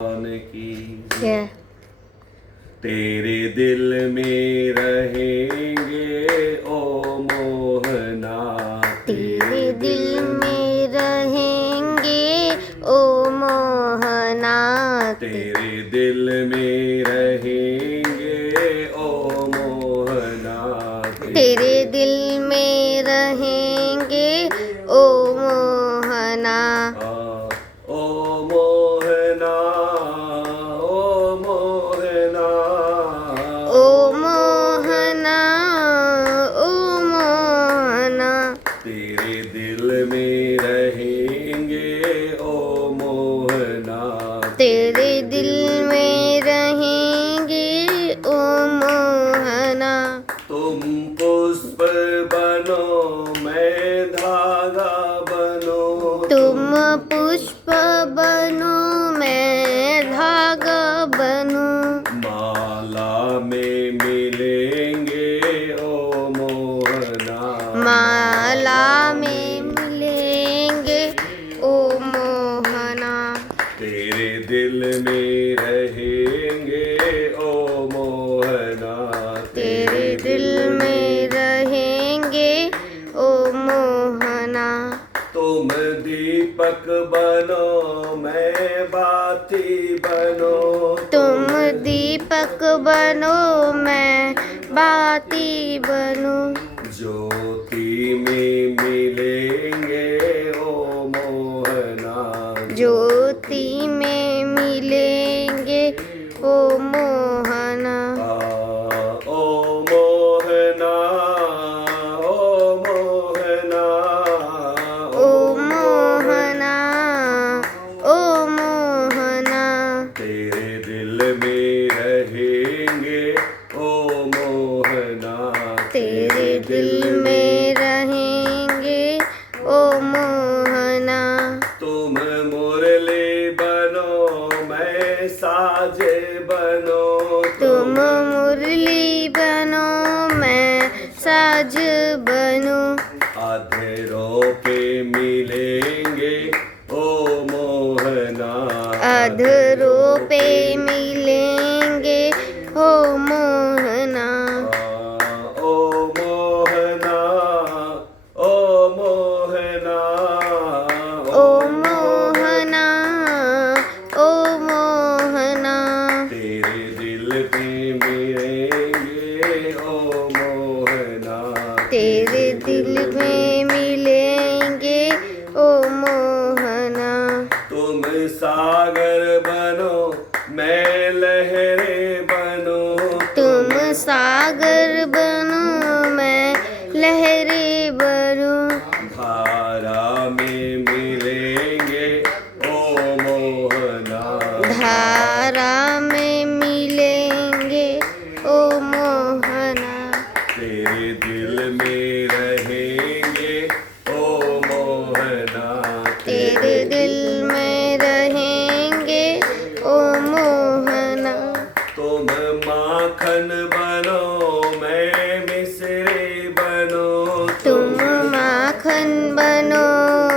की तेरे दिल में रहेंगे ओ मोहना, तेरे दिल में रहेंगे ओ मोहना, तेरे दिल में रहेंगे ओ मोहना, तेरे दिल में रहेंगे ओ मोहना, ओ मोहना, ओ मोहना, ओ मोहना, ओ मोहना, तेरे दिल में रहेंगे ओ मोहना, तेरे दिल में रहेंगे ओ मोहना। तुम पुष्प बनो मैं धागा बनो, तुम पुष्प बनो मैं धागा बनूं, माला में मिलेंगे ओ मोहना, माला में मिलेंगे ओ मोहना, तेरे दिल में रहेंगे ओ मोहना, तेरे दिल में रहेंगे ओ मोहना। तुम दीपक बनो मैं बाती बनो, तुम दीपक बनो मैं बाती बनूं, ज्योति में मिलेंगे ओ मोहना, ज्योति में मिलेंगे ओ मोहना, ओ मोहना, ओ मोहना, ओ मोहना, ओ मोहना, तेरे दिल में रहेंगे ओ मोहना, तेरे दिल में रहेंगे ओ मोहना। तुम मुरली बनो मैं साजे बनो, तुम मुरली बनो मैं साज बनूं, अधरों पे मिलेंगे ओ मोहना, अधरों पे मिलेंगे ओ मोहना, ओ मोहना, ओ मोहना, ओ मोहना, ओ मोहना, तेरे दिल पे मिलेंगे ओ मोहना, तेरे दिल में मिलेंगे ओ मोहना। तुम सागर बनो मैं लहरे बनो, तुम सागर बनो मैं लहरे बनूं, धारा में मिलेंगे ओ मोहना, धारा में मिलेंगे ओ मोहना, तेरे दिल में रहेंगे ओ मोहना, तेरे दिल में रहेंगे ओ मोहना। तुम माखन बनो मैं मिश्री बनो, तुम माखन बनो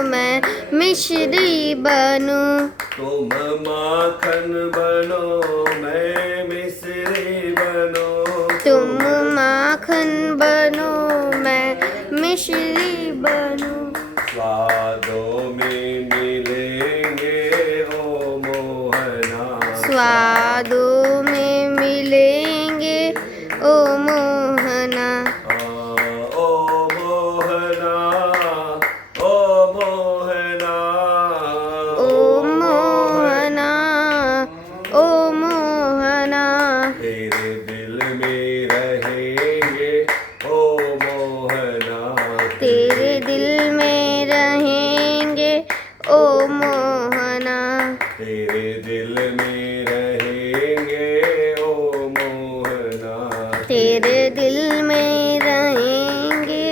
मैं मिश्री बनूं, तुम माखन बनो मैं मिश्री बनो, तुम माखन बनो मैं मिश्री बनूं, स्वादों में मिलेंगे ओ मोहना, स्वादों में मिलेंगे ओ मोहना, ओ मोहना, ओ मोहना, ओ मोहना, ओ मोहना, तेरे दिल में रहेंगे ओ मोहना, तेरे दिल में रहेंगे ओ मोहना, तेरे दिल में रहेंगे ओ मोहना, तेरे दिल में रहेंगे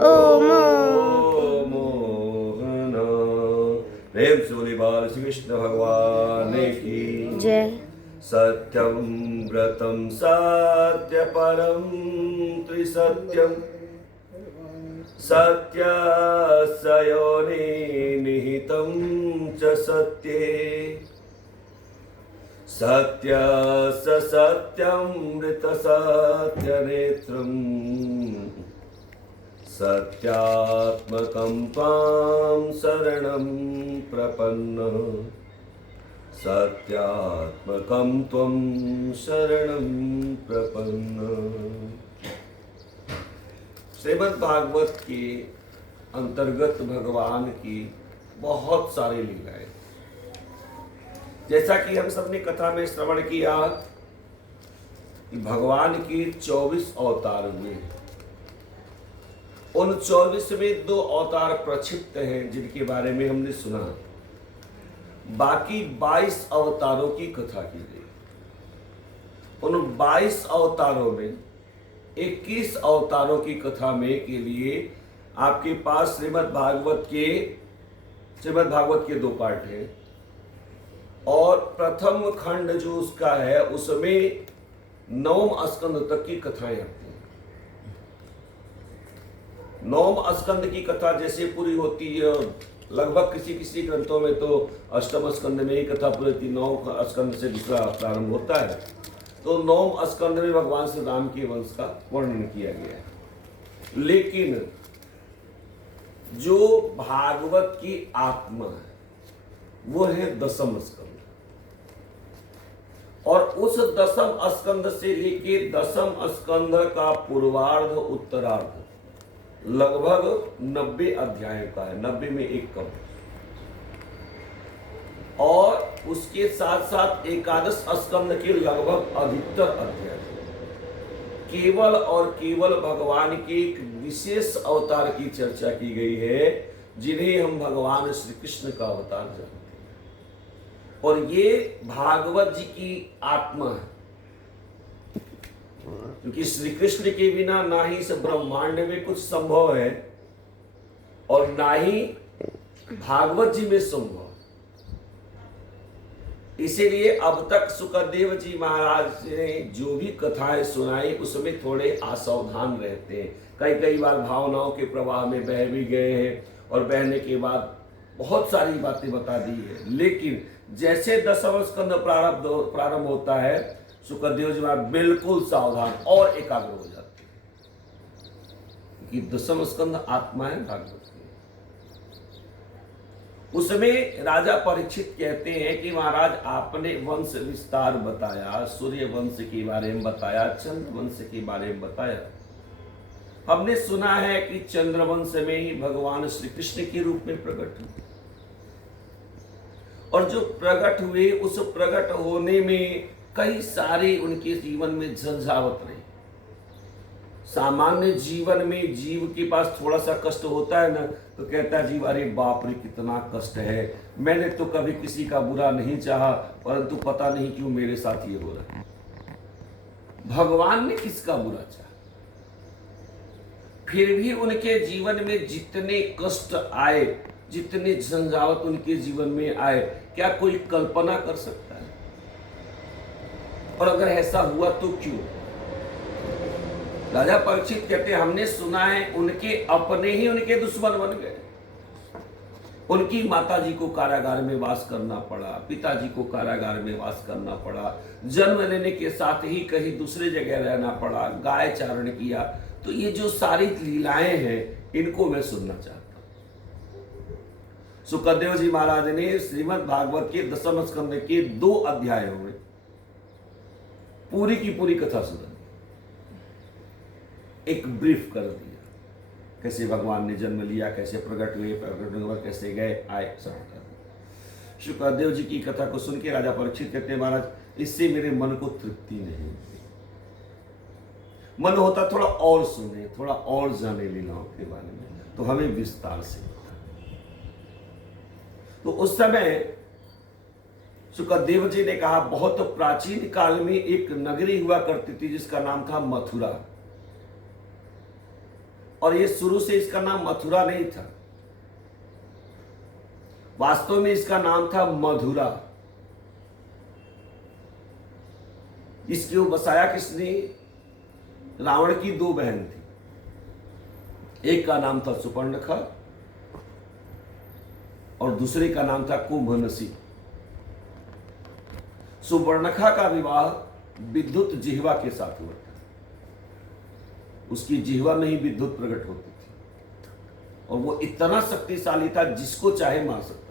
ओ मोहना। प्रेम से बोली बाल श्री कृष्ण भगवान की जय। सत्यम व्रतम सत्य परम त्रिसत्यम, सत्यस्य योनि निहितं च सत्ये, सत्य सत्यमृत सत्यनेत्रम् सत्यात्मकं त्वां शरणं प्रपन्नः सत्यात्मकं त्वं शरणं प्रपन्नः। श्रीमद् भागवत के अंतर्गत भगवान की बहुत सारी लीलाएं, जैसा कि हम सबने कथा में श्रवण किया कि भगवान की 24 अवतार हुए। उन 24 में 2 अवतार प्रक्षिप्त हैं जिनके बारे में हमने सुना। बाकी 22 अवतारों की कथा की गई। उन 22 अवतारों में 21 अवतारों की कथा में के लिए आपके पास श्रीमद् भागवत के 2 पार्ट हैं और प्रथम खंड जो उसका है उसमें 9वें स्कंद तक की कथाएं आती हैं। 9वें स्कंद की कथा जैसे पूरी होती है, लगभग किसी ग्रंथों में तो 8वें स्कंद में ही कथा पूरी होती, 9वें स्कंद से दूसरा प्रारंभ होता है। तो 9वें स्कंद में भगवान श्री राम के वंश का वर्णन किया गया है। लेकिन जो भागवत की आत्मा है वो है 10वें स्कंद, और उस 10वें स्कंद से लेके 10वें स्कंद का पूर्वार्ध उत्तरार्ध लगभग 90 अध्याय का है, 90 में एक कम। और उसके साथ साथ 11 स्कंद के लगभग अधिकतर अध्याय केवल और केवल भगवान के एक विशेष अवतार की चर्चा की गई है, जिन्हें हम भगवान श्री कृष्ण का अवतार जानते हैं। और ये भागवत जी की आत्मा है, क्योंकि श्री कृष्ण के बिना ना ही इस ब्रह्मांड में कुछ संभव है और ना ही भागवत जी में संभव। इसीलिए अब तक सुखदेव जी महाराज ने जो भी कथाएं सुनाई उसमें थोड़े असावधान रहते हैं। कई बार भावनाओं के प्रवाह में बह भी गए हैं और बहने के बाद बहुत सारी बातें बता दी है। लेकिन जैसे 10वां स्कंद प्रारंभ होता है, सुखदेव जी महाराज बिल्कुल सावधान और एकाग्र हो जाते हैं कि 10वां स्कंद आत्मा है भागवत की। उसमें राजा परीक्षित कहते हैं कि महाराज आपने वंश विस्तार बताया, सूर्य वंश के बारे में बताया, चंद्र वंश के बारे में बताया। हमने सुना है कि चंद्रवंश में ही भगवान श्री कृष्ण के रूप में प्रकट हुए, और जो प्रकट हुए उस प्रकट होने में कई सारी उनके जीवन में झंझावत रही। सामान्य जीवन में जीव के पास थोड़ा सा कष्ट होता है ना, तो कहता है जीव अरे बाप रे कितना कष्ट है, मैंने तो कभी किसी का बुरा नहीं चाहा, परंतु पता नहीं क्यों मेरे साथ ये हो रहा है। भगवान ने किसका बुरा चाहा? फिर भी उनके जीवन में जितने कष्ट आए, जितने झंझावत उनके जीवन में आए, क्या कोई कल्पना कर सकता है? और अगर ऐसा हुआ तो क्यों? राजा परीक्षित कहते हैं हमने सुना है उनके अपने ही उनके दुश्मन बन गए। उनकी माताजी को कारागार में वास करना पड़ा, पिताजी को कारागार में वास करना पड़ा, जन्म लेने के साथ ही कहीं दूसरे जगह रहना पड़ा, गाय चारण किया। तो ये जो सारी लीलाएं हैं इनको मैं सुनना चाहता हूं। सुखदेव जी महाराज ने श्रीमद् भागवत के 10वें स्कंद के 2 अध्यायों में पूरी की पूरी कथा सुना, एक ब्रीफ कर दिया, कैसे भगवान ने जन्म लिया, कैसे प्रकट हुए, प्रकट होने के बाद कैसे गए आए, सब बता दिया। सुखदेव जी की कथा को सुन के राजा परीक्षित कहते हैं महाराज इससे मेरे मन को तृप्ति नहीं होती, मन होता थोड़ा और सुने, थोड़ा और जाने लीलाओं के बारे में, तो हमें विस्तार से बता। तो उस समय सुखदेव जी ने कहा बहुत प्राचीन काल में एक नगरी हुआ करती थी जिसका नाम था मथुरा। और ये शुरू से इसका नाम मथुरा नहीं था, वास्तव में इसका नाम था मधुरा। इसको बसाया किसने? रावण की 2 बहन थी, एक का नाम था सुपर्णखा और दूसरे का नाम था कुंभनसी। सुपर्णखा का विवाह विद्युत जिह्वा के साथ हुआ था। उसकी जिह्वा में ही विद्युत प्रकट होती थी और वो इतना शक्तिशाली था जिसको चाहे मार सकता।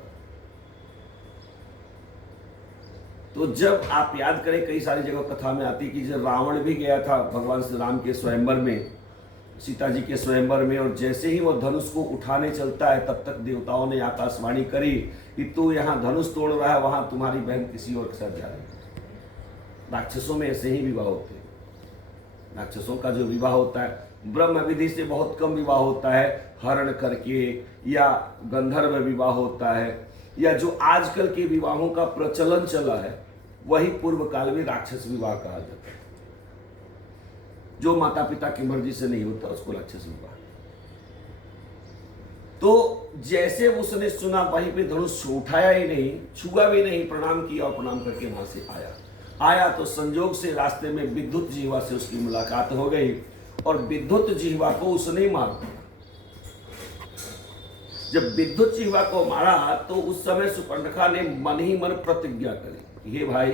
तो जब आप याद करें, कई सारी जगह कथा में आती कि जब रावण भी गया था भगवान श्री राम के स्वयंवर में, सीता जी के स्वयंवर में, और जैसे ही वो धनुष को उठाने चलता है तब तक देवताओं ने आकाशवाणी करी कि तू यहाँ धनुष तोड़ रहा है, वहां तुम्हारी बहन किसी और के साथ जा रही है। राक्षसों में ऐसे ही विवाह होते हैं। राक्षसों का जो विवाह होता है ब्रह्म विधि से बहुत कम विवाह होता है, हरण करके या गंधर्व विवाह होता है, या जो आजकल के विवाहों का प्रचलन चला है वही पूर्व काल में राक्षस विवाह कहा जाता है। जो माता पिता की मर्जी से नहीं होता उसको राक्षस विवाह। तो जैसे उसने सुना वहीं पे धनुष उठाया ही नहीं, छुआ भी नहीं, प्रणाम किया और प्रणाम करके वहां से आया तो संजोग से रास्ते में विद्युत जिह्वा से उसकी मुलाकात हो गई और विद्युत जिह्वा को उसने मार दिया। जब विद्युत जिह्वा को मारा तो उस समय सुपर्णखा ने मन ही मन प्रतिज्ञा करी, हे भाई,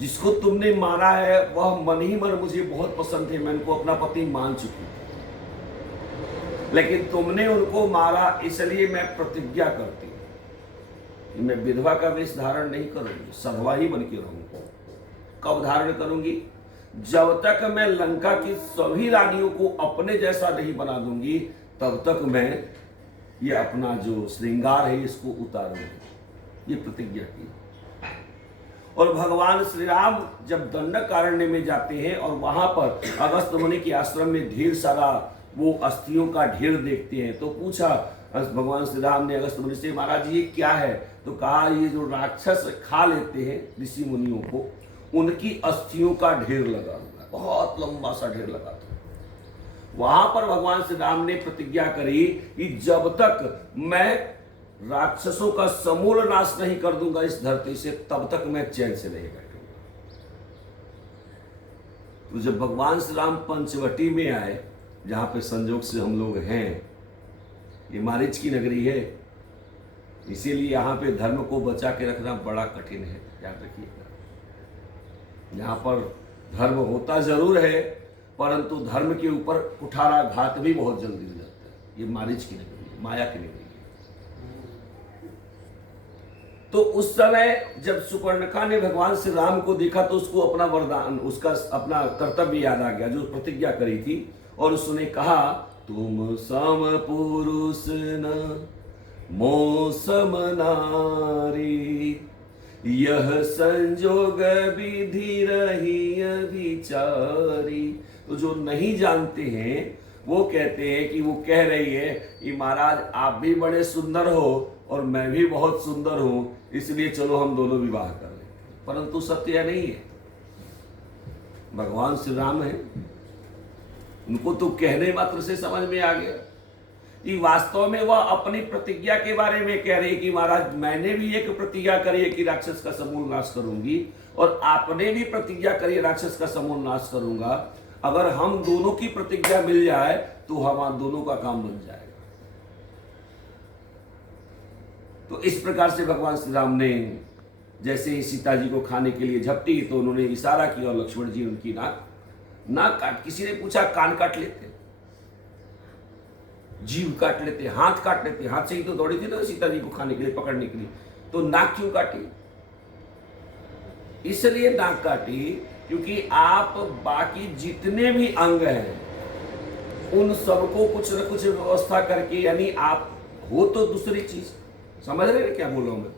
जिसको तुमने मारा है वह मन ही मन मुझे बहुत पसंद थे, मैं उनको अपना पति मान चुकी, लेकिन तुमने उनको मारा, इसलिए मैं प्रतिज्ञा करती हूं कि मैं विधवा का वेश धारण नहीं करूंगी, सधवा ही बन के रहूंगी। कब धारण करूंगी? जब तक मैं लंका की सभी रानियों को अपने जैसा नहीं बना दूंगी तब तक मैं ये अपना जो श्रृंगार है इसको उतारूंगी। ये प्रतिज्ञा की। और भगवान श्री राम जब दंडकारण्य में जाते हैं और वहां पर अगस्त्य मुनि के आश्रम में ढेर सारा वो अस्थियों का ढेर देखते हैं तो पूछा भगवान श्री राम ने अगस्त्य मुनि से, महाराज ये क्या है? तो कहा ये जो राक्षस खा लेते हैं ऋषि मुनियों को, उनकी अस्थियों का ढेर लगा हुआ, बहुत लंबा सा ढेर लगा था। वहां पर भगवान श्री राम ने प्रतिज्ञा करी कि जब तक मैं राक्षसों का समूल नाश नहीं कर दूंगा इस धरती से तब तक मैं चैन से नहीं बैठूंगा। तो जब भगवान श्री राम पंचवटी में आए, जहां पे संजोग से हम लोग हैं, ये मारीच की नगरी है, इसीलिए यहाँ पे धर्म को बचा के रखना बड़ा कठिन है, याद रखिएगा। यहाँ पर धर्म होता जरूर है परंतु धर्म के ऊपर कुठाराघात भी बहुत जल्दी हो जाता है। ये मारीच की नगरी है, माया की नगरी है। तो उस समय जब सुपर्णखा ने भगवान श्री राम को देखा तो उसको अपना वरदान, उसका अपना कर्तव्य याद आ गया जो प्रतिज्ञा करी थी, और उसने कहा, तुम सम पुरुष न मो सम नारी, यह संजोग विधि रही विचारी। तो जो नहीं जानते हैं वो कहते हैं कि वो कह रही है कि महाराज आप भी बड़े सुंदर हो और मैं भी बहुत सुंदर हूं, इसलिए चलो हम दोनों विवाह कर लें। परंतु सत्य यह नहीं है। भगवान श्री राम है, उनको तो कहने मात्र से समझ में आ गया कि वास्तव में वह अपनी प्रतिज्ञा के बारे में कह रही कि महाराज मैंने भी एक प्रतिज्ञा करी है कि राक्षस का समूल नाश करूंगी और आपने भी प्रतिज्ञा करी है राक्षस का समूल नाश करूंगा। अगर हम दोनों की प्रतिज्ञा मिल जाए तो हमारा दोनों का काम बन जाएगा। तो इस प्रकार से भगवान श्री राम ने जैसे ही सीता जी को खाने के लिए झपटी तो उन्होंने इशारा किया और लक्ष्मण जी उनकी नाक काट, किसी ने पूछा कान काट लेते, जीभ काट लेते, हाथ काट लेते, हाथ से ही तो दौड़ी थी ना सीता जी को खाने के लिए, पकड़ने के लिए, तो नाक क्यों काटी? इसलिए नाक काटी क्योंकि आप बाकी जितने भी अंग हैं उन सबको कुछ न कुछ व्यवस्था करके, यानी आप हो तो दूसरी चीज, समझ रहे हैं क्या बोल रहा हूं मैं,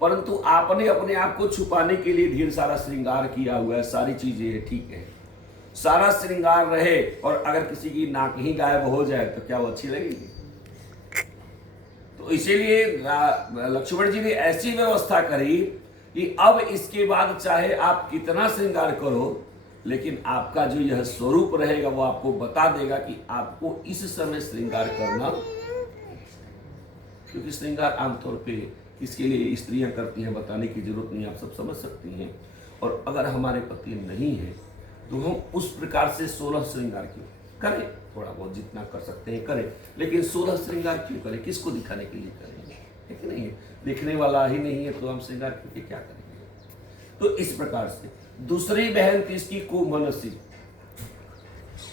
परंतु आपने अपने आप को छुपाने के लिए ढेर सारा श्रृंगार किया हुआ है, सारी चीजें ठीक है, सारा श्रृंगार रहे और अगर किसी की नाक ही गायब हो जाए तो क्या वो अच्छी लगेगी? तो इसीलिए लक्ष्मण जी ने ऐसी व्यवस्था करी कि अब इसके बाद चाहे आप कितना श्रृंगार करो लेकिन आपका जो यह स्वरूप रहेगा वो आपको बता देगा कि आपको इस समय श्रृंगार करना, क्योंकि श्रृंगार आमतौर पे इसके लिए स्त्रियां करती हैं, बताने की जरूरत नहीं, आप सब समझ सकती हैं। और अगर हमारे पति नहीं है तो हम उस प्रकार से 16 श्रृंगार क्यों करें, थोड़ा बहुत जितना कर सकते हैं करें, लेकिन 16 श्रृंगार क्यों करें, किसको दिखाने के लिए करें? है कि नहीं है? देखने वाला ही नहीं है तो हम श्रृंगार करके क्या करेंगे? तो इस प्रकार से दूसरी बहन थी इसकी कुमनसी,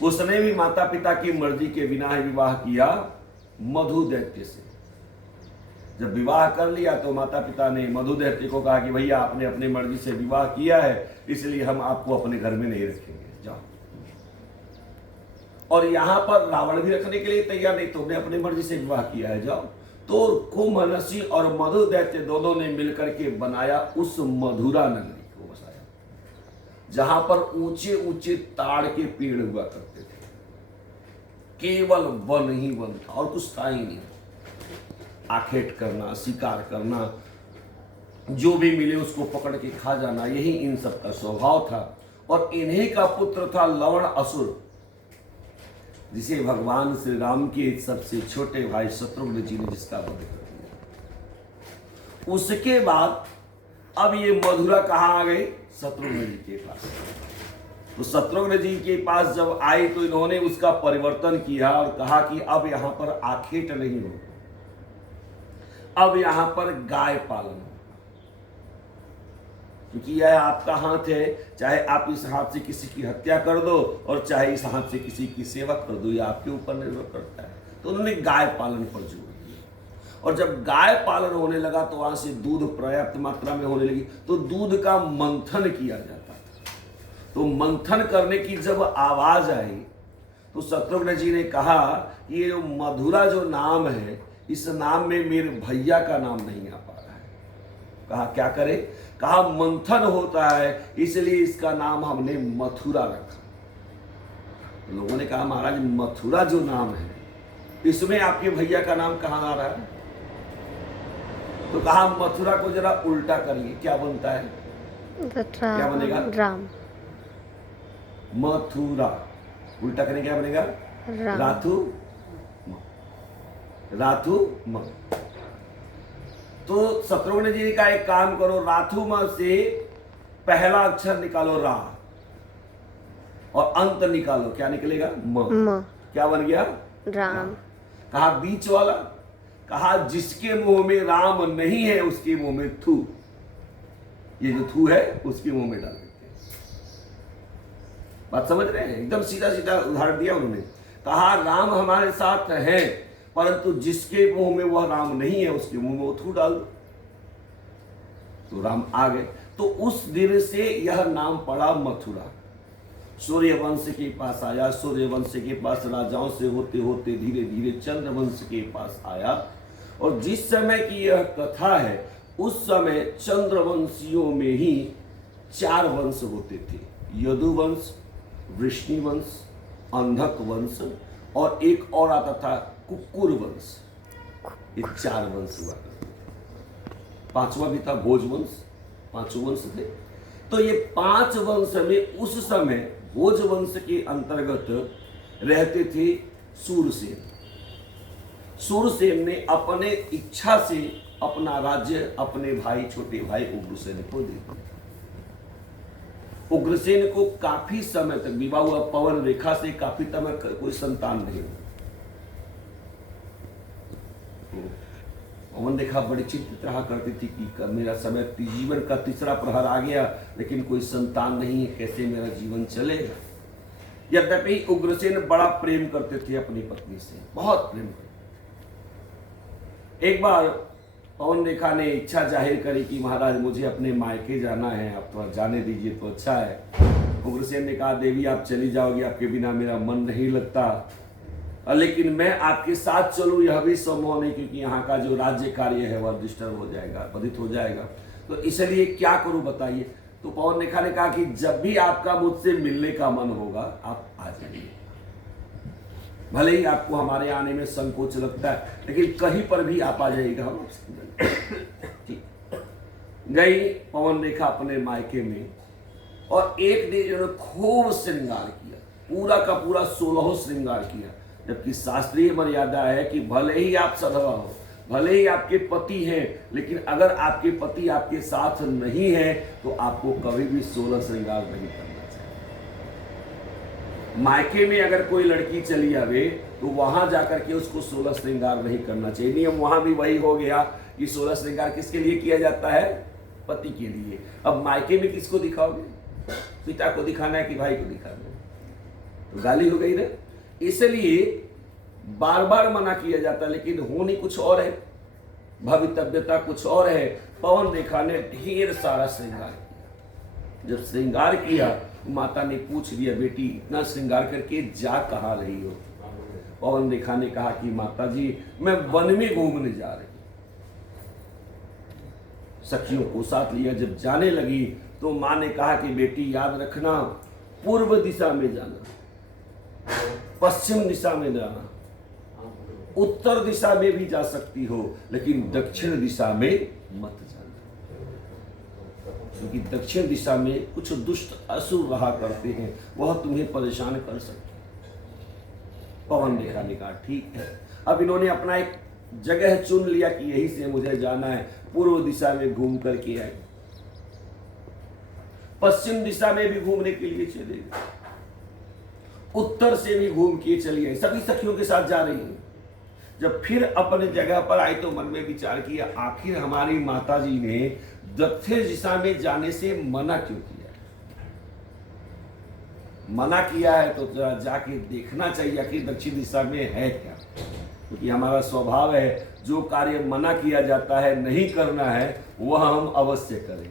उसने भी माता पिता की मर्जी के बिना ही विवाह किया मधु दैत्य से। जब विवाह कर लिया तो माता पिता ने मधु दैत्य को कहा कि भैया आपने अपने मर्जी से विवाह किया है, इसलिए हम आपको अपने घर में नहीं रखेंगे, जाओ। और यहां पर रावण भी रखने के लिए तैयार नहीं, तुमने अपनी मर्जी से विवाह किया है, जाओ। तो कुमनसी और मधु दैत्य दोनों ने मिलकर के बनाया उस मधुरा नगरी को बसाया, जहां पर ऊंचे ऊंचे ताड़ के पेड़ हुआ करते थे, केवल वन ही वन था और कुछ था ही नहीं। आखेट करना, शिकार करना, जो भी मिले उसको पकड़ के खा जाना, यही इन सब का स्वभाव था। और इन्हीं का पुत्र था लवण असुर, जिसे भगवान श्री राम के सबसे छोटे भाई शत्रुघ्न जी ने जिसका वध कर दिया। उसके बाद अब ये मधुरा कहाँ आ गई? शत्रुघ्न जी के पास। तो शत्रुघ्न जी के पास जब आई तो इन्होंने उसका परिवर्तन किया और कहा कि अब यहां पर आखेट नहीं हो, अब यहां पर गाय पालन हो, क्योंकि यह आपका हाथ है, चाहे आप इस हाथ से किसी की हत्या कर दो और चाहे इस हाथ से किसी की सेवा कर दो, यह आपके ऊपर निर्भर करता है। तो उन्होंने गाय पालन पर जोर दिया। और जब गाय पालन होने लगा तो वहां से दूध पर्याप्त मात्रा में होने लगी, तो दूध का मंथन किया जाता था। तो मंथन करने की जब आवाज आई तो शत्रुघ्न जी ने कहा कि ये मधुरा जो नाम है, इस नाम में मेरे भैया का नाम नहीं आ पा रहा है। कहा क्या करे? कहा मंथन होता है, इसलिए इसका नाम हमने मथुरा रखा। तो लोगों ने कहा महाराज मथुरा जो नाम है, इसमें आपके भैया का नाम कहां आ रहा है? तो कहा मथुरा को जरा उल्टा करिए, क्या बनता है? क्या बनेगा? राम। मथुरा उल्टा करें क्या बनेगा? राथु राथु म। तो शत्रुघ्न जी का एक काम करो, राथु म से पहला अक्षर निकालो रा और अंत निकालो, क्या निकलेगा? म। क्या बन गया? राम। कहा बीच वाला? कहा जिसके मुंह में राम नहीं है उसके मुंह में थू, ये जो थू है उसके मुंह में डाल देते हैं। बात समझ रहे हैं? एकदम सीधा सीधा उदाहरण दिया उन्होंने। कहा राम हमारे साथ है, परंतु जिसके मुंह में वह राम नहीं है उसके मुंह में वो थू डाल दो, तो राम आ गए। तो उस दिन से यह नाम पड़ा मथुरा। सूर्यवंश के पास आया, सूर्यवंश के पास राजाओं से होते होते धीरे धीरे चंद्रवंश के पास आया। और जिस समय की यह कथा है उस समय चंद्रवंशियों में ही 4 वंश होते थे, यदुवंश, वृष्णिवंश, अंधक वंश और एक और आता था कुक्कुर वंश। ये 4 वंश हुआ करते थे। 5वां भी था भोजवंश, 5 वंश थे। तो ये 5 वंश में उस समय भोजवंश के अंतर्गत रहते थे सूरसेन। सूरसेन ने अपने इच्छा से अपना राज्य अपने भाई, छोटे भाई उग्रसेन को दे दिया। उग्रसेन को काफी समय तक विवाह हुआ, पवन रेखा से काफी समय कोई संतान नहीं हुआ। पवन रेखा बड़ी चिंतित रहा करती थी कि मेरा समय जीवन का तीसरा प्रहर आ गया लेकिन कोई संतान नहीं है, कैसे मेरा जीवन चलेगा। यद्यपि उग्रसेन बड़ा प्रेम करते थे अपनी पत्नी से, बहुत प्रेम करते। एक बार पवन रेखा ने इच्छा जाहिर करी कि महाराज मुझे अपने मायके जाना है, आप थोड़ा जाने दीजिए तो अच्छा है। उग्रसेन ने कहा देवी आप चली जाओगी, आपके बिना मेरा मन नहीं लगता, लेकिन मैं आपके साथ चलूं यह भी संभव नहीं, क्योंकि यहाँ का जो राज्य कार्य है वह डिस्टर्ब हो जाएगा, बाधित हो जाएगा, तो इसलिए क्या करूं बताइए। तो पवन रेखा ने कहा कि जब भी आपका मुझसे मिलने का मन होगा आप आ जाइए, भले ही आपको हमारे आने में संकोच लगता है लेकिन कहीं पर भी आप आ जाइएगा, हम ठीक। गई पवन रेखा अपने मायके में और एक दिन इन्होंने खूब श्रृंगार किया, पूरा का पूरा 16 श्रृंगार किया। जबकि शास्त्रीय मर्यादा है कि भले ही आप सधवा हो, भले ही आपके पति हैं, लेकिन अगर आपके पति आपके साथ नहीं है तो आपको कभी भी 16 श्रृंगार नहीं करना चाहिए। मायके में अगर कोई लड़की चली आवे तो वहां जाकर के उसको 16 श्रृंगार नहीं करना चाहिए। नियम वहां भी वही हो गया कि 16 श्रृंगार किसके लिए किया जाता है? पति के लिए। अब मायके में किसको दिखाओगे? पिता को दिखाना है कि भाई को दिखाना है? तो गाली हो गई ना। इसलिए बार बार मना किया जाता है, लेकिन होनी कुछ और है, भवितव्यता कुछ और है। पवन रेखा ने ढेर सारा श्रृंगार किया। जब श्रृंगार किया, माता ने पूछ लिया, बेटी इतना श्रृंगार करके जा कहाँ रही हो? पवन रेखा ने कहा कि माता जी मैं वन में घूमने जा रही। सखियों को साथ लिया। जब जाने लगी तो माँ ने कहा कि बेटी याद रखना, पूर्व दिशा में जाना, पश्चिम दिशा में जाना, उत्तर दिशा में भी जा सकती हो, लेकिन दक्षिण दिशा में मत जाना, क्योंकि दक्षिण दिशा में कुछ दुष्ट असुर रहा करते हैं, वह तुम्हें परेशान कर सकते हैं। पवन रेखा ने कहा ठीक है। अब इन्होंने अपना एक जगह चुन लिया कि यहीं से मुझे जाना है। पूर्व दिशा में घूम करके आए, पश्चिम दिशा में भी घूमने के लिए चले गए, उत्तर से भी घूम के चली गई, सभी सखियों के साथ जा रही हैं। जब फिर अपने जगह पर आई तो मन में विचार किया, आखिर हमारी माता जी ने दक्षिण दिशा में जाने से मना क्यों किया? मना किया है तो जरा जाके देखना चाहिए कि दक्षिण दिशा में है क्या, क्योंकि हमारा स्वभाव है जो कार्य मना किया जाता है, नहीं करना है, वह हम अवश्य करेंगे।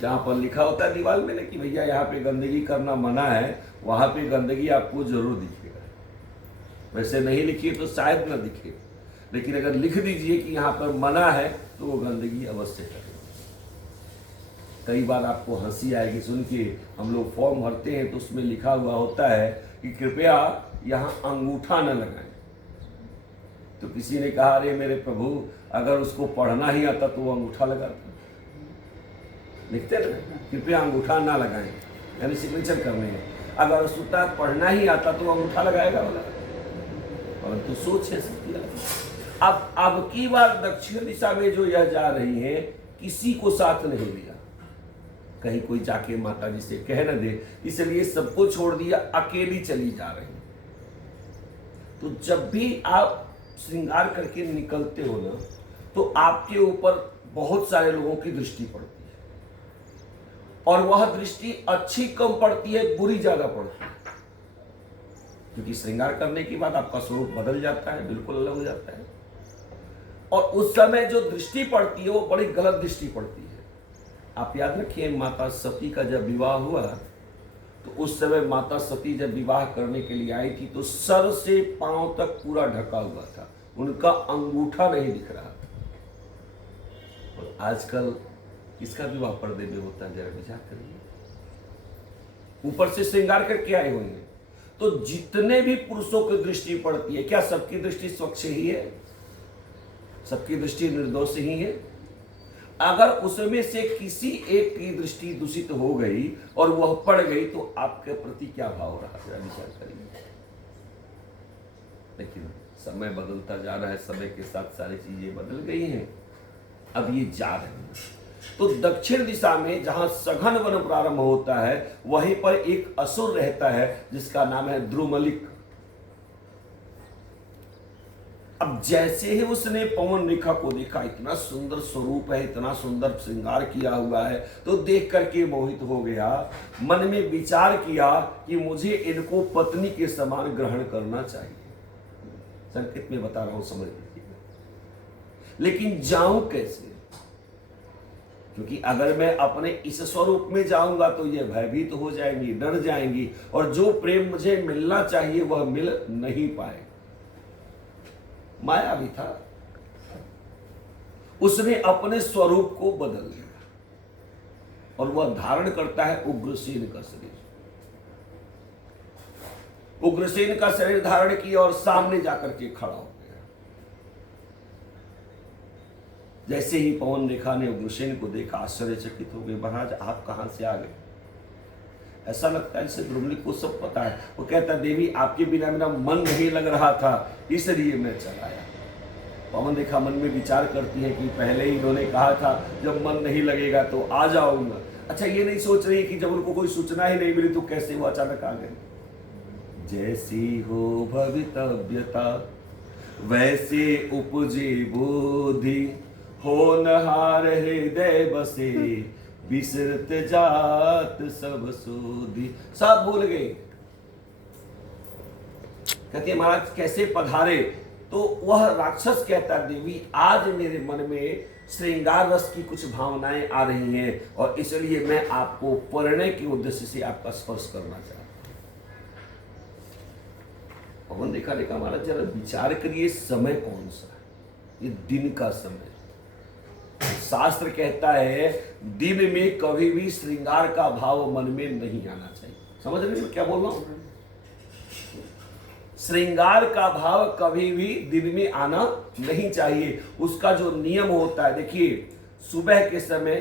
जहां पर लिखा होता है दीवार में ना कि भैया यहाँ पे गंदगी करना मना है, वहां पे गंदगी आपको जरूर दिखेगा। वैसे नहीं लिखी तो शायद न दिखे, लेकिन अगर लिख दीजिए कि यहाँ पर मना है तो वो गंदगी अवश्य करेगा। कई बार आपको हंसी आएगी सुन के, हम लोग फॉर्म भरते हैं तो उसमें लिखा हुआ होता है कि कृपया यहाँ अंगूठा न लगाएं। तो किसी ने कहा, अरे मेरे प्रभु, अगर उसको पढ़ना ही आता तो वो अंगूठा लगाता। लिखते ना, कृपया अंगूठा ना लगाएं, यानी सिग्नेचर करने हैं। अगर उसका पढ़ना ही आता तो अंगूठा लगाएगा वाला, परंतु सोच है सबकी। अब की बार दक्षिण दिशा में जो यह जा रही है, किसी को साथ नहीं लिया, कहीं कोई जाके माता जी से कह न दे, इसलिए सबको छोड़ दिया, अकेली चली जा रही। तो जब भी आप श्रृंगार करके निकलते हो ना, तो आपके ऊपर बहुत सारे लोगों की दृष्टि पड़ती है, और वह दृष्टि अच्छी कम पड़ती है, बुरी ज्यादा पड़ती है। क्योंकि श्रृंगार करने के बाद आपका स्वरूप बदल जाता है, बिल्कुल अलग हो जाता है, और उस समय जो दृष्टि पड़ती है वो बड़ी गलत दृष्टि पड़ती है। आप याद रखिए, माता सती का जब विवाह हुआ तो उस समय माता सती जब विवाह करने के लिए आई थी तो सर से पांव तक पूरा ढका हुआ था, उनका अंगूठा नहीं दिख रहा था। और आजकल किसका विवाह पर्दे में होता है, जरा विचार करिए। ऊपर से श्रृंगार करके आए हुए हैं, तो जितने भी पुरुषों की दृष्टि पड़ती है, क्या सबकी दृष्टि स्वच्छ ही है? सबकी दृष्टि निर्दोष ही है? अगर उसमें से किसी एक की दृष्टि दूषित हो गई और वह पड़ गई तो आपके प्रति क्या भाव रहा, जरा विचार करिए। लेकिन समय बदलता जा रहा है, समय के साथ सारी चीजें बदल गई हैं, अब ये जा रहे हैं। तो दक्षिण दिशा में जहां सघन वन प्रारंभ होता है, वहीं पर एक असुर रहता है जिसका नाम है द्रुमलिक। अब जैसे ही उसने पवन रेखा को देखा, इतना सुंदर स्वरूप है, इतना सुंदर श्रृंगार किया हुआ है, तो देख करके मोहित हो गया। मन में विचार किया कि मुझे इनको पत्नी के समान ग्रहण करना चाहिए। संकेत में बता रहा हूं, समझ लीजिए। लेकिन जाऊं कैसे? क्योंकि अगर मैं अपने इस स्वरूप में जाऊंगा तो ये भयभीत हो जाएंगी, डर जाएंगी, और जो प्रेम मुझे मिलना चाहिए वह मिल नहीं पाएगा। माया भी था, उसने अपने स्वरूप को बदल लिया और वह धारण करता है उग्रसेन का शरीर। उग्रसेन का शरीर धारण किया और सामने जाकर के खड़ा हो गया। जैसे ही पवन रेखा ने उग्रसेन को देखा, आश्चर्यचकित हो गए, महाराज आप कहां से आ गए? ऐसा लगता है जैसे द्रुमलिक को सब पता है। वो कहता, देवी आपके बिना मेरा मन नहीं लग रहा था, इसलिए मैं चला आया। पवन रेखा मन में विचार करती है कि पहले ही इन्होंने कहा था जब मन नहीं लगेगा तो आ जाऊंगा। अच्छा, ये नहीं सोच रही कि जब उनको कोई सूचना ही नहीं मिली तो कैसे वो अचानक आ गए। जैसी हो भवितव्यता वैसे उपजे बुद्धि होनहार हृदय बसे, बिसरत जात सब सोधी। सब भूल गए। कहते महाराज कैसे पधारे? तो वह राक्षस कहता देवी आज मेरे मन में श्रृंगार रस की कुछ भावनाएं आ रही हैं और इसलिए मैं आपको परिणय के उद्देश्य से आपका स्पर्श करना चाहता हूं। पवन देखा देखा महाराज जरा विचार करिए समय कौन सा है? ये दिन का समय। शास्त्र कहता है दिन में कभी भी श्रृंगार का भाव मन में नहीं आना चाहिए। समझ रहे हो क्या बोल रहा हूं? श्रृंगार का भाव कभी भी दिन में आना नहीं चाहिए। उसका जो नियम होता है, देखिए सुबह के समय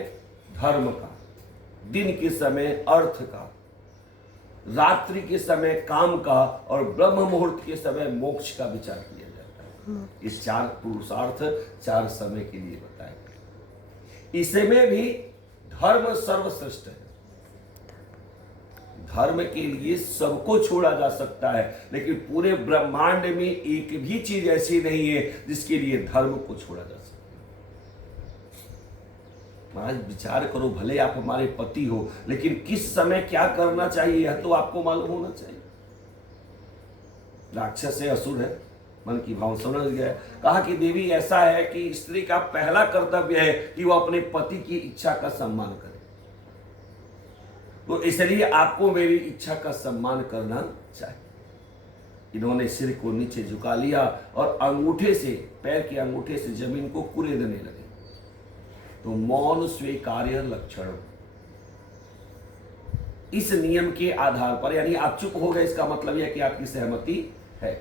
धर्म का, दिन के समय अर्थ का, रात्रि के समय काम का और ब्रह्म मुहूर्त के समय मोक्ष का विचार किया जाता है। इस चार पुरुषार्थ चार समय के लिए बताए गए। इसमें भी धर्म सर्वश्रेष्ठ है। धर्म के लिए सबको छोड़ा जा सकता है, लेकिन पूरे ब्रह्मांड में एक भी चीज ऐसी नहीं है जिसके लिए धर्म को छोड़ा जा सकता है। महाराज विचार करो, भले आप हमारे पति हो, लेकिन किस समय क्या करना चाहिए यह तो आपको मालूम होना चाहिए। राक्षस है, असुर है, मन की भाव समझ गया। कहा कि देवी ऐसा है कि स्त्री का पहला कर्तव्य है कि वह अपने पति की इच्छा का सम्मान करे, तो इसलिए आपको मेरी इच्छा का सम्मान करना चाहिए। इन्होंने सिर को नीचे झुका लिया और अंगूठे से, पैर के अंगूठे से जमीन को कुरेदने लगे। तो मौन स्वीकार्य लक्षण, इस नियम के आधार पर, यानी आप चुप हो गए, इसका मतलब यह कि आपकी सहमति है।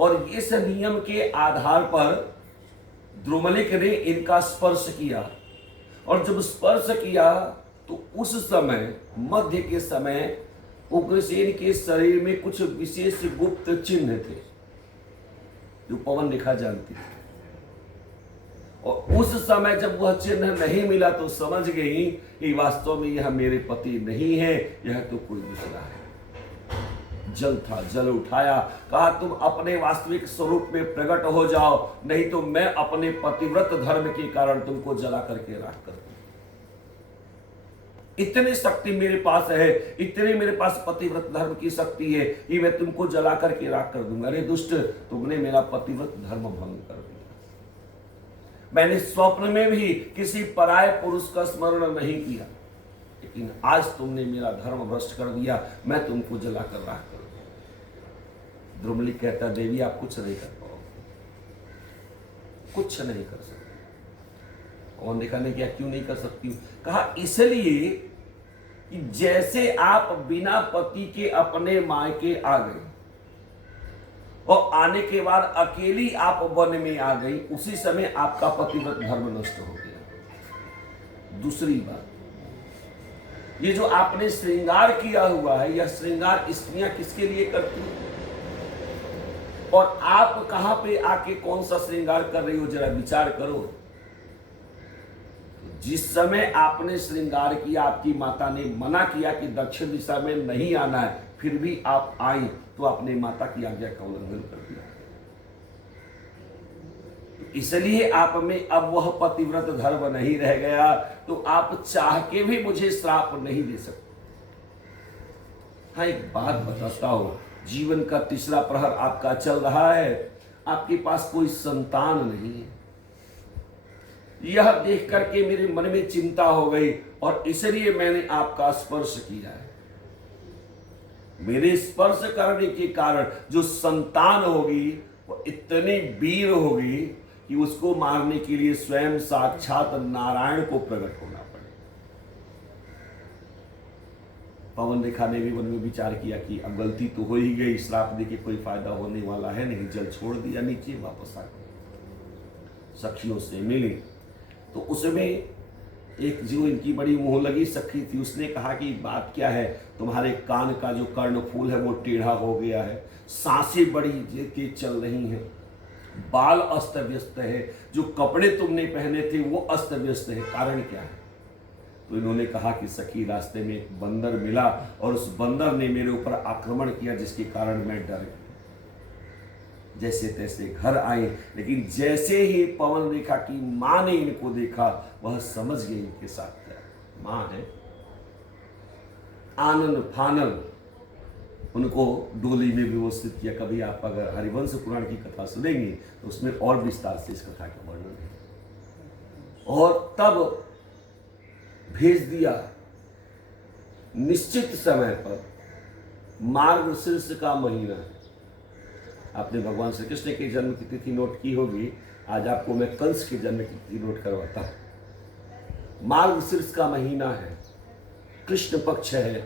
और इस नियम के आधार पर द्रुमलिक ने इनका स्पर्श किया, और जब स्पर्श किया तो उस समय मध्य के समय उग्रसेन के शरीर में कुछ विशेष गुप्त चिन्ह थे जो पवन रेखा जानती थी। और उस समय जब वह चिन्ह नहीं मिला तो समझ गई कि वास्तव में यह मेरे पति नहीं है, यह तो कोई दूसरा है। जल था, जल उठाया, कहा तुम अपने वास्तविक स्वरूप में प्रकट हो जाओ, नहीं तो मैं अपने पतिव्रत धर्म के कारण तुमको जला करके राख कर दूं। इतनी शक्ति मेरे पास है, इतने मेरे पास पतिव्रत धर्म की शक्ति है कि मैं तुमको जला करके राख कर दूंगा। अरे दुष्ट, तुमने मेरा पतिव्रत धर्म भंग कर दिया। मैंने स्वप्न में भी किसी पराये पुरुष का स्मरण नहीं किया, लेकिन आज तुमने मेरा धर्म भ्रष्ट कर दिया, मैं तुमको जलाकर राख कर दूंगा। द्रुमलिक कहता देवी आप कुछ नहीं कर पाओगे, कुछ नहीं कर सकते। और देखा नहीं क्या, क्यों नहीं कर सकती? कहा इसलिए कि जैसे आप बिना पति के अपने मायके आ गए और आने के बाद अकेली आप वन में आ गई, उसी समय आपका पतिव्रत धर्म नष्ट हो गया। दूसरी बात, ये जो आपने श्रृंगार किया हुआ है, यह श्रृंगार स्त्रियां किसके लिए करती हैं? और आप कहां पे आके कौन सा श्रृंगार कर रही हो, जरा विचार करो। जिस समय आपने श्रृंगार किया, आपकी माता ने मना किया कि दक्षिण दिशा में नहीं आना है, फिर भी आप आई, तो आपने माता की आज्ञा का उल्लंघन कर दिया। इसलिए आप में अब वह पतिव्रत धर्म नहीं रह गया, तो आप चाह के भी मुझे श्राप नहीं दे सकते। हाँ, एक बात बताता हूं, जीवन का तीसरा प्रहर आपका चल रहा है, आपके पास कोई संतान नहीं है। यह देख करके मेरे मन में चिंता हो गई और इसलिए मैंने आपका स्पर्श किया है। मेरे स्पर्श करने के कारण जो संतान होगी वो इतनी वीर होगी कि उसको मारने के लिए स्वयं साक्षात नारायण को प्रकट होना पड़ेगा। पवन रेखा ने भी मन में विचार किया कि अब गलती तो हो ही गई, श्राप दे के कोई फायदा होने वाला है नहीं। जल छोड़ दिया, नीचे वापस आ गए, सखियों से मिली। तो उसमें एक जो इनकी बड़ी मुंह लगी सखी थी, उसने कहा कि बात क्या है, तुम्हारे कान का जो कर्णफूल है वो टेढ़ा हो गया है, सांसें बड़ी तेज चल रही हैं, बाल अस्त व्यस्त है, जो कपड़े तुमने पहने थे वो अस्त व्यस्त है, कारण क्या है? तो इन्होंने कहा कि सखी रास्ते में एक बंदर मिला और उस बंदर ने मेरे ऊपर आक्रमण किया, जिसके कारण मैं डर गया। जैसे तैसे घर आए, लेकिन जैसे ही पवन रेखा की माँ ने इनको देखा, वह समझ गई इनके साथ क्या माँ है। आनन फानन उनको डोली में व्यवस्थित किया। कभी आप अगर हरिवंश पुराण की कथा सुनेंगे तो उसमें और विस्तार से इस कथा का वर्णन है। और तब भेज दिया निश्चित समय पर, मार्गशीर्ष का महीना है। आपने भगवान श्री कृष्ण के जन्म की तिथि नोट की होगी, आज आपको मैं कंस के जन्म की तिथि नोट करवाता हूं। मार्गशीर्ष का महीना है, कृष्ण पक्ष है,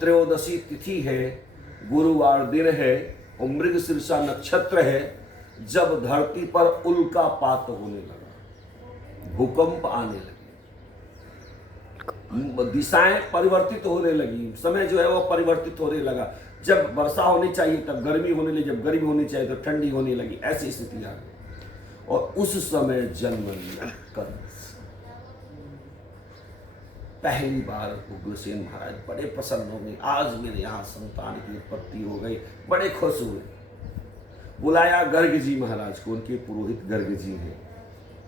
त्रयोदशी तिथि है, गुरुवार दिन है और मृगशीर्षा नक्षत्र है। जब धरती पर उल्कापात होने लगा, भूकंप आने लगे, दिशाएं परिवर्तित होने लगी, समय जो है वो परिवर्तित होने लगा। जब वर्षा होनी चाहिए तब गर्मी होने लगी, जब गर्मी होनी चाहिए तो ठंडी होने लगी, ऐसी स्थिति आ गई। और उस समय जन्म लिया कंस। पहली बार उग्रसेन महाराज बड़े प्रसन्न हो गए, आज मेरे यहाँ संतान की उत्पत्ति हो गई, बड़े खुश हुए। बुलाया गर्ग जी महाराज को, उनके पुरोहित गर्ग जी हैं,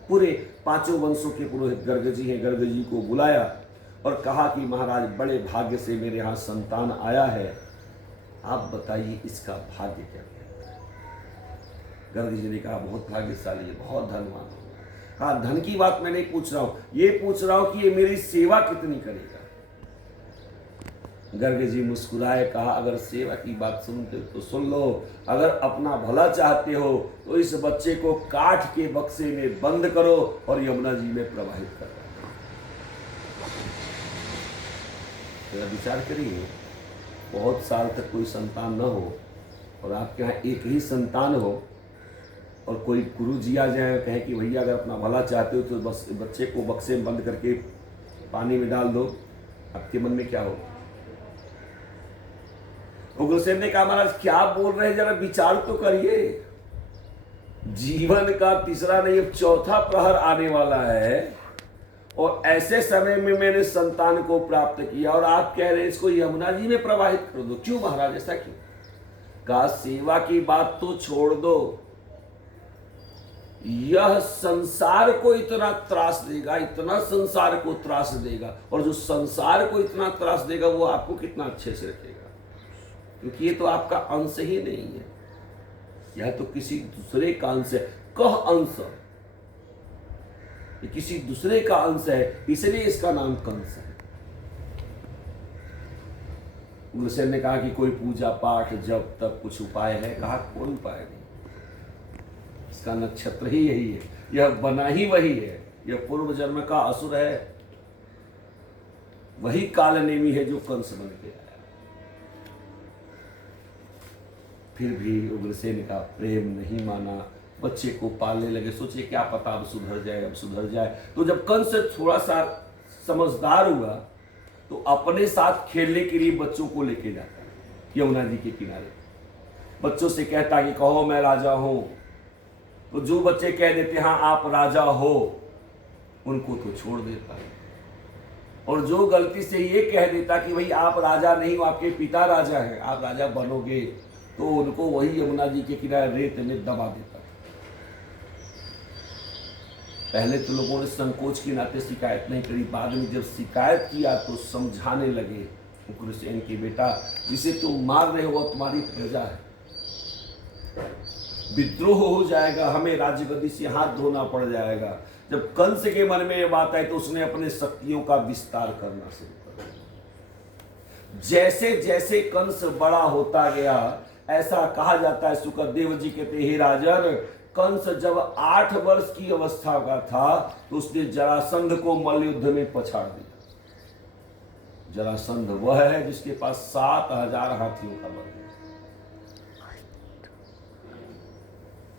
पूरे 5 वंशों के पुरोहित गर्ग जी हैं। गर्ग जी को बुलाया और कहा कि महाराज बड़े भाग्य से मेरे यहाँ संतान आया है, आप बताइए इसका भाग्य क्या है। गर्ग जी ने कहा बहुत भाग्यशाली है, बहुत धनवान होगा। कहा धन की बात मैं नहीं पूछ रहा हूं, ये पूछ रहा हूं कि ये मेरी सेवा कितनी करेगा। गर्ग जी मुस्कुराए, कहा अगर सेवा की बात सुनते तो सुन लो, अगर अपना भला चाहते हो तो इस बच्चे को काठ के बक्से में बंद करो और यमुना जी में प्रवाहित करो। तो विचार करिए, बहुत साल तक कोई संतान न हो और आपके यहाँ एक ही संतान हो और कोई गुरु जी आ जाए कहे कि भैया अगर अपना भला चाहते हो तो बस बच्चे को बक्से में बंद करके पानी में डाल दो, आपके मन में क्या हो। उग्रसेन ने कहा महाराज क्या बोल रहे हैं, जरा विचार तो करिए। जीवन का तीसरा नहीं अब चौथा प्रहर आने वाला है और ऐसे समय में मैंने संतान को प्राप्त किया और आप कह रहे हैं इसको यमुना जी में प्रवाहित कर दो। क्यों महाराज, ऐसा क्यों? कहा सेवा की बात तो छोड़ दो, यह संसार को इतना त्रास देगा, इतना संसार को त्रास देगा, और जो संसार को इतना त्रास देगा वो आपको कितना अच्छे से रखेगा, क्योंकि ये तो आपका अंश ही नहीं है, यह तो किसी दूसरे का अंश है। कह अंश, ये किसी दूसरे का अंश है, इसलिए इसका नाम कंस है। उग्रसेन ने कहा कि कोई पूजा पाठ जब तक कुछ उपाय है? कहा कोई उपाय नहीं, इसका नक्षत्र ही यही है, यह बना ही वही है, यह पूर्व जन्म का असुर है, वही कालनेमी है जो कंस बन के आया। फिर भी उग्रसेन का प्रेम नहीं माना, बच्चे को पालने लगे, सोचे क्या पता अब सुधर जाए, अब सुधर जाए। तो जब कंस थोड़ा सा समझदार हुआ तो अपने साथ खेलने के लिए बच्चों को लेके जाता है यमुना जी के किनारे, बच्चों से कहता कि कहो मैं राजा हूं। तो जो बच्चे कह देते हाँ आप राजा हो, उनको तो छोड़ देता है, और जो गलती से ये कह देता कि भाई आप राजा नहीं हो, आपके पिता राजा हैं, आप राजा बनोगे, तो उनको वही यमुना जी के किनारे रेत में दबा देता। पहले तो लोगों ने संकोच के नाते शिकायत नहीं करी, बाद में जब शिकायत किया तो समझाने लगे उग्रसेन के बेटा जिसे तुम मार रहे हो तुम्हारी प्रजा है, विद्रोह हो जाएगा, हमें राज्यगद्दी से हाथ धोना पड़ जाएगा। जब कंस के मन में ये बात आई तो उसने अपने शक्तियों का विस्तार करना शुरू कर दिया। जैसे जैसे कंस बड़ा होता गया, ऐसा कहा जाता है, सुखदेव जी कहते हे राजन, कंस जब 8 वर्ष की अवस्था का था तो उसने जरासंध को मल्लयुद्ध में पछाड़ दिया। जरासंध वह है जिसके पास 7000 हाथियों का बल है,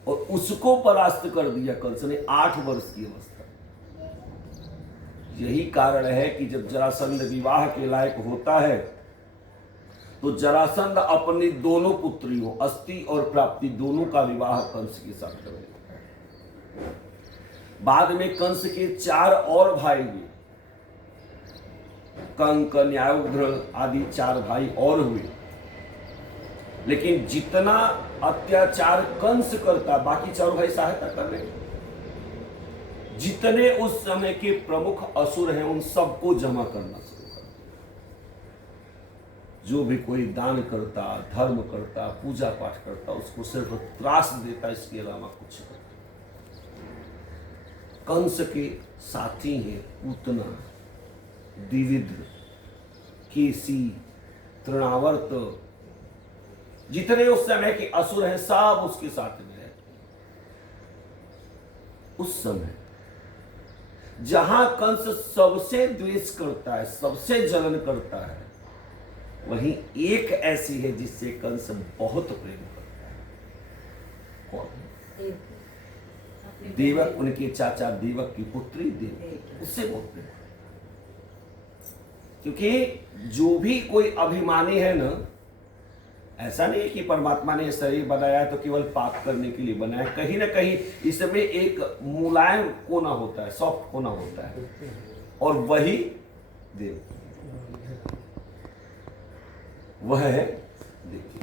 और उसको परास्त कर दिया कंस ने 8 वर्ष की अवस्था। यही कारण है कि जब जरासंध विवाह के लायक होता है तो जरासंध अपनी दोनों पुत्रियों अस्ति और प्राप्ति दोनों का विवाह कंस के साथ कर देता है। बाद में कंस के 4 और भाई हुए, कंक, न्यायोघ्र आदि 4 भाई और हुए। लेकिन जितना अत्याचार कंस करता, बाकी चारों भाई सहायता कर रहे हैं। जितने उस समय के प्रमुख असुर हैं उन सबको जमा करना शुरू कर दिया। जो भी कोई दान करता, धर्म करता, पूजा पाठ करता, उसको सिर्फ त्रास देता, इसके अलावा कुछ नहीं। कंस के साथी हैं पूतना, द्विविद, केसी, तृणावर्त, जितने उस समय के असुर हैं सब उसके साथ में रहते हैं। उस समय जहां कंस सबसे द्वेष करता है, सबसे जलन करता है, वहीं एक ऐसी है जिससे कंस बहुत प्रेम करता है। कौन? देवक, उनके चाचा देवक की पुत्री देवकी, उससे बहुत प्रेम करता है। क्योंकि जो भी कोई अभिमानी है ना, ऐसा नहीं है कि परमात्मा ने शरीर बनाया है तो केवल पाप करने के लिए बनाया। कहीं ना कहीं इसमें एक मुलायम कोना होता है, सॉफ्ट कोना होता है, और वही देव, वह है देवकी।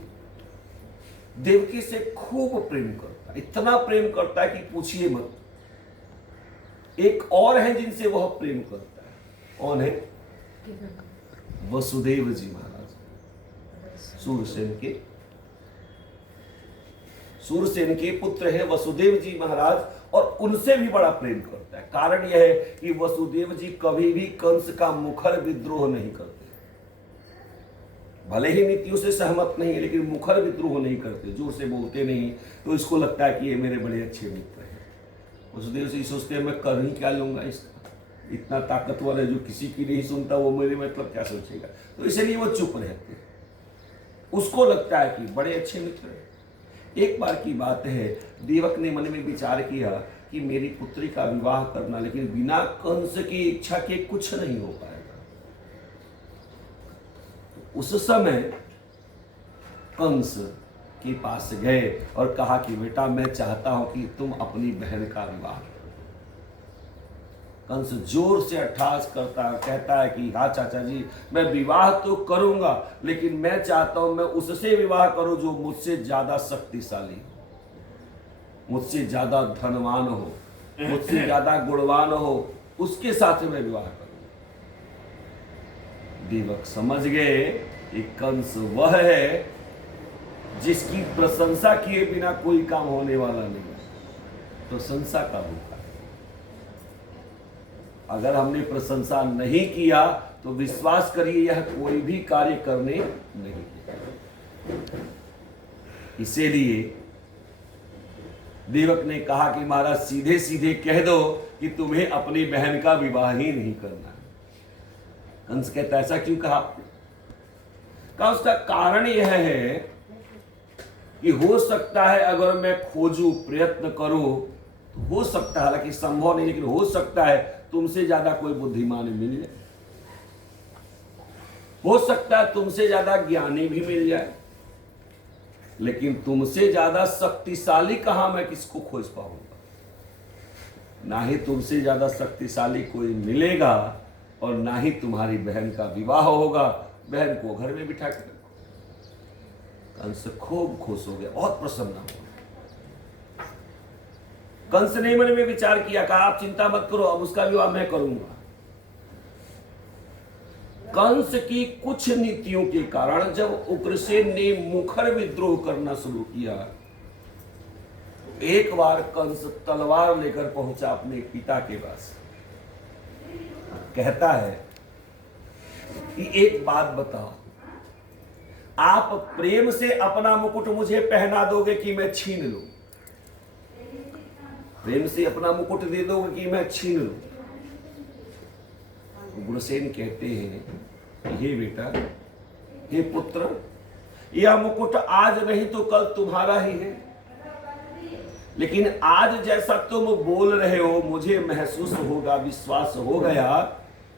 देवकी से खूब प्रेम करता है, इतना प्रेम करता है कि पूछिए मत। एक और है जिनसे वह प्रेम करता है, कौन है? वसुदेव जी महाराज, सूरसेन के पुत्र हैं वसुदेव जी महाराज, और उनसे भी बड़ा प्रेम करता है। कारण यह है कि वसुदेव जी कभी भी कंस का मुखर विद्रोह नहीं करते। भले ही नीतियों से सहमत नहीं है, लेकिन मुखर विद्रोह नहीं करते, जोर से बोलते नहीं, तो इसको लगता है कि ये मेरे बड़े अच्छे मित्र हैं। वसुदेव जी सोचते हैं मैं कर ही क्या लूंगा इसका, इतना ताकतवर है जो किसी की नहीं सुनता, वो मेरे मतलब क्या सोचेगा, तो इसलिए वो चुप रहते हैं। उसको लगता है कि बड़े अच्छे मित्र हैं। एक बार की बात है, देवक ने मन में विचार किया कि मेरी पुत्री का विवाह करना, लेकिन बिना कंस की इच्छा के कुछ नहीं हो पाएगा। उस समय कंस के पास गए और कहा कि बेटा मैं चाहता हूं कि तुम अपनी बहन का विवाह करो। कंस जोर से अट्ठास करता है, कहता है कि हाँ चाचा जी, मैं विवाह तो करूंगा, लेकिन मैं चाहता हूं मैं उससे विवाह करूं जो मुझसे ज्यादा शक्तिशाली हो, मुझसे ज्यादा धनवान हो, मुझसे ज्यादा गुणवान हो, उसके साथ मैं विवाह करूंगा। देवक समझ गए कि कंस वह है जिसकी प्रशंसा किए बिना कोई काम होने वाला नहीं है। प्रशंसा का भूखा, अगर हमने प्रशंसा नहीं किया तो विश्वास करिए यह कोई भी कार्य करने नहीं देगा। इसीलिए देवक ने कहा कि महाराज सीधे सीधे कह दो कि तुम्हें अपनी बहन का विवाह ही नहीं करना। कंस कहता ऐसा क्यों कहा? कहा उसका कारण यह है कि हो सकता है अगर मैं खोजूं, प्रयत्न करूं, तो हो सकता है, हालांकि संभव नहीं, लेकिन हो सकता है तुमसे ज्यादा कोई बुद्धिमान मिल जाए, हो सकता है तुमसे ज्यादा ज्ञानी भी मिल जाए, लेकिन तुमसे ज्यादा शक्तिशाली कहां मैं किसको खोज पाऊंगा? ना ही तुमसे ज्यादा शक्तिशाली कोई मिलेगा और ना ही तुम्हारी बहन का विवाह होगा। बहन को घर में बिठा के रखो। कंस खूब खुश हो गया, बहुत प्रसन्न हो। कंस ने मन में विचार किया, कहा आप चिंता मत करो, अब उसका विवाह मैं करूंगा। कंस की कुछ नीतियों के कारण जब उग्रसेन ने मुखर विद्रोह करना शुरू किया, एक बार कंस तलवार लेकर पहुंचा अपने पिता के पास। कहता है कि एक बात बताओ, आप प्रेम से अपना मुकुट मुझे पहना दोगे कि मैं छीन लूं? प्रेम से अपना मुकुट दे दोगे कि मैं छीन लूं? उग्रसेन कहते हैं, हे बेटा, हे पुत्र, यह मुकुट आज नहीं तो कल तुम्हारा ही है, लेकिन आज जैसा तुम बोल रहे हो मुझे महसूस होगा, विश्वास हो गया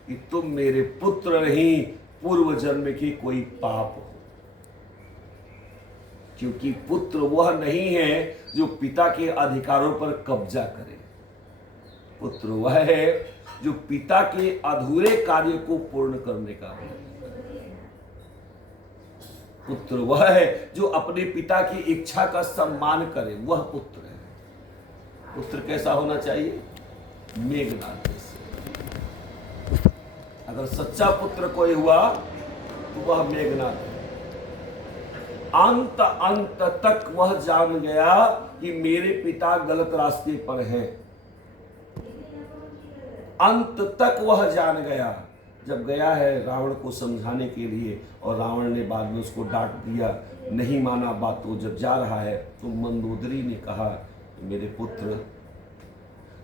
कि तुम मेरे पुत्र नहीं, पूर्व जन्म की कोई पाप हो। क्योंकि पुत्र वह नहीं है जो पिता के अधिकारों पर कब्जा करे, पुत्र वह है जो पिता के अधूरे कार्य को पूर्ण करने का है। पुत्र वह है जो अपने पिता की इच्छा का सम्मान करे, वह पुत्र है। पुत्र कैसा होना चाहिए? मेघनाद जैसे। अगर सच्चा पुत्र कोई हुआ तो वह मेघनाद है। अंत अंत तक वह जान गया कि मेरे पिता गलत रास्ते पर हैं। अंत तक वह जान गया। जब गया है रावण को समझाने के लिए और रावण ने बाद में उसको डांट दिया, नहीं माना बात, तो जब जा रहा है तो मंदोदरी ने कहा, मेरे पुत्र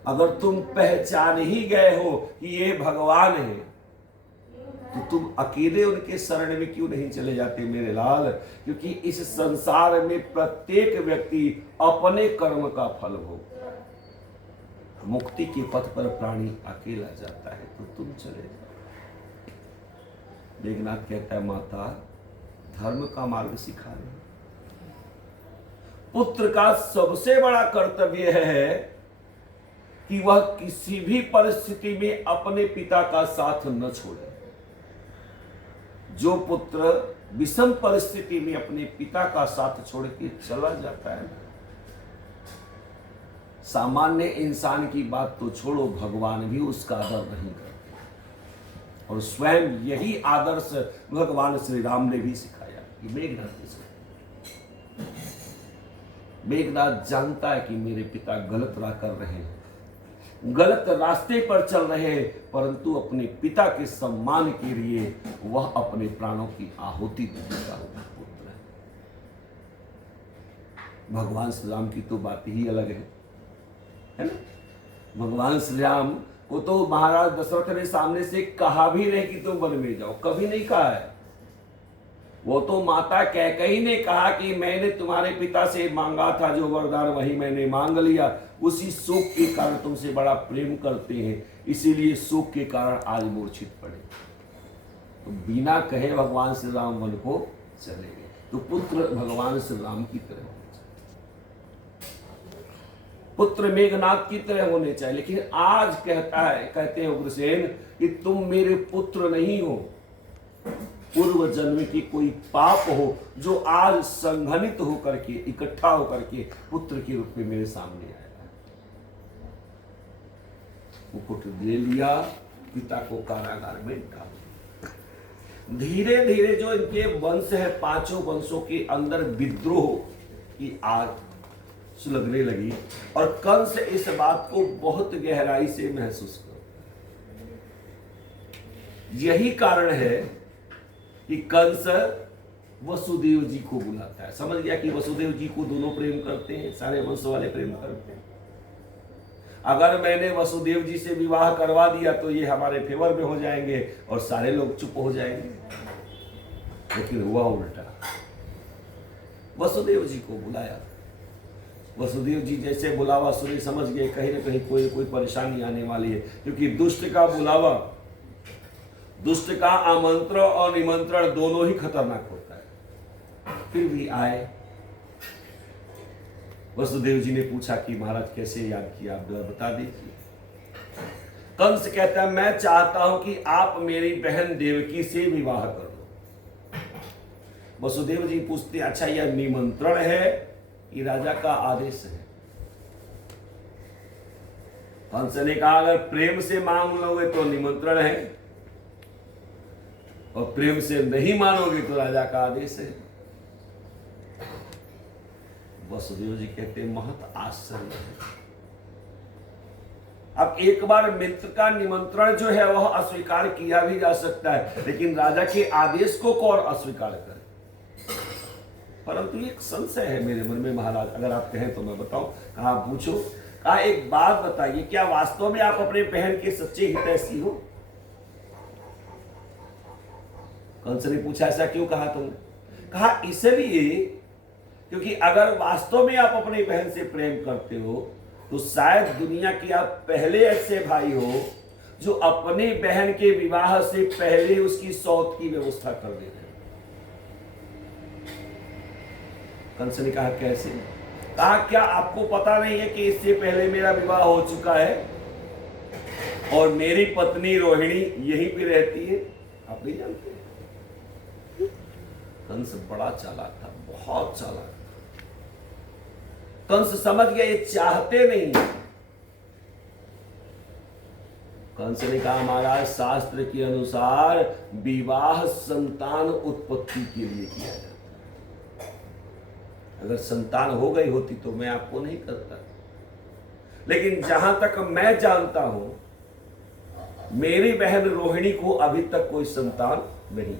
अगर तुम पहचान ही गए हो कि ये भगवान है तो तुम अकेले उनके शरण में क्यों नहीं चले जाते मेरे लाल? क्योंकि इस संसार में प्रत्येक व्यक्ति अपने कर्म का फल भोगता है। मुक्ति के पथ पर प्राणी अकेला जाता है, तो तुम चले जाओ। मेघनाथ कहता है, माता धर्म का मार्ग सिखा रहे। पुत्र का सबसे बड़ा कर्तव्य है कि वह किसी भी परिस्थिति में अपने पिता का साथ न छोड़े। जो पुत्र विषम परिस्थिति में अपने पिता का साथ छोड़ के चला जाता है, सामान्य इंसान की बात तो छोड़ो, भगवान भी उसका आदर नहीं करते। और स्वयं यही आदर्श भगवान श्री राम ने भी सिखाया कि मेघनाथ जानता है कि मेरे पिता गलत राह कर रहे हैं, गलत रास्ते पर चल रहे हैं, परंतु अपने पिता के सम्मान के लिए वह अपने प्राणों की आहुति देने का पुत्र है। भगवान श्री राम की तो बात ही अलग है ना? भगवान श्री राम को तो महाराज दशरथ ने सामने से कहा भी नहीं कि तुम वन में जाओ, कभी नहीं कहा है। वो तो माता कैकेयी ने कहा कि मैंने तुम्हारे पिता से मांगा था जो वरदान, वही मैंने मांग लिया। उसी शोक के कारण तुमसे बड़ा प्रेम करते हैं, इसीलिए शोक के कारण आज मूर्छित पड़े। तो बिना कहे भगवान श्री राम वन को चले गए। तो पुत्र भगवान श्री राम की तरह होने चाहिए, पुत्र मेघनाथ की तरह होने चाहिए। लेकिन आज कहते हैं उग्रसेन कि तुम मेरे पुत्र नहीं हो, पूर्व जन्म की कोई पाप हो जो आज संघनित होकर के, इकट्ठा होकर के पुत्र के रूप में मेरे सामने आया। मुकुट ले लिया, पिता को कारागार में डाल। धीरे धीरे जो इनके वंश है, पांचों वंशों के अंदर विद्रोह की आग सुलगने लगी और कंस इस बात को बहुत गहराई से महसूस कर। यही कारण है कि कंस वसुदेव जी को बुलाता है। समझ गया कि वसुदेव जी को दोनों प्रेम करते हैं, सारे वंश वाले प्रेम करते हैं। अगर मैंने वसुदेव जी से विवाह करवा दिया तो ये हमारे फेवर में हो जाएंगे और सारे लोग चुप हो जाएंगे। लेकिन हुआ उल्टा, वसुदेव जी को बुलाया। वसुदेव जी जैसे बुलावा सुनी, समझ गए कहीं ना कहीं कोई परेशानी आने वाली है, क्योंकि दुष्ट का बुलावा, दुष्ट का आमंत्रण और निमंत्रण दोनों ही खतरनाक होता है। फिर भी आए। वसुदेव जी ने पूछा कि महाराज कैसे याद किया, आप बता दीजिए। कंस कहता है, मैं चाहता हूं कि आप मेरी बहन देवकी से विवाह कर दो। वसुदेव जी पूछते, अच्छा यह निमंत्रण है कि राजा का आदेश है? कंस ने कहा, अगर प्रेम से मांग लोगे तो निमंत्रण है, और प्रेम से नहीं मानोगे तो राजा का आदेश है। वसुदेव जी कहते, महत आश्चर्य है। अब एक बार मित्र का निमंत्रण जो है वह अस्वीकार किया भी जा सकता है, लेकिन राजा के आदेश को कौन अस्वीकार करे? परंतु एक संशय है मेरे मन में महाराज, अगर आप कहें तो मैं बताऊं। कहा, पूछो। कहा, एक बात बताइए, क्या वास्तव में आप अपने बहन के सच्चे हितैषी हो? कंस ने पूछा, ऐसा क्यों कहा तुमने? कहा, इसलिए क्योंकि अगर वास्तव में आप अपनी बहन से प्रेम करते हो तो शायद दुनिया के आप पहले ऐसे भाई हो जो अपनी बहन के विवाह से पहले उसकी सौत की व्यवस्था कर दे रहे। कंस ने कहा, कैसे? कहा, क्या आपको पता नहीं है कि इससे पहले मेरा विवाह हो चुका है और मेरी पत्नी रोहिणी यहीं पे रहती है? आप नहीं जानते? कंस बड़ा चालाक था, बहुत चालाक। कंस समझ गया ये चाहते नहीं। कंस ने कहा महाराज शास्त्र के अनुसार विवाह संतान उत्पत्ति के लिए किया जाता है, अगर संतान हो गई होती तो मैं आपको नहीं करता, लेकिन जहां तक मैं जानता हूं मेरी बहन रोहिणी को अभी तक कोई संतान नहीं,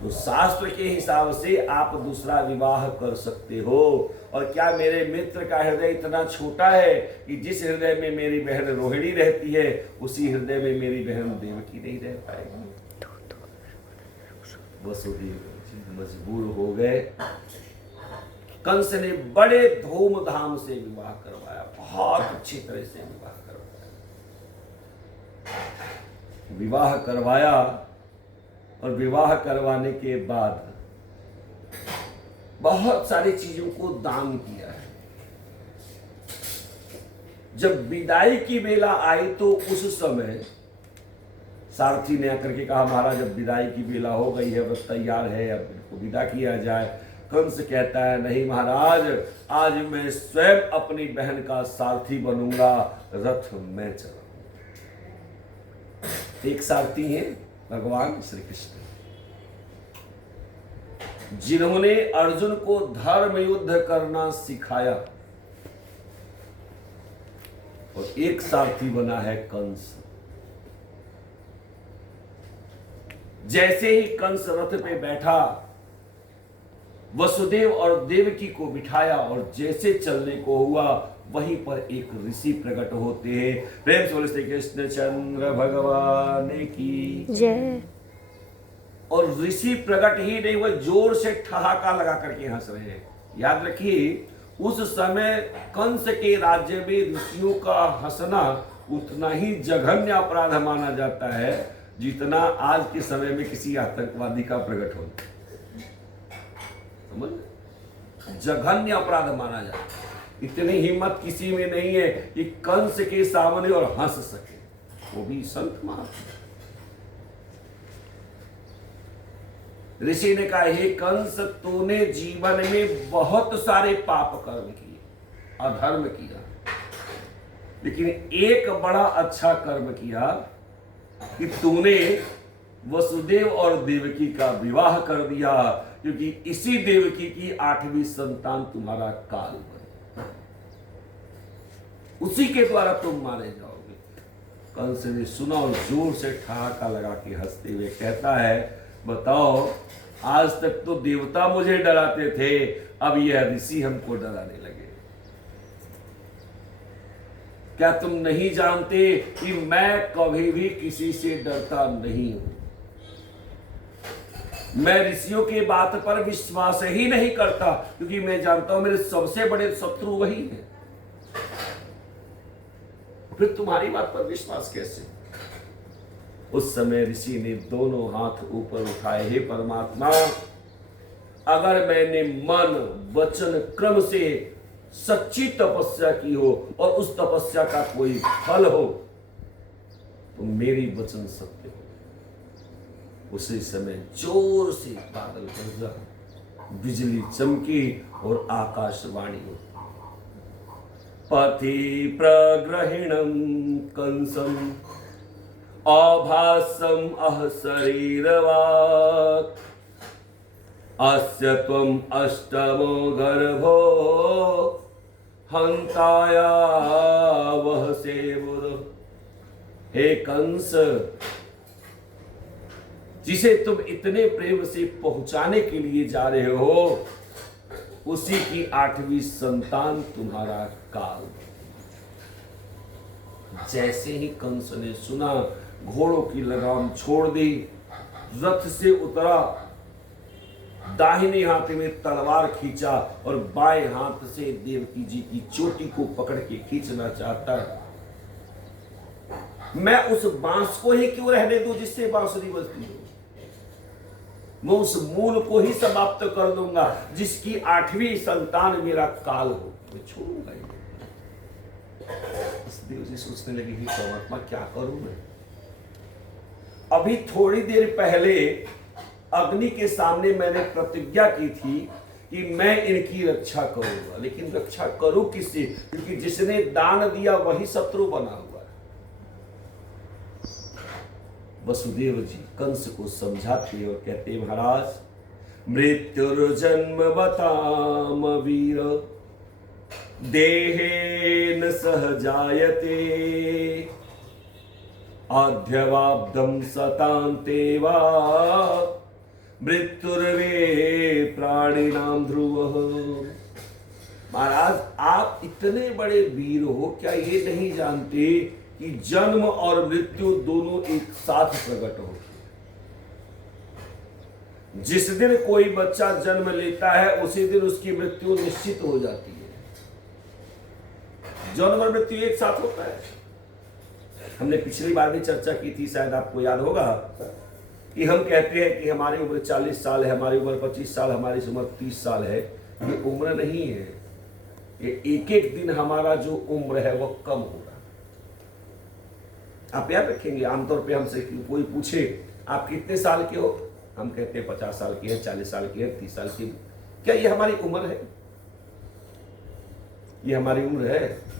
तो शास्त्र के हिसाब से आप दूसरा विवाह कर सकते हो। और क्या मेरे मित्र का हृदय इतना छोटा है कि जिस हृदय में मेरी बहन रोहिणी रहती है उसी हृदय में मेरी बहन देवकी नहीं रह पाएगी? वसुदेव मजबूर हो गए। कंस ने बड़े धूमधाम से विवाह करवाया, बहुत अच्छी तरह से विवाह करवाया। विवाह करवाया और विवाह करवाने के बाद बहुत सारी चीजों को दान किया है। जब विदाई की बेला आई तो उस समय सारथी ने आकर के कहा महाराज अब विदाई की बेला हो गई है, बस तैयार है, अब इनको विदा किया जाए। कंस कहता है नहीं महाराज, आज मैं स्वयं अपनी बहन का सारथी बनूंगा, रथ मैं चलाऊंगा। एक सारथी है भगवान श्री कृष्ण, जिन्होंने अर्जुन को धर्म युद्ध करना सिखाया, और एक सारथी बना है कंस। जैसे ही कंस रथ पे बैठा, वसुदेव और देवकी को बिठाया और जैसे चलने को हुआ वहीं पर एक ऋषि प्रकट होते हैं। प्रेम से बोले श्री कृष्ण चंद्र भगवान की जय। और ऋषि प्रकट ही नहीं, वह जोर से ठहाका लगा करके हंस रहे हैं। याद रखिए उस समय कंस के राज्य में ऋषियों का हंसना उतना ही जघन्य अपराध माना जाता है जितना आज के समय में किसी आतंकवादी का प्रकट होता है। समझ, जघन्य अपराध माना जाता है। इतनी हिम्मत किसी में नहीं है कि कंस के सामने और हंस सके, वो भी संत महात्मा। ऋषि ने कहा हे कंस, तूने जीवन में बहुत सारे पाप कर्म किए, अधर्म किया, लेकिन एक बड़ा अच्छा कर्म किया कि तूने वसुदेव और देवकी का विवाह कर दिया, क्योंकि इसी देवकी की 8वीं संतान तुम्हारा काल बने, उसी के द्वारा तुम मारे जाओगे। कंस ने सुना और जोर से ठहाका लगा के हंसते हुए कहता है बताओ, आज तक तो देवता मुझे डराते थे, अब यह ऋषि हमको डराने लगे। क्या तुम नहीं जानते कि मैं कभी भी किसी से डरता नहीं हूं? मैं ऋषियों की बात पर विश्वास ही नहीं करता, क्योंकि मैं जानता हूं मेरे सबसे बड़े शत्रु वही हैं। फिर तुम्हारी बात पर विश्वास कैसे? उस समय ऋषि ने दोनों हाथ ऊपर उठाए, हे परमात्मा, अगर मैंने मन वचन क्रम से सच्ची तपस्या की हो और उस तपस्या का कोई फल हो तो मेरी वचन सत्य हो। उसी समय जोर से बादल गरजा, बिजली चमकी और आकाशवाणी हो, पथि प्रग्रहिणं कंसम आभासम अह शरीरवात् अस्य त्वम् अष्टमो गर्भो हंताया वह से बुध। हे कंस, जिसे तुम इतने प्रेम से पहुंचाने के लिए जा रहे हो, उसी की 8वीं संतान तुम्हारा काल। जैसे ही कंस ने सुना, घोड़ों की लगाम छोड़ दी, रथ से उतरा, दाहिने हाथ में तलवार खींचा और बाएं हाथ से देवकी जी की चोटी को पकड़ के खींचना चाहता है। मैं उस बांस को ही क्यों रहने दूं जिससे बांसुरी बजती हो? मैं उस मूल को ही समाप्त कर दूंगा जिसकी 8वीं संतान मेरा काल हो। मैं छोड़ूंगा। देव जी सोचने लगे कि परमात्मा क्या करूं मैं? अभी थोड़ी देर पहले अग्नि के सामने मैंने प्रतिज्ञा की थी कि मैं इनकी रक्षा करूंगा, लेकिन रक्षा करूं किससे? क्योंकि जिसने दान दिया वही शत्रु बना हुआ है। वसुदेव जी कंस को समझाते और कहते, महाराज मृत्युर्जन्म बताम वीर देहेन सह जायते आद्यवाब्दम सतांते वा मृत्युर्वे प्राणिनाम ध्रुवः। महाराज आप इतने बड़े वीर हो, क्या ये नहीं जानते कि जन्म और मृत्यु दोनों एक साथ प्रकट हो? जिस दिन कोई बच्चा जन्म लेता है उसी दिन उसकी मृत्यु निश्चित हो जाती है। जन्म और मृत्यु एक साथ होता है। हमने पिछली बार भी चर्चा की थी, शायद आपको याद होगा, कि हम कहते हैं कि हमारी उम्र 40 साल है, हमारी उम्र 25 साल, हमारी उम्र 30 साल है। ये उम्र नहीं है, ये एक एक दिन हमारा जो उम्र है वो कम हो रहा है। आप याद रखेंगे, आमतौर पे हमसे कोई पूछे आप कितने साल के हो, हम कहते हैं 50 साल के हैं, 40 साल के हैं, 30 साल के। क्या ये हमारी उम्र है? ये हमारी उम्र है?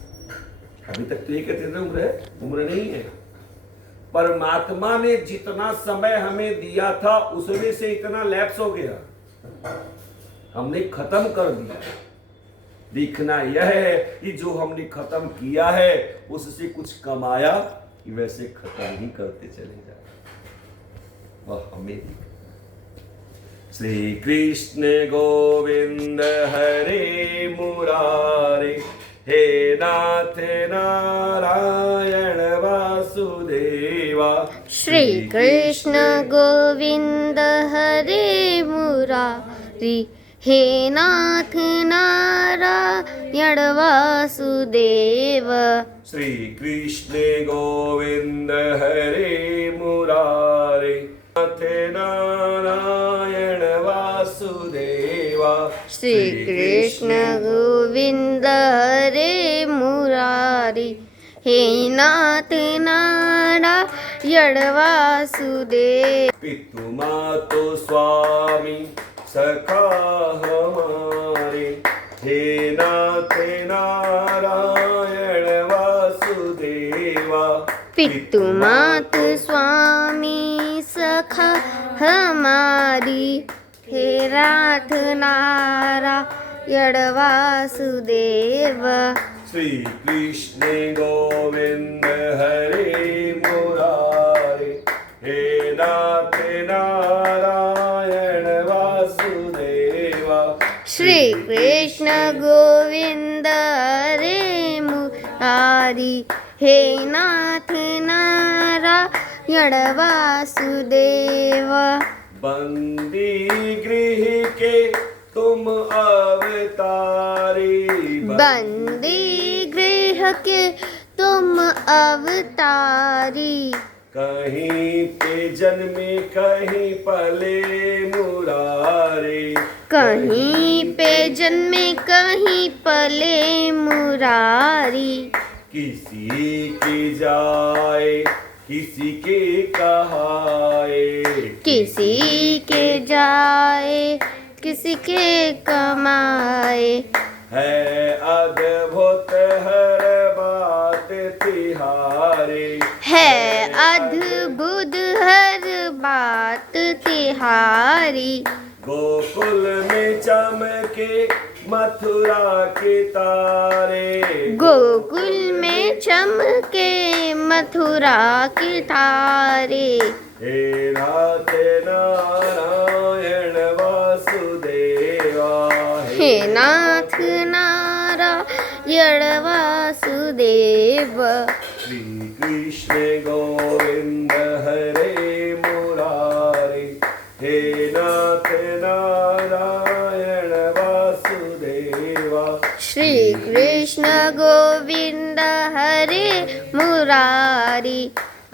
अभी तक तो ये कहते थे उम्र है, उम्र नहीं है। परमात्मा ने जितना समय हमें दिया था उसमें से इतना लैप्स हो गया, हमने खत्म कर दिया। देखना यह है कि जो हमने खत्म किया है उससे कुछ कमाया कि वैसे खत्म ही करते चले जाए, वह हमें। श्री कृष्ण गोविंद हरे मुरारे, हे नाथ नारायण वासुदेवा। श्री कृष्ण गोविंद हरे मुरारी, हे नाथ नारायण वासुदेव। श्री कृष्ण गोविंद हरे मुरारे, नाथ नारायण वासुदेवा। श्री कृष्ण गोविंद हरे मुरारी, हे नाथ नारायण वासुदेव। पितु मातो स्वामी सखा हमारे, हे नाथ नारायण वासुदेवा। पितु मात स्वामी सखा हमारी, हे नाथ नारायण वासुदेव। श्री कृष्ण गोविंद हरे मुरारे, हे नाथ नारायण वासुदेवा। श्री कृष्ण गोविंद हरे मुरारी, हे नाथ नारायण वासुदेव। बंदी गृह के तुम अवतारी, बंदी गृह के तुम अवतारी। कहीं पे जन्मे कहीं पले मुरारे, कहीं पे जन्मे कहीं पले मुरारी। किसी के जाए किसी के कहाए, किसी के जाए किसी के कमाए। है अद्भुत हर बात तिहारे, है अद्भुत हर बात तिहारी। गोकुल में चमके मथुरा के तारे, गोकुल में चमके मथुरा के तारे। हे नाथ नारायण वासुदेवा। हे नाथ नारायण वासुदेव। श्री कृष्ण गोविंद हरे मुरारे, हे नाथ नारायण वासुदेवा। श्री कृष्ण गोविंद हरे मुरारी,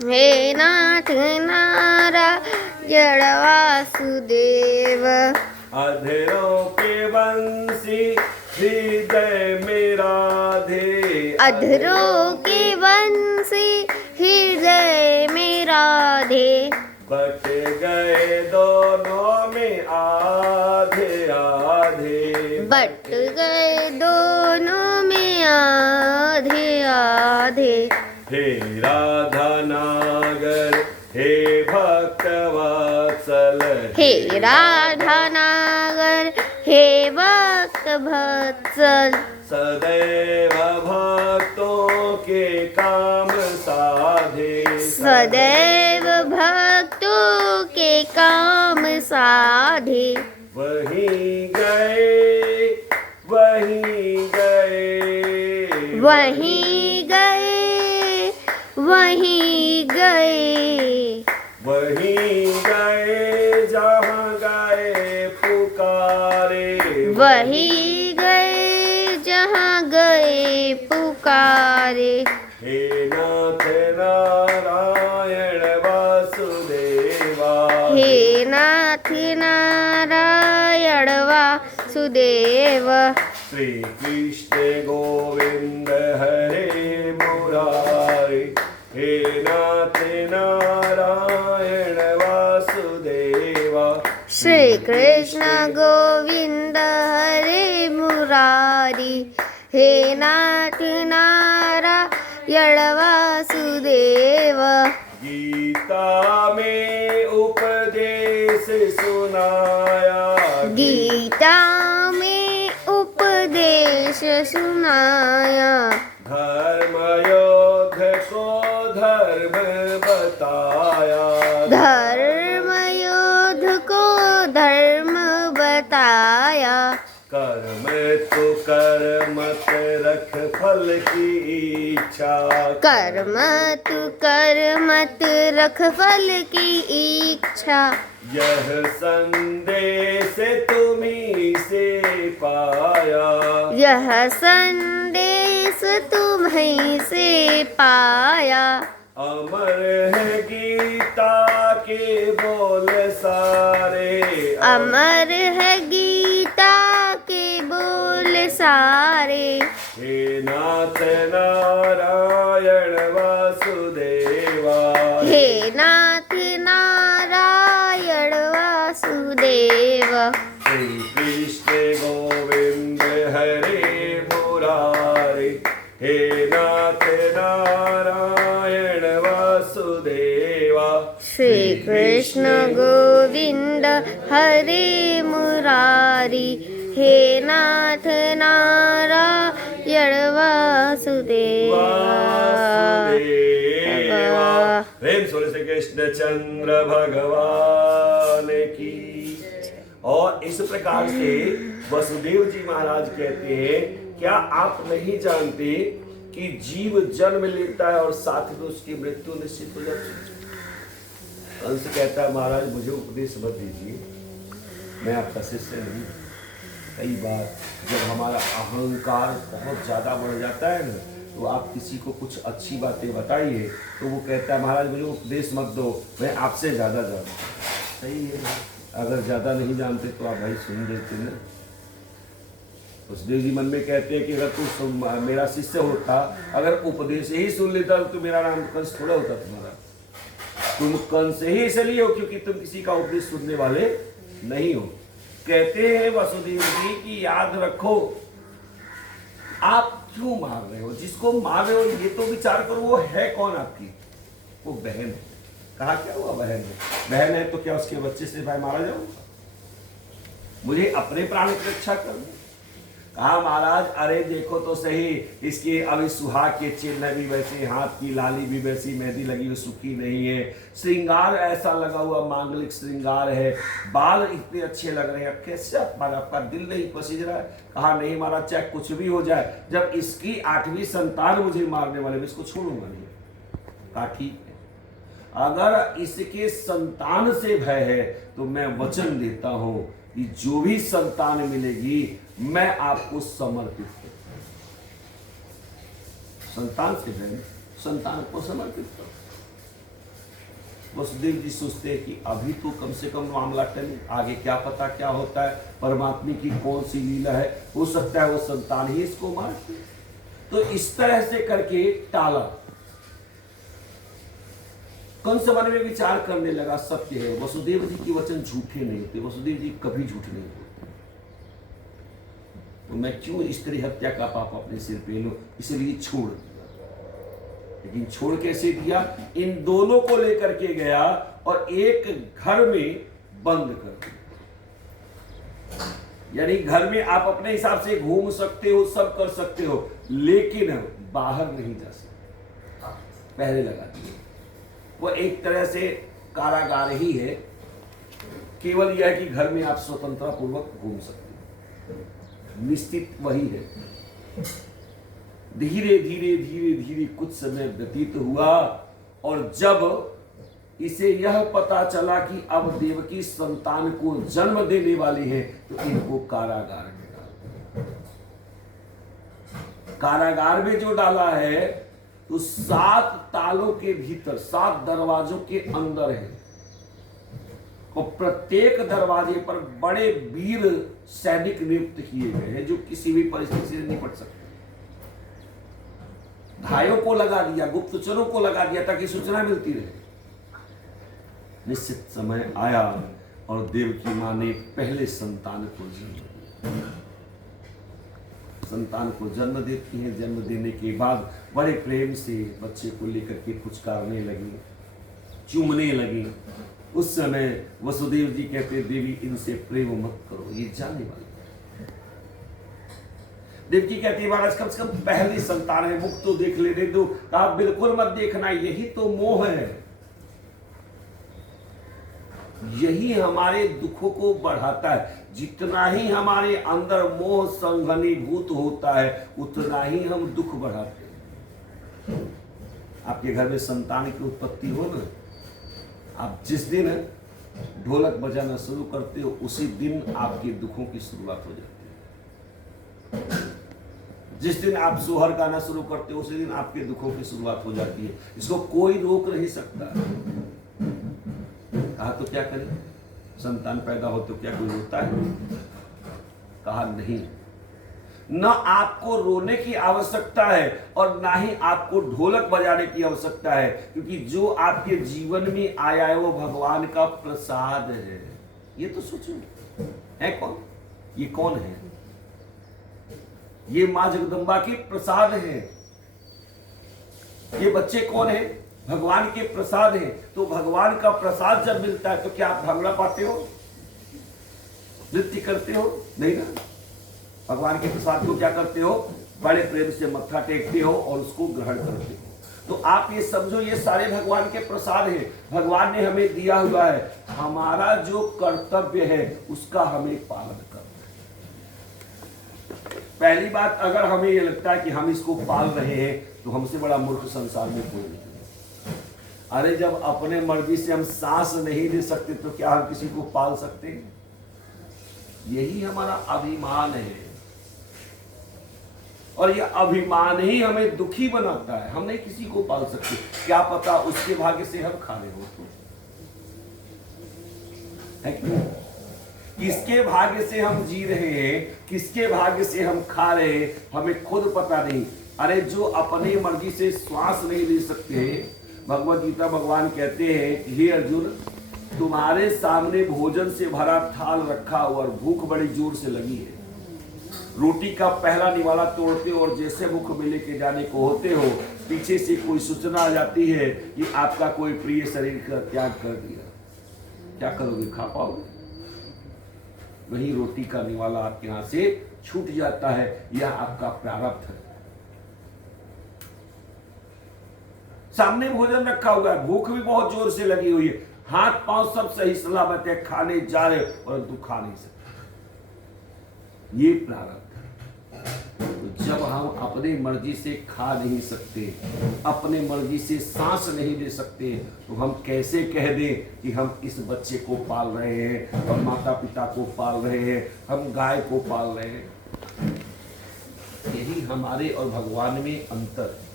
हे नाथ नारायण वासुदेव। अधरों के बंसी हृदय में राधे, अधरों के बंसी हृदय में राधे। बट गए दोनों में आधे आधे, बट गए दोनों में आधे आधे। हे राधा नागर हे भक्त वत्सल, हे राधा नागर हे भक्त वत्सल, सदैव भक्तों के काम साधे, सदैव भक्तों के काम साधे। वहीं गए वहीं गए, वहीं गए वहीं गए, वहीं गए जहाँ गए पुकारे, वहीं गए जहाँ गए पुकारे। हे नाथ नारायण वासुदेवा, हे नाथ नारायण वासुदेव, श्री कृष्ण गोविंद हरे मुरारी, हे नाथ नारायण वासुदेवा, श्री कृष्ण गोविंद हरे मुरारी, हे नाथ नारायण वासुदेव। गीता में उपदेश सुनाया, गीता में उपदेश सुनाया, धर्म योद्ध को धर्म बताया, धर्म योद्ध को धर्म बताया। कर्म तो कर मत रख फल की इच्छा, कर्म तू कर मत रख फल की इच्छा, यह संदेश तुम्हीं से पाया, यह संदेश तुम्हीं से पाया। अमर है गीता के बोल सारे, अमर है गीता के बोल सारे। हे नाथ नारायण वासुदेवा, हे नाथ नारायण वासुदेव, श्री कृष्ण गोविंद हरे मुरारी, हे नाथ नारायण वासुदेवा, श्री कृष्ण गोविंद हरे मुरारी, हे नाथ नारायण वासुदेवा। प्रेम से कृष्ण चंद्र भगवान की। और इस प्रकार से वसुदेव जी महाराज कहते हैं, क्या आप नहीं जानते कि जीव जन्म लेता है और साथ में उसकी मृत्यु निश्चित हो जाती है। कंस कहता है, महाराज मुझे उपदेश मत दीजिए, मैं आपका शिष्य नहीं। कई बार जब हमारा अहंकार बहुत ज़्यादा बढ़ जाता है ना, तो आप किसी को कुछ अच्छी बातें बताइए तो वो कहता है, महाराज मुझे उपदेश मत दो, मैं आपसे ज़्यादा जानता हूँ। सही है ना? अगर ज़्यादा नहीं जानते तो आप भाई सुन लेते ना। वसुदेव जी मन में कहते हैं कि अगर तू मेरा शिष्य होता, अगर उपदेश ही सुन लेता तो मेरा नाम कंस थोड़ा होता तुम्हारा। तुम कंस ही इसलिए हो क्योंकि तुम किसी का उपदेश सुनने वाले नहीं हो। कहते हैं वसुदेव जी कि याद रखो, आप क्यों मार रहे हो, जिसको मार रहे हो ये तो विचार करो, वो है कौन आपकी? वो बहन है। कहा क्या हुआ बहन है? बहन है तो क्या उसके बच्चे से भाई मारा जाऊंगा? मुझे अपने प्राण की रक्षा करनी। कहा महाराज अरे देखो तो सही, इसके अभी सुहाग के चिन्ह भी वैसे, हाथ की लाली भी वैसी, मेहंदी लगी हुई सुखी नहीं है, श्रृंगार ऐसा लगा हुआ मांगलिक श्रृंगार है, बाल इतने अच्छे लग रहे हैं, कैसे आपका दिल नहीं पसीज रहा है? कहा नहीं महाराज चाहे कुछ भी हो जाए, जब इसकी 8वीं संतान मुझे मारने वाले, मैं इसको छोड़ूंगा नहीं। कहा ठीक है, अगर इसके संतान से भय है तो मैं वचन देता हूं कि जो भी संतान मिलेगी मैं आपको समर्पित करूं। संतान से भय, संतान को समर्पित करो। वसुदेव जी सोचते हैं कि अभी तो कम से कम मामला टले, आगे क्या पता क्या होता है, परमात्मा की कौन सी लीला है, हो सकता है वो संतान ही इसको मार। तो इस तरह से करके टाला। कंस मन में विचार करने लगा, सत्य है वसुदेव जी के वचन झूठे नहीं होते, वसुदेव जी कभी झूठ नहीं बोलते, तो मैं क्यों स्त्री हत्या का पाप अपने सिर पे लूं, इसलिए छोड़ दिया। लेकिन छोड़ कैसे दिया, इन दोनों को लेकर के गया और एक घर में बंद कर दिया। यानी घर में आप अपने हिसाब से घूम सकते हो, सब कर सकते हो, लेकिन बाहर नहीं जा सकते, पहरे लगा दिए। वो एक तरह से कारागार ही है, केवल यह है कि घर में आप स्वतंत्रता पूर्वक घूम सकते हो, निश्चित वही है। धीरे धीरे धीरे धीरे कुछ समय व्यतीत हुआ और जब इसे यह पता चला कि अब देवकी संतान को जन्म देने वाली है, तो इनको कारागार में डाल दिया। कारागार में जो डाला है तो 7 तालों के भीतर, 7 दरवाजों के अंदर है, और प्रत्येक दरवाजे पर बड़े वीर सैनिक नियुक्त किए गए हैं जो किसी भी परिस्थिति से निपट सकते। धायों को लगा दिया, गुप्तचरों को लगा दिया ताकि सूचना मिलती रहे। निश्चित समय आया और देवकी मां ने पहले संतान को जन्म दिया। संतान को जन्म देती हैं, जन्म देने के बाद बड़े प्रेम से बच्चे को लेकर के पुचकारने लगी, चूमने लगी। उस समय वसुदेव जी कहते, देवी इनसे प्रेम मत करो, ये जाने वाले। देवकी कहती है, महाराज कम से कम पहली संतान है, मुख तो देख लेने दो। कहा बिल्कुल मत देखना, यही तो मोह है, यही हमारे दुखों को बढ़ाता है। जितना ही हमारे अंदर मोह संघनीभूत होता है, उतना ही हम दुख बढ़ाते हैं। आपके घर में संतान की उत्पत्ति हो ना, आप जिस दिन ढोलक बजाना शुरू करते हो, उसी दिन आपके दुखों की शुरुआत हो जाती है। जिस दिन आप सोहर गाना शुरू करते हो, उसी दिन आपके दुखों की शुरुआत हो जाती है। इसको कोई रोक नहीं सकता। कहा तो क्या करें, संतान पैदा हो तो क्या कोई रोता है? कहा नहीं, न आपको रोने की आवश्यकता है और ना ही आपको ढोलक बजाने की आवश्यकता है, क्योंकि जो आपके जीवन में आया है वो भगवान का प्रसाद है। ये तो सोचो, है कौन? ये कौन है? ये मां जगदम्बा के प्रसाद है। ये बच्चे कौन है? भगवान के प्रसाद है। तो भगवान का प्रसाद जब मिलता है तो क्या आप भांगड़ा पाते हो, नृत्य करते हो? नहीं ना। भगवान के प्रसाद को क्या करते हो? बड़े प्रेम से मत्था टेकते हो और उसको ग्रहण करते हो। तो आप ये समझो, ये सारे भगवान के प्रसाद है, भगवान ने हमें दिया हुआ है। हमारा जो कर्तव्य है उसका हमें पालन करना। पहली बात, अगर हमें ये लगता है कि हम इसको पाल रहे हैं तो हमसे बड़ा मूर्ख संसार में कोई नहीं। अरे जब अपने मर्जी से हम सांस नहीं ले सकते तो क्या हम किसी को पाल सकते हैं? यही हमारा अभिमान है, और यह अभिमान ही हमें दुखी बनाता है। हम नहीं किसी को पाल सकते, क्या पता उसके भाग्य से हम खा रहे हो तो है क्यों? किसके भाग्य से हम जी रहे हैं, किसके भाग्य से हम खा रहे हैं, हमें खुद पता नहीं। अरे जो अपनी मर्जी से श्वास नहीं ले सकते, भगवद गीता भगवान कहते हैं, हे अर्जुन, तुम्हारे सामने भोजन से भरा थाल रखा हुआ और भूख बड़ी जोर से लगी है, रोटी का पहला निवाला तोड़ते हो और जैसे मुख में लेके जाने को होते हो, पीछे से कोई सूचना आ जाती है कि आपका कोई प्रिय शरीर का त्याग कर दिया। क्या करोगे? खा पाओगे? वही रोटी का निवाला आपके हाथ से छूट जाता है। यह आपका प्रारब्ध है। सामने भोजन रखा हुआ है, भूख भी बहुत जोर से लगी हुई है, हाथ पांव सब सही सलामत है, खाने जा रहे परंतु खा नहीं सकते। ये प्रारब्ध है। तो जब हम अपनी मर्जी से खा नहीं सकते, अपने मर्जी से सांस नहीं ले सकते, तो हम कैसे कह दें कि हम इस बच्चे को पाल रहे हैं, हम माता पिता को पाल रहे हैं, हम गाय को पाल रहे हैं? यही हमारे और भगवान में अंतर है।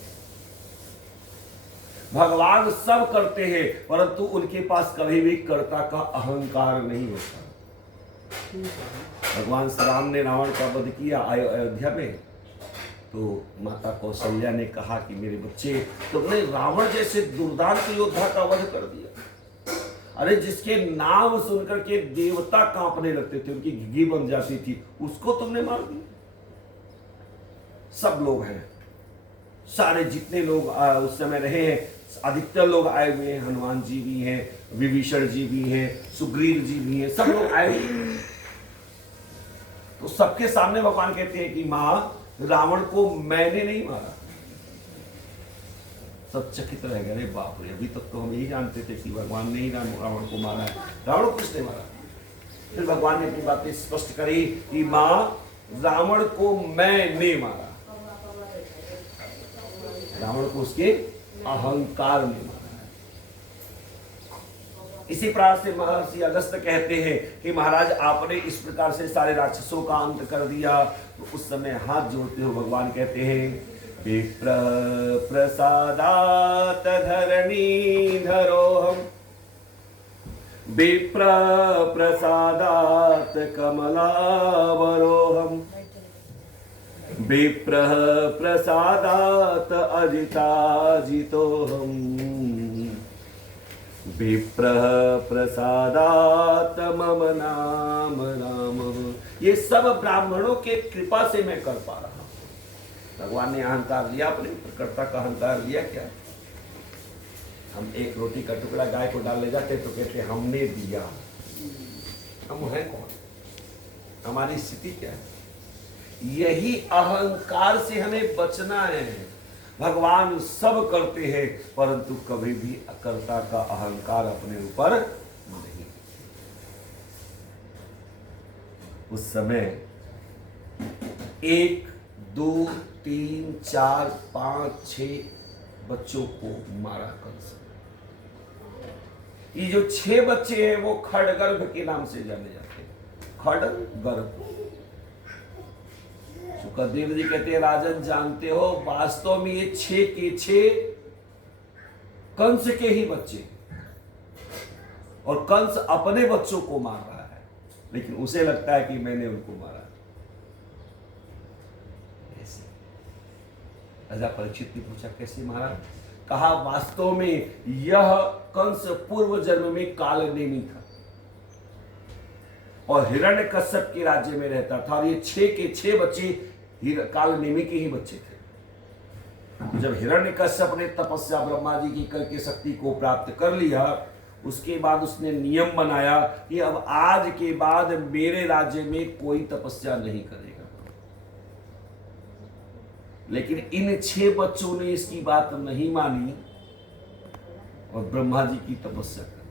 भगवान सब करते हैं, परंतु उनके पास कभी भी कर्ता का अहंकार नहीं होता। भगवान श्री राम ने रावण का वध किया अयोध्या में, तो माता कौशल्या ने कहा कि मेरे बच्चे, तुमने रावण जैसे दुर्दांत योद्धा का वध कर दिया। अरे जिसके नाम सुनकर के देवता कांपने लगते थे, उनकी घिघी बन जाती थी, उसको तुमने मार दिया। सब लोग हैं, सारे जितने लोग उस समय रहे हैं, अधिकतर लोग आए हुए हैं। हनुमान जी भी हैं, विभीषण जी भी हैं, सुग्रीव जी भी हैं, सब लोग आए हुए हैं। तो सबके सामने भगवान कहते हैं कि मां, रावण को मैंने नहीं मारा। सब चकित रह गए, बाप रे, अभी तक तो हम यही जानते थे कि भगवान ने ही रावण को मारा है, रावण को किसने मारा। फिर भगवान ने अपनी बातें स्पष्ट करी कि मां, रावण को मैंने मारा। रावण को उसके अहंकार में मारा है। इसी प्रकार से महर्षि अगस्त्य कहते हैं कि महाराज, आपने इस प्रकार से सारे राक्षसों का अंत कर दिया। तो उस समय हाथ जोड़ते हुए भगवान कहते हैं, विप्र प्रसादात धरणीधरोऽहम्, विप्र प्रसादात कमलावरोऽहम्, विप्र प्रसादात अजिताजितोऽहम्, विप्र प्रसादात मम नाम रामः। ये सब ब्राह्मणों के कृपा से मैं कर पा रहा हूं। भगवान ने अहंकार लिया, अपने कर्ता का अहंकार लिया। क्या हम एक रोटी का टुकड़ा गाय को डालने जाते तो कहते हमने दिया। हम हैं कौन? हमारी स्थिति क्या है? यही अहंकार से हमें बचना है। भगवान सब करते हैं, परंतु कभी भी कर्ता का अहंकार अपने ऊपर नहीं। उस समय 1 2 3 4 5 6 बच्चों को मारा कंस। ये जो 6 बच्चे हैं वो खड़गर्भ के नाम से जाने जाते हैं। खड़गर्भ। सुखदेव जी कहते हैं, राजन जानते हो, वास्तव में ये 6 के 6 कंस के ही बच्चे, और कंस अपने बच्चों को मार रहा है, लेकिन उसे लगता है कि मैंने उनको मारा। ऐसे राजा परीक्षित ने पूछा, कैसे मारा? कहा, वास्तव में यह कंस पूर्व जन्म में कालनेमी था और हिरण्यकश्यप के राज्य में रहता था, और ये 6 के 6 बच्चे कालनेमी के ही बच्चे थे। जब हिरण्यकश्यप ने तपस्या ब्रह्मा जी की करके शक्ति को प्राप्त कर लिया, उसके बाद उसने नियम बनाया कि अब आज के बाद मेरे राज्य में कोई तपस्या नहीं करेगा। लेकिन इन 6 बच्चों ने इसकी बात नहीं मानी और ब्रह्मा जी की तपस्या कर।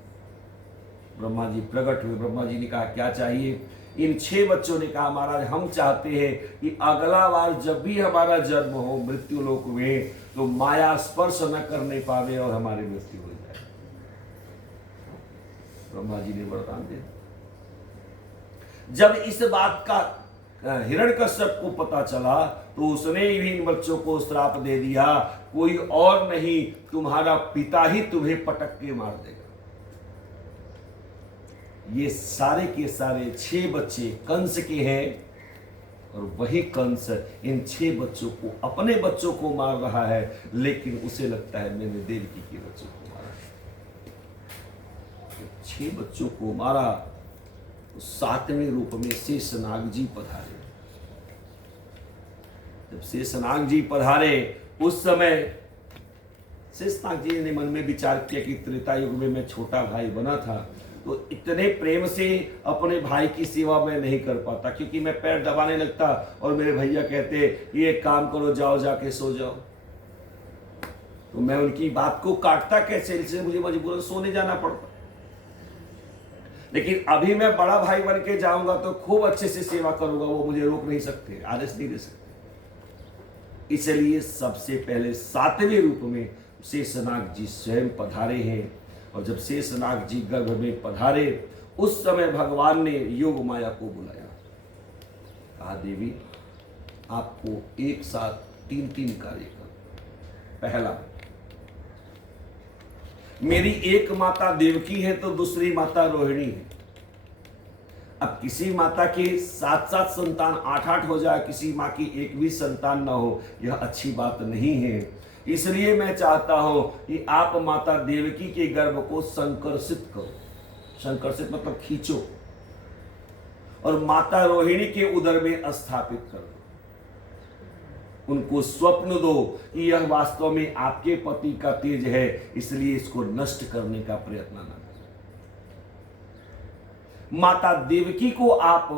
ब्रह्मा जी प्रकट हुए। ब्रह्मा जी ने कहा, क्या चाहिए? इन 6 बच्चों ने कहा, महाराज, हम चाहते हैं कि अगला बार जब भी हमारा जन्म हो मृत्यु लोक में, तो माया स्पर्श न करने पावे और हमारी मृत्यु हो जाए। ब्रह्मा जी ने वरदान दिया। जब इस बात का हिरण्यकश्यप को पता चला, तो उसने भी इन बच्चों को श्राप दे दिया, कोई और नहीं, तुम्हारा पिता ही तुम्हें पटक के मार देगा। ये सारे के सारे 6 बच्चे कंस के हैं, और वही कंस इन 6 बच्चों को, अपने बच्चों को मार रहा है, लेकिन उसे लगता है मैंने देवकी के बच्चों को मारा। 6 बच्चों को मारा। 7वें रूप में शेषनाग जी पधारे। जब शेषनाग जी पधारे, उस समय शेषनाग जी ने मन में विचार किया कि त्रेता युग में मैं छोटा भाई बना था, तो इतने प्रेम से अपने भाई की सेवा मैं नहीं कर पाता, क्योंकि मैं पैर दबाने लगता और मेरे भैया कहते ये काम करो, जाओ जाके सो जाओ, तो मैं उनकी बात को काटता कैसे, इसलिए मुझे मजबूरन सोने जाना पड़ता। लेकिन अभी मैं बड़ा भाई बन के जाऊंगा तो खूब अच्छे से सेवा करूंगा, वो मुझे रोक नहीं सकते, आदेश नहीं दे सकते। इसलिए सबसे पहले 7वें रूप में शेषनाग जी स्वयं पधारे हैं। और जब शेषनाग जी गर्भ में पधारे, उस समय भगवान ने योग माया को बुलाया। कहा, देवी, आपको एक साथ 3 कार्य कर। पहला, मेरी एक माता देवकी है तो दूसरी माता रोहिणी है। अब किसी माता के 7-7 संतान 8-8 हो जाए, किसी माँ की एक भी संतान ना हो, यह अच्छी बात नहीं है। इसलिए मैं चाहता हूं कि आप माता देवकी के गर्भ को संकर्षित करो। संकर्षित मतलब खींचो, और माता रोहिणी के उदर में स्थापित करो। उनको स्वप्न दो कि यह वास्तव में आपके पति का तेज है, इसलिए इसको नष्ट करने का प्रयत्न न करें। माता देवकी को आप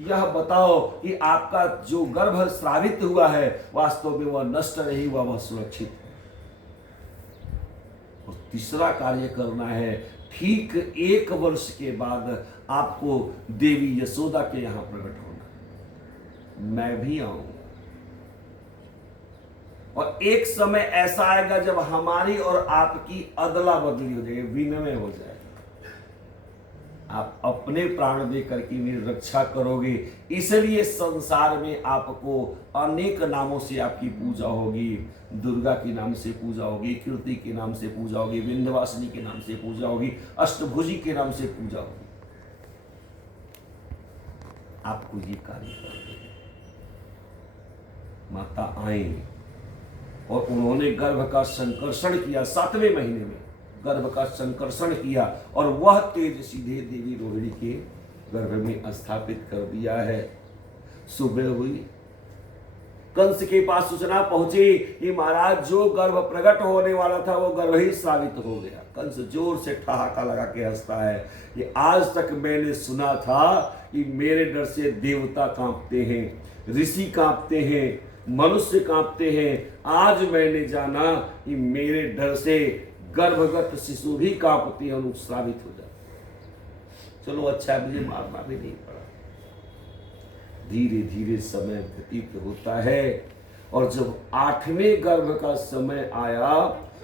यह बताओ कि आपका जो गर्भ स्रावित हुआ है वास्तव में वह नष्ट नहीं हुआ, वह सुरक्षित है। और तीसरा कार्य करना है, ठीक 1 वर्ष के बाद आपको देवी यशोदा के यहां प्रकट होना। मैं भी आऊंगा, और एक समय ऐसा आएगा जब हमारी और आपकी अदला बदली हो जाएगी, विनिमय हो जाएगा। आप अपने प्राण दे करके मेरी रक्षा करोगे, इसलिए संसार में आपको अनेक नामों से आपकी पूजा होगी। दुर्गा के नाम से पूजा होगी, कीर्ति के नाम से पूजा होगी, विंध्यवासिनी के नाम से पूजा होगी, अष्टभुजी के नाम से पूजा होगी। आपको ये कार्य करना है। माता आई और उन्होंने गर्भ का संकर्षण किया, 7वें महीने में गर्भ का संकर्षण किया, और वह तेज सीधे देवी रोहिणी के गर्भ में स्थापित कर दिया है। सुबह हुई, कंस के पास सूचना पहुंची कि महाराज जो गर्भ प्रकट होने वाला था वो गर्भ ही श्रावित हो गया। कंस जोर से ठहाका लगा के हंसता है कि आज तक मैंने सुना था कि मेरे डर से देवता कांपते हैं, ऋषि कांपते हैं, मनुष्य कांपते हैं। आज मैंने जाना कि मेरे डर से गर्भगत शिशु भी कांपती है और श्रावित हो जाते। चलो अच्छा, मुझे मारना भी नहीं पड़ा। धीरे धीरे समय व्यतीत होता है, और जब 8वें गर्भ का समय आया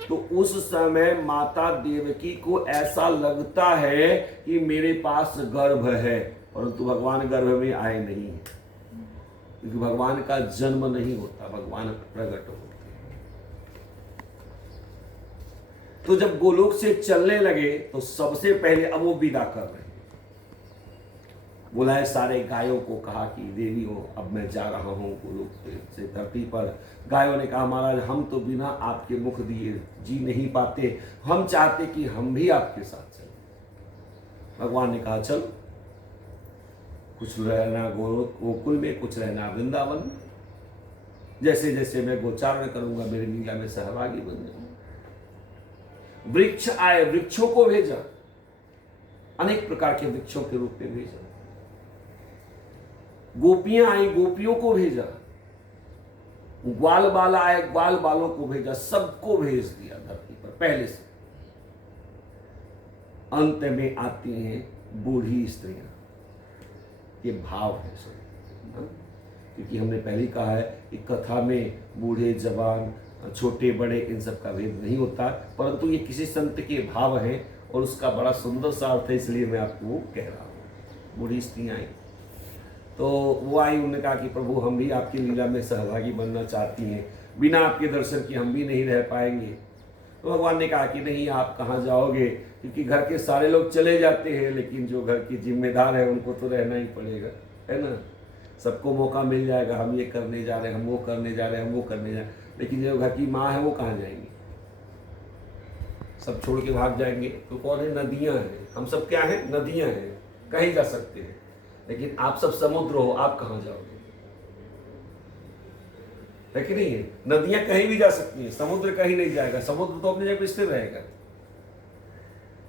तो उस समय माता देवकी को ऐसा लगता है कि मेरे पास गर्भ है, परंतु भगवान गर्भ में आए नहीं है, क्योंकि भगवान का जन्म नहीं होता, भगवान प्रकट होते हैं। तो जब गोलोक से चलने लगे तो सबसे पहले अब वो विदा कर रहे हैं। बुलाए सारे गायों को, कहा कि देवी हो, अब मैं जा रहा हूं गोलोक से धरती पर। गायों ने कहा महाराज हम तो बिना आपके मुख दिए जी नहीं पाते, हम चाहते कि हम भी आपके साथ चलें। भगवान ने कहा चल, कुछ रहना गोकुल में, कुछ रहना वृंदावन में, जैसे जैसे मैं गोचारण करूंगा मेरी लीला में सहभागी बन जाऊंगा। वृक्ष आए, वृक्षों को भेजा, अनेक प्रकार के वृक्षों के रूप में भेजा। गोपियां आई, गोपियों को भेजा। ग्वाल बाला आए, ग्वाल बालों को भेजा। सबको भेज दिया धरती पर पहले से। अंत में आती हैं बूढ़ी स्त्रियां। ये भाव है सब, क्योंकि हमने पहले कहा है कि कथा में बूढ़े जवान छोटे बड़े इन सब का भेद नहीं होता, परंतु ये किसी संत के भाव है और उसका बड़ा सुंदर सा अर्थ है, इसलिए मैं आपको कह रहा हूँ। बूढ़ी स्त्रियां आई तो वो आई, उन्होंने कहा कि प्रभु हम भी आपकी लीला में सहभागी बनना चाहती हैं, बिना आपके दर्शन के हम भी नहीं रह पाएंगे। तो भगवान ने कहा कि नहीं, आप कहाँ जाओगे, क्योंकि घर के सारे लोग चले जाते हैं, लेकिन जो घर की जिम्मेदार है उनको तो रहना ही पड़ेगा, है ना। सबको मौका मिल जाएगा, हम ये करने जा रहे हैं, हम वो करने जा रहे हैं, हम वो करने जा रहे हैं, लेकिन जो घर की माँ है वो कहाँ जाएंगी, सब छोड़ के भाग जाएंगे। तो कौन है, नदियाँ हैं, हम सब क्या हैं, नदियाँ हैं, कहीं जा सकते हैं, लेकिन आप सब समुद्र हो, आप कहाँ जाओगे, है कि नहीं है। नदियां कहीं भी जा सकती हैं, समुद्र कहीं नहीं जाएगा, समुद्र तो अपनी जगह स्थिर रहेगा।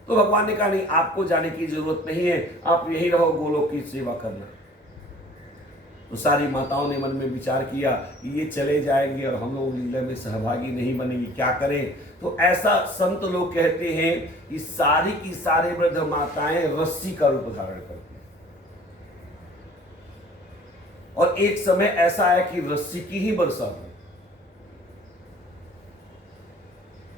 तो भगवान ने कहा नहीं, आपको जाने की जरूरत नहीं है, आप यहीं रहो, गोलोक की सेवा करना। तो सारी माताओं ने मन में विचार किया कि ये चले जाएंगे और हम लोग लीला में सहभागी नहीं बनेंगे, क्या करें। तो ऐसा संत लोग कहते हैं कि सारी की सारी वृद्ध माताएं रस्सी का रूप धारण करती हैं, और एक समय ऐसा है कि रस्सी की ही वर्षा हुई।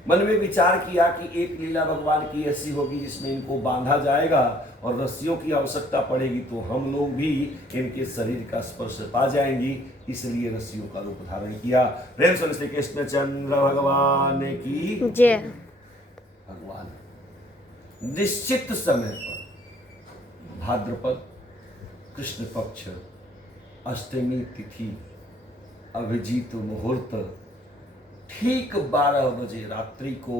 मन में विचार किया कि एक लीला भगवान की ऐसी होगी जिसमें इनको बांधा जाएगा और रस्सियों की आवश्यकता पड़ेगी, तो हम लोग भी इनके शरीर का स्पर्श पा जाएंगी, इसलिए रस्सियों का रूप धारण किया। प्रेम से श्री कृष्ण चंद्र भगवान की जय। भगवान निश्चित समय पर भाद्रपद कृष्ण पक्ष अष्टमी तिथि अभिजीत मुहूर्त ठीक 12 बजे रात्रि को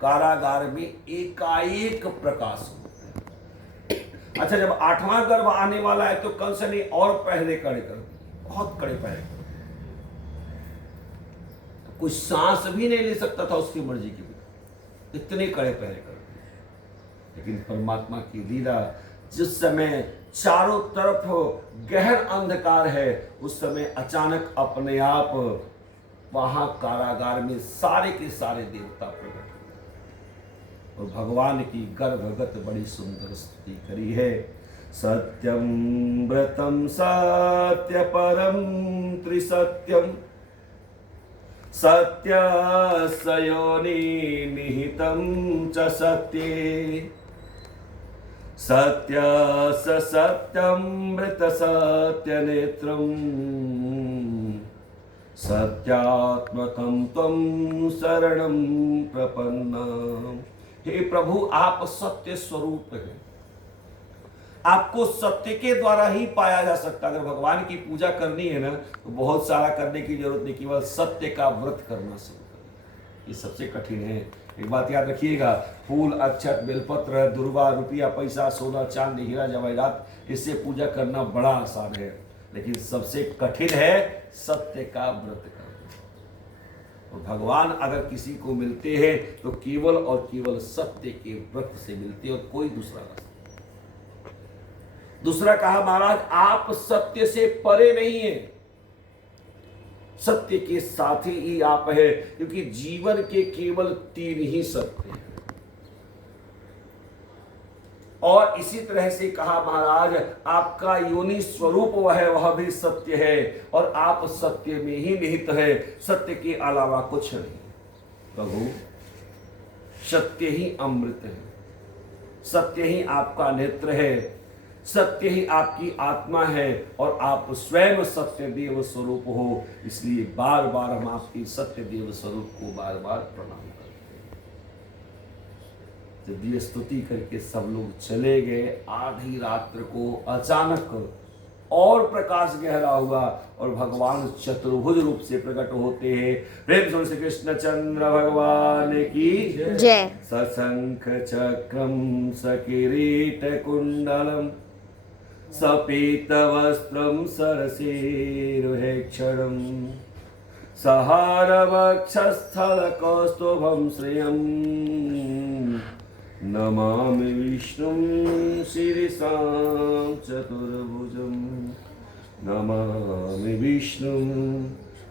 कारागार में एकाएक प्रकाश होता है। अच्छा, जब 8वां गर्भ आने वाला है तो कंस ने और पहरे कड़े कर दिए, बहुत कड़े पहरे कर दिए। कुछ सांस भी नहीं ले सकता था उसकी मर्जी के बिना, इतने कड़े पहरे कर दिए। लेकिन परमात्मा की लीला, जिस समय चारों तरफ गहन अंधकार है, उस समय अचानक अपने आप वहां कारागार में सारे के सारे देवता प्रकट हुए और भगवान की गर्भगत बड़ी सुंदर स्तुति करी है। सत्यम व्रतम सत्य परम त्रिसत्यम सत्यस्य योनि निहितं च सत्ये सत्यस्य सत्यमृत सत्यनेत्रम् सत्यात्मकं त्वं शरणं प्रपन्नम्। हे प्रभु, आप सत्य स्वरूप हैं। आपको सत्य के द्वारा ही पाया जा सकता है। अगर भगवान की पूजा करनी है ना, तो बहुत सारा करने की जरूरत नहीं, केवल सत्य का व्रत करना शुरू करें। ये सबसे कठिन है। एक बात याद रखिएगा, फूल, अक्षत, बेलपत्र, दुर्वा, रुपया, पैसा, सोना, चांदी, हीरा जवाहरात, इससे पूजा करना बड़ा आसान है, लेकिन सबसे कठिन है सत्य का व्रत करना। और भगवान अगर किसी को मिलते हैं तो केवल और केवल सत्य के व्रत से मिलते हैं और कोई दूसरा रास्ता। दूसरा कहा महाराज, आप सत्य से परे नहीं है, सत्य के साथ ही आप है, क्योंकि जीवन के केवल 3 ही सत्य हैं। और इसी तरह से कहा महाराज, आपका योनि स्वरूप वह भी सत्य है और आप सत्य में ही निहित है, सत्य के अलावा कुछ नहीं। प्रभु, सत्य ही अमृत है, सत्य ही आपका नेत्र है, सत्य ही आपकी आत्मा है और आप स्वयं सत्य देव स्वरूप हो। इसलिए बार बार हम आपकी सत्य देव स्वरूप को बार बार प्रणाम करते हैं। जब ये स्तुति करके सब लोग चले गए, आधी रात्र को अचानक और प्रकाश गहरा हुआ और भगवान चतुर्भुज रूप से प्रकट होते हैं। प्रेम से श्री कृष्ण चंद्र भगवान की जय। सशंख चक्रम सकिरीट कुंडलम सपीत वस्त्रम सरसीरुहेक्षणम सहार वक्षस्थल कौस्तुभम श्रियम नमामि विष्णुं शीर्षां चतुर्भुजं नमामि विष्णुं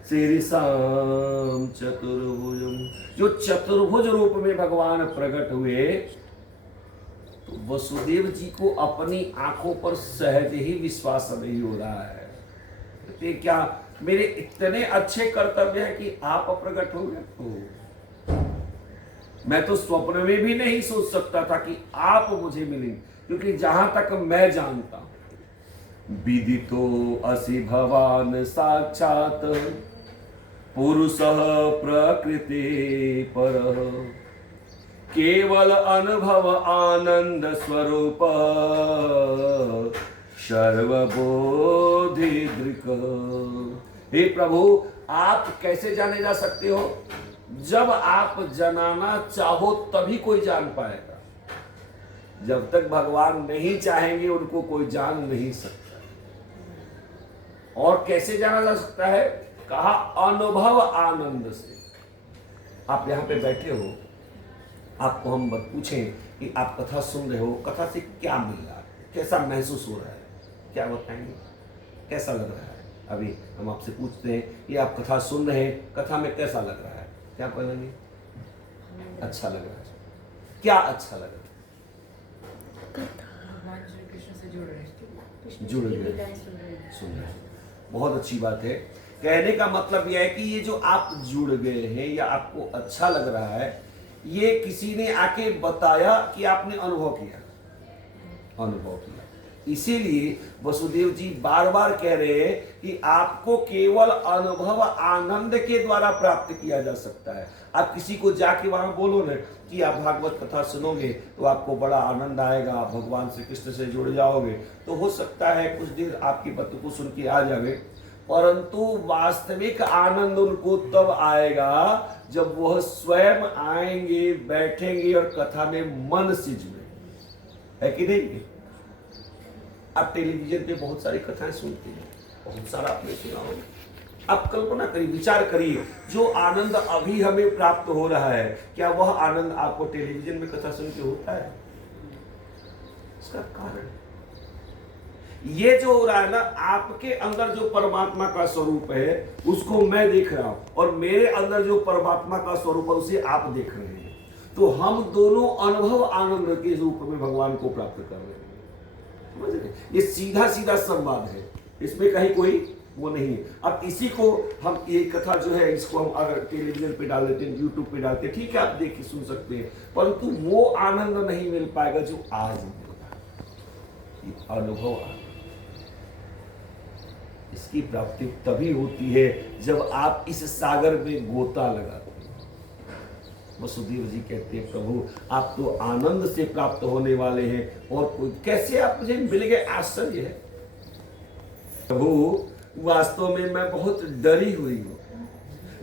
शीर्षां चतुर्भुजं। जो चतुर्भुज रूप में भगवान प्रकट हुए तो वसुदेव जी को अपनी आंखों पर सहज ही विश्वास नहीं हो रहा है। तो क्या मेरे इतने अच्छे कर्तव्य है कि आप प्रकट हो गए? मैं तो स्वप्न में भी नहीं सोच सकता था कि आप मुझे मिलेंगे, क्योंकि जहां तक मैं जानता हूं, विदितो असि भवान साक्षात पुरुषः प्रकृति परः केवल अनुभव आनंद स्वरूप सर्वबोधि दृक्। हे प्रभु, आप कैसे जाने जा सकते हो? जब आप जनाना चाहो तभी कोई जान पाएगा, जब तक भगवान नहीं चाहेंगे उनको कोई जान नहीं सकता। और कैसे जाना जा सकता है? कहा अनुभव आनंद से। आप यहां पे बैठे हो, आपको हम पूछें कि आप कथा सुन रहे हो, कथा से क्या मिल रहा है, कैसा महसूस हो रहा है, क्या बताएंगे? कैसा लग रहा है? अभी हम आपसे पूछते हैं कि आप कथा सुन रहे हैं, कथा में कैसा लग रहा है? क्या बोलेंगे? अच्छा लग रहा है। क्या अच्छा लग रहा है? भगवान श्री कृष्ण से जुड़ रहे, जुड़ गए, सुन रहे। बहुत अच्छी बात है। कहने का मतलब यह है कि ये जो आप जुड़ गए हैं या आपको अच्छा लग रहा है, ये किसी ने आके बताया कि आपने अनुभव किया? अनुभव किया। इसीलिए वसुदेव जी बार बार कह रहे हैं कि आपको केवल अनुभव आनंद के द्वारा प्राप्त किया जा सकता है। आप किसी को जाके वहां बोलो ना कि आप भागवत कथा सुनोगे तो आपको बड़ा आनंद आएगा, आप भगवान श्री कृष्ण से जुड़ जाओगे, तो हो सकता है कुछ देर आपकी बातों को सुन के आ जावे, परंतु वास्तविक आनंद उनको तब आएगा जब वह स्वयं आएंगे, बैठेंगे और कथा में मन से जुड़े, है कि नहीं? आप टेलीविजन पे बहुत सारी कथाएं सुनते हैं, बहुत सारा आपने सुना होगा। आप कल्पना करिए, विचार करिए, जो आनंद अभी हमें प्राप्त हो रहा है, क्या वह आनंद आपको टेलीविजन में कथा सुन के होता है? इसका कारण ये जो हो रहा है ना, आपके अंदर जो परमात्मा का स्वरूप है उसको मैं देख रहा हूं, और मेरे अंदर जो परमात्मा का स्वरूप है उसे आप देख रहे हैं, तो हम दोनों अनुभव आनंद के रूप में भगवान को प्राप्त कर रहे हैं। समझ रहे? ये सीधा सीधा संवाद है, इसमें कहीं कोई वो नहीं है। अब इसी को हम, ये कथा जो है इसको हम अगर टेलीविजन पे डाल देते हैं, यूट्यूब पे डालते हैं, ठीक है, आप देख के सुन सकते हैं, परंतु वो आनंद नहीं मिल पाएगा जो आज मिलेगा, ये अनुभव आनंद। इसकी प्राप्ति तभी होती है जब आप इस सागर में गोता लगाते हैं। वसुदेव जी कहते हैं, प्रभु आप तो आनंद से प्राप्त होने वाले हैं, और कोई कैसे आप मुझे मिल गए, आश्चर्य है। प्रभु वास्तव में मैं बहुत डरी हुई हूं,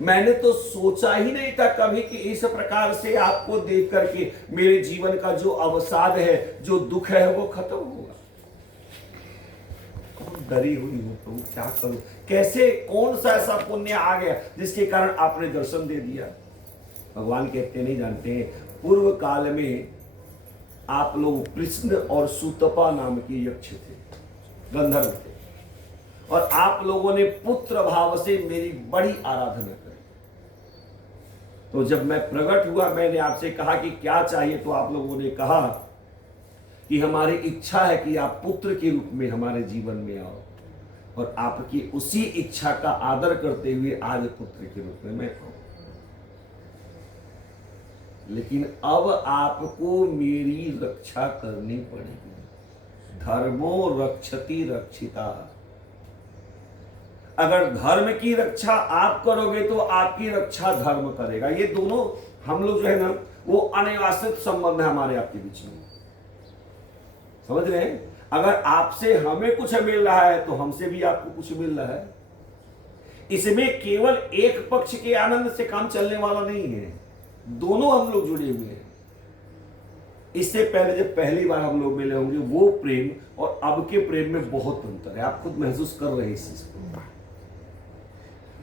मैंने तो सोचा ही नहीं था कभी कि इस प्रकार से आपको देख करके मेरे जीवन का जो अवसाद है, जो दुख है, वो खत्म होगा। डरी हुई हूं प्रभु, क्या करूं, कैसे, कौन सा ऐसा पुण्य आ गया जिसके कारण आपने दर्शन दे दिया। भगवान कहते नहीं जानते हैं, पूर्व काल में आप लोग कृष्ण और सुतपा नाम के यक्ष थे, गंधर्व थे, और आप लोगों ने पुत्र भाव से मेरी बड़ी आराधना करी। तो जब मैं प्रकट हुआ, मैंने आपसे कहा कि क्या चाहिए, तो आप लोगों ने कहा कि हमारी इच्छा है कि आप पुत्र के रूप में हमारे जीवन में आओ, और आपकी उसी इच्छा का आदर करते हुए आज पुत्र के रूप में मैं आऊं। लेकिन अब आपको मेरी रक्षा करनी पड़ेगी। धर्मो रक्षति रक्षिता। अगर धर्म की रक्षा आप करोगे तो आपकी रक्षा धर्म करेगा। ये दोनों हम लोग जो है ना, वो अनायासिक संबंध है हमारे आपके बीच में, समझ रहे हैं? अगर आपसे हमें कुछ मिल रहा है तो हमसे भी आपको कुछ मिल रहा है। इसमें केवल एक पक्ष के आनंद से काम चलने वाला नहीं है, दोनों हम लोग जुड़े हुए हैं। इससे पहले जब पहली बार हम लोग मिले होंगे, वो प्रेम और अब के प्रेम में बहुत अंतर है, आप खुद महसूस कर रहे हैं इस चीज को।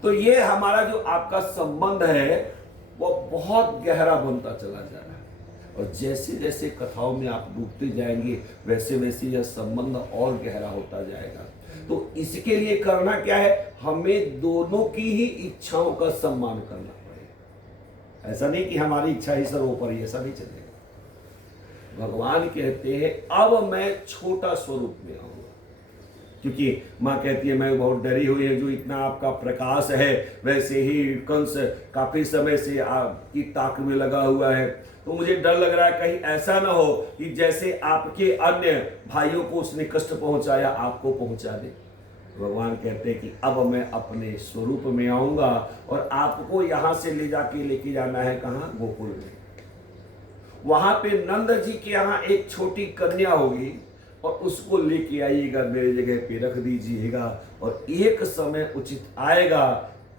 तो ये हमारा जो आपका संबंध है वो बहुत गहरा बनता चला जा रहा है, और जैसे जैसे कथाओं में आप डूबते जाएंगे वैसे वैसे यह संबंध और गहरा होता जाएगा। तो इसके लिए करना क्या है, हमें दोनों की ही इच्छाओं का सम्मान करना पड़ेगा। ऐसा नहीं कि हमारी इच्छा ही सर्वोपरि, ऐसा नहीं चलेगा। भगवान कहते हैं अब मैं छोटा स्वरूप में आऊंगा, क्योंकि माँ कहती है मैं बहुत डरी हुई है, जो इतना आपका प्रकाश है वैसे ही कंस काफी समय से आपकी ताक में लगा हुआ है, तो मुझे डर लग रहा है कहीं ऐसा ना हो कि जैसे आपके अन्य भाइयों को उसने कष्ट पहुंचाया आपको पहुंचा दे। भगवान कहते हैं कि अब मैं अपने स्वरूप में आऊंगा, और आपको यहां से ले जाके लेके जाना है कहाँ, गोकुल में। वहां पे नंद जी के यहाँ एक छोटी कन्या होगी, और उसको लेके आइएगा, मेरी जगह पे रख दीजिएगा, और एक समय उचित आएगा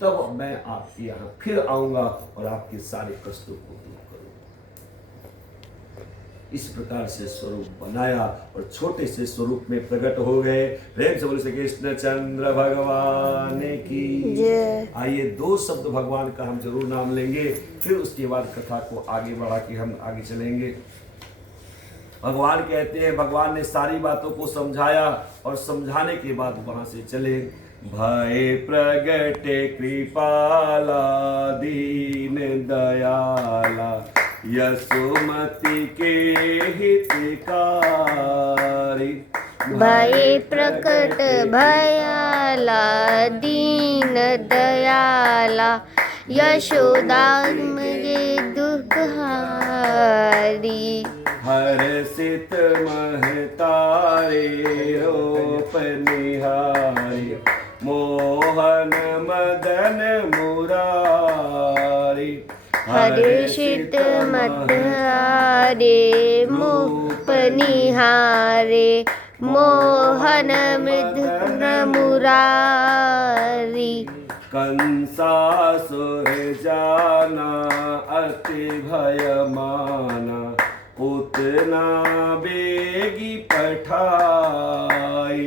तब मैं आपके यहाँ फिर आऊंगा और आपके सारे कष्टों को दूर करूंगा। इस प्रकार से स्वरूप बनाया और छोटे से स्वरूप में प्रकट हो गए। प्रेम से बोले श्री कृष्ण चंद्र भगवान की जय। आइए दो शब्द भगवान का हम जरूर नाम लेंगे, फिर उसके बाद कथा को आगे बढ़ा के हम आगे चलेंगे। भगवान कहते हैं, भगवान ने सारी बातों को समझाया, और समझाने के बाद वहां से चले। भय प्रगटे कृपाला दीन दयाला, यशोमति के हितकारी। भय प्रकट भयाला दीन दयाला, यशोदा मेरे दुख हारी। हर्षित महतारे रूप निहारे मोहन मदन मुरारी हर्षित मध्यारे मूप निहारे मोहन मृदन मुरारी कंसासुर जाना अति भय माना उतना बेगी पठाई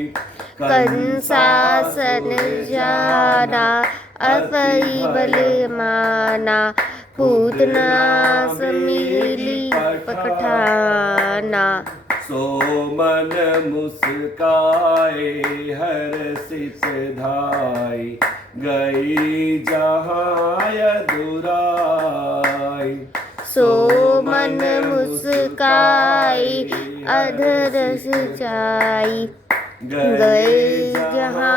कंसासन जाना अफई बल माना पूतना समिली पठाना सो मन मुस्काए हर्षित धाई गई जहाँ दुराई सो मन मुस्काई अधर सिंचाई गए जहाँ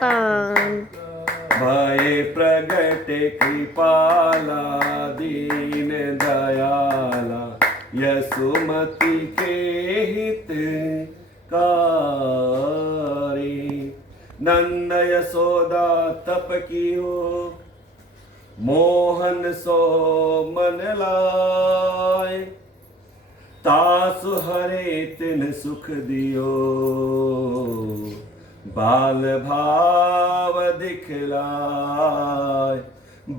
पान भय प्रगट कृपाला दीन दयाला यसुमति के हित कारी नंद यशोदा तप कियो मोहन सो मन लाए तासु हरे तिन सुख दियो बाल भाव दिखलाय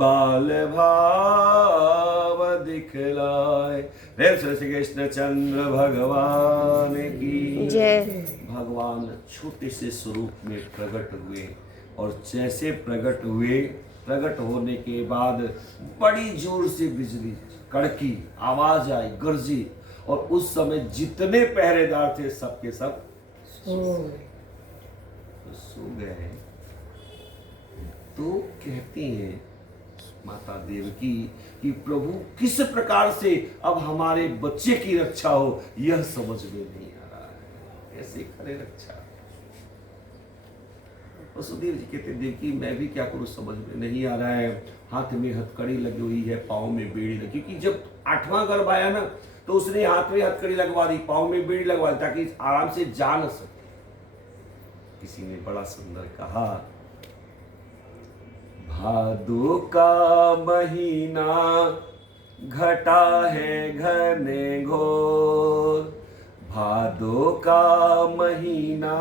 बाल भाव दिखलाय। प्रेम से श्री कृष्ण चंद्र भगवान की जय। भगवान छोटे से स्वरूप में प्रकट हुए और जैसे प्रकट हुए, प्रकट होने के बाद बड़ी जोर से बिजली कड़की, आवाज आई, गरजी, और उस समय जितने पहरेदार थे सबके सब सो गए। तो कहती हैं माता देवकी कि प्रभु किस प्रकार से अब हमारे बच्चे की रक्षा हो यह समझ में नहीं आ रहा है, कैसे करे रक्षा। वसुदेव जी कहते देवकी मैं भी क्या करूं समझ में नहीं आ रहा है। हाथ में हथकड़ी लगी हुई है, पाँव में बेड़ी लगी, क्योंकि जब 8वां गर्भ आया ना तो उसने हाथ में हथकड़ी लगवा दी, पाँव में बेड़ी लगवा दी ताकि आराम से जा न सके। किसी ने बड़ा सुंदर कहा भादो का महीना घटा है घने घोर, भादो का महीना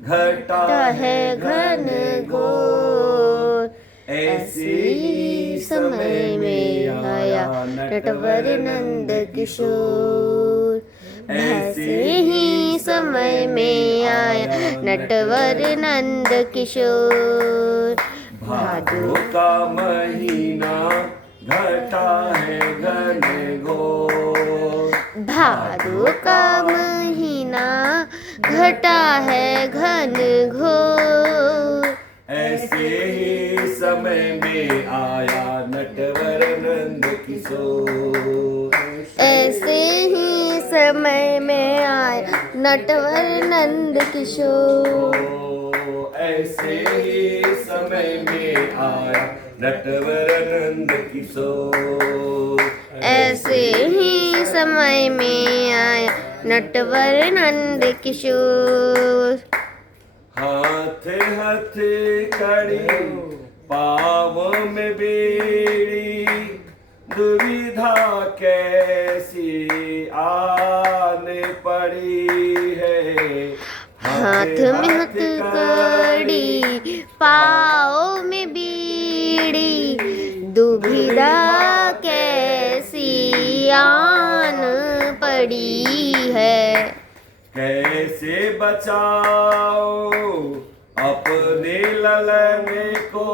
घटा है घन घोर, ऐसे ही समय में आया नटवर नंद किशोर, ऐसे ही समय में आया नटवर नंद किशोर। भादो का महीना घटा है घन घोर, भादो का महीना घटा है घन घोर, ऐसे ही समय में आया नटवर नंद किशोर, ऐसे ही समय में आया नटवर नंद किशोर, ऐसे ही समय में आया नटवर नंद किशोर, ऐसे ही समय में आया नटवर नंद किशोर। हाथ हाथ कड़ी पाँव में बेड़ी, दुविधा कैसी आने पड़ी है। हाथ में हथकड़ी पाँव में बीड़ी, दुविधा कैसी आन पड़ी है। कैसे बचाओ अपने ललन को,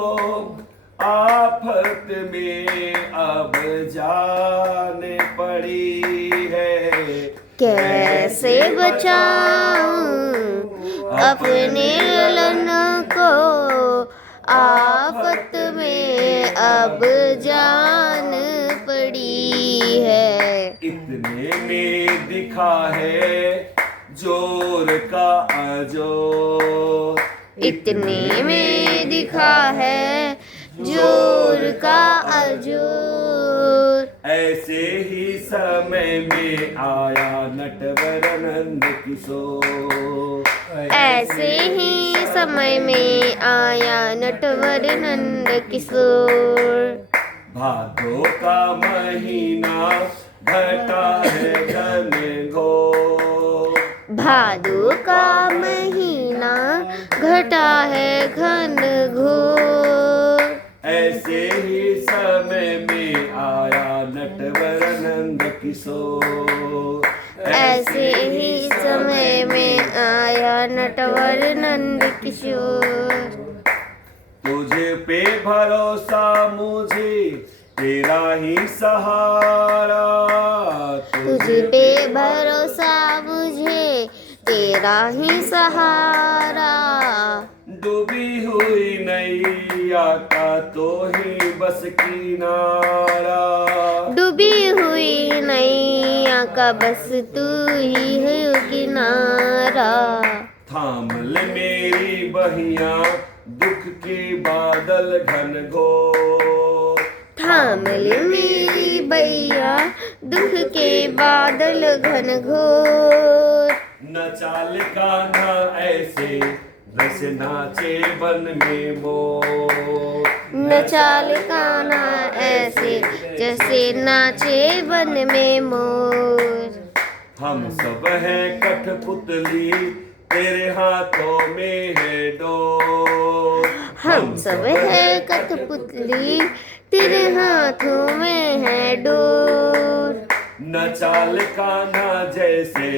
आफत में अब जाने पड़ी है। कैसे बचाऊं अपने ललन को, आफत में अब जान पड़ी है। इतने में दिखा है जोर का अजोर, इतने में दिखा है जोर का अजोर, ऐसे ही समय में आया नटवर नंद किशोर। ऐसे ही समय में आया नटवर नंद किशोर। भादो का महीना घटा है घन घोर। भादो का महीना घटा है घन घोर। ऐसे ही समय में आया नटवर नंद किशोर। ऐसे ही समय में आया नटवर नंद किशोर। तुझे पे भरोसा मुझे तेरा ही सहारा। तुझ पे भरोसा मुझे तेरा ही सहारा। डूबी हुई नैया का तो ही बस किनारा। डूबी हुई नैया का बस तू ही है किनारा। थाम ले मेरी बहिया दुख के बादल घन घोर। थाम ले मेरी बैया दुख के बादल घन घोर। न चाल कान्हा ऐसे जैसे नाचे वन में मोर। न चाल कान्हा ऐसे जैसे नाचे वन में मोर। हम सब हैं कठपुतली तेरे हाथों में है डोर। हम सब है कठपुतली तेरे हाथों में है डोर। न चाल कान्हा जैसे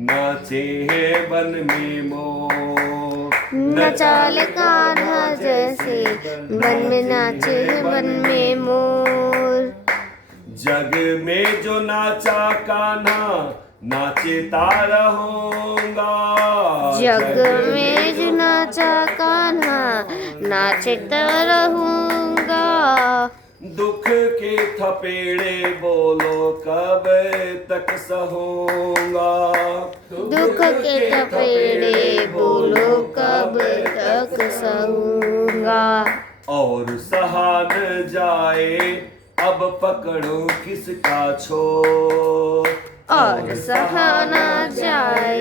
नाचे हैं वन में मोर। न चाल कान्हा जैसे वन में नाचे वन में मोर। जग में जो नाचा कान्हा नाचता रहूंगा। जग में जो नाचा कान्हा नाचता रहूंगा। दुख के थपेड़े बोलो कब तक सहूंगा। दुख के थपेड़े बोलो कब तक सहूंगा। और सहा न जाए अब पकड़ो किसका छोर। और सहा ना जाए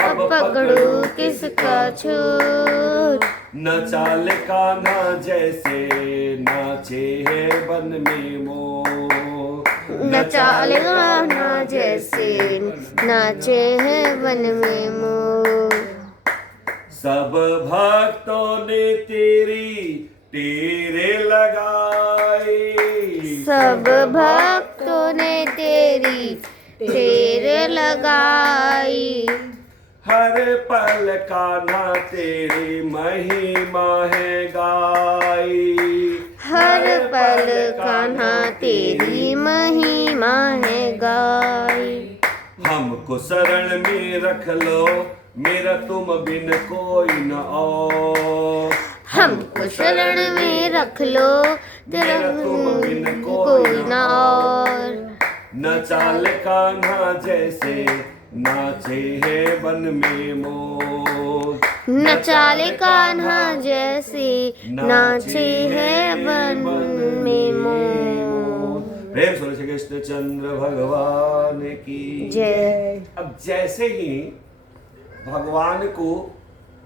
अब पकड़ो किसका छोर। न चाल कान्हा जैसे नाचे है वन में मोर। न चाल कान्हा जैसे नाचे है वन में मोर। सब भक्तों ने तेरे लगाई। सब भक्तों ने तेरी तेरे लगाई। हर पल कान्हा तेरी महिमा है गाई। हर पल कान्हा तेरी महिमा है गाई। हमको शरण में रख लो मेरा तुम बिन कोई न और। हमको शरण में रख लो तेरा तुम बिन कोई ना और। न चाल कान्हा जैसे नाचे है वन में मोर। न चाले कान्हा जैसे नाचे है वन में मोर। प्रेम सुनो श्री कृष्ण चंद्र भगवान की जय। अब जैसे ही भगवान को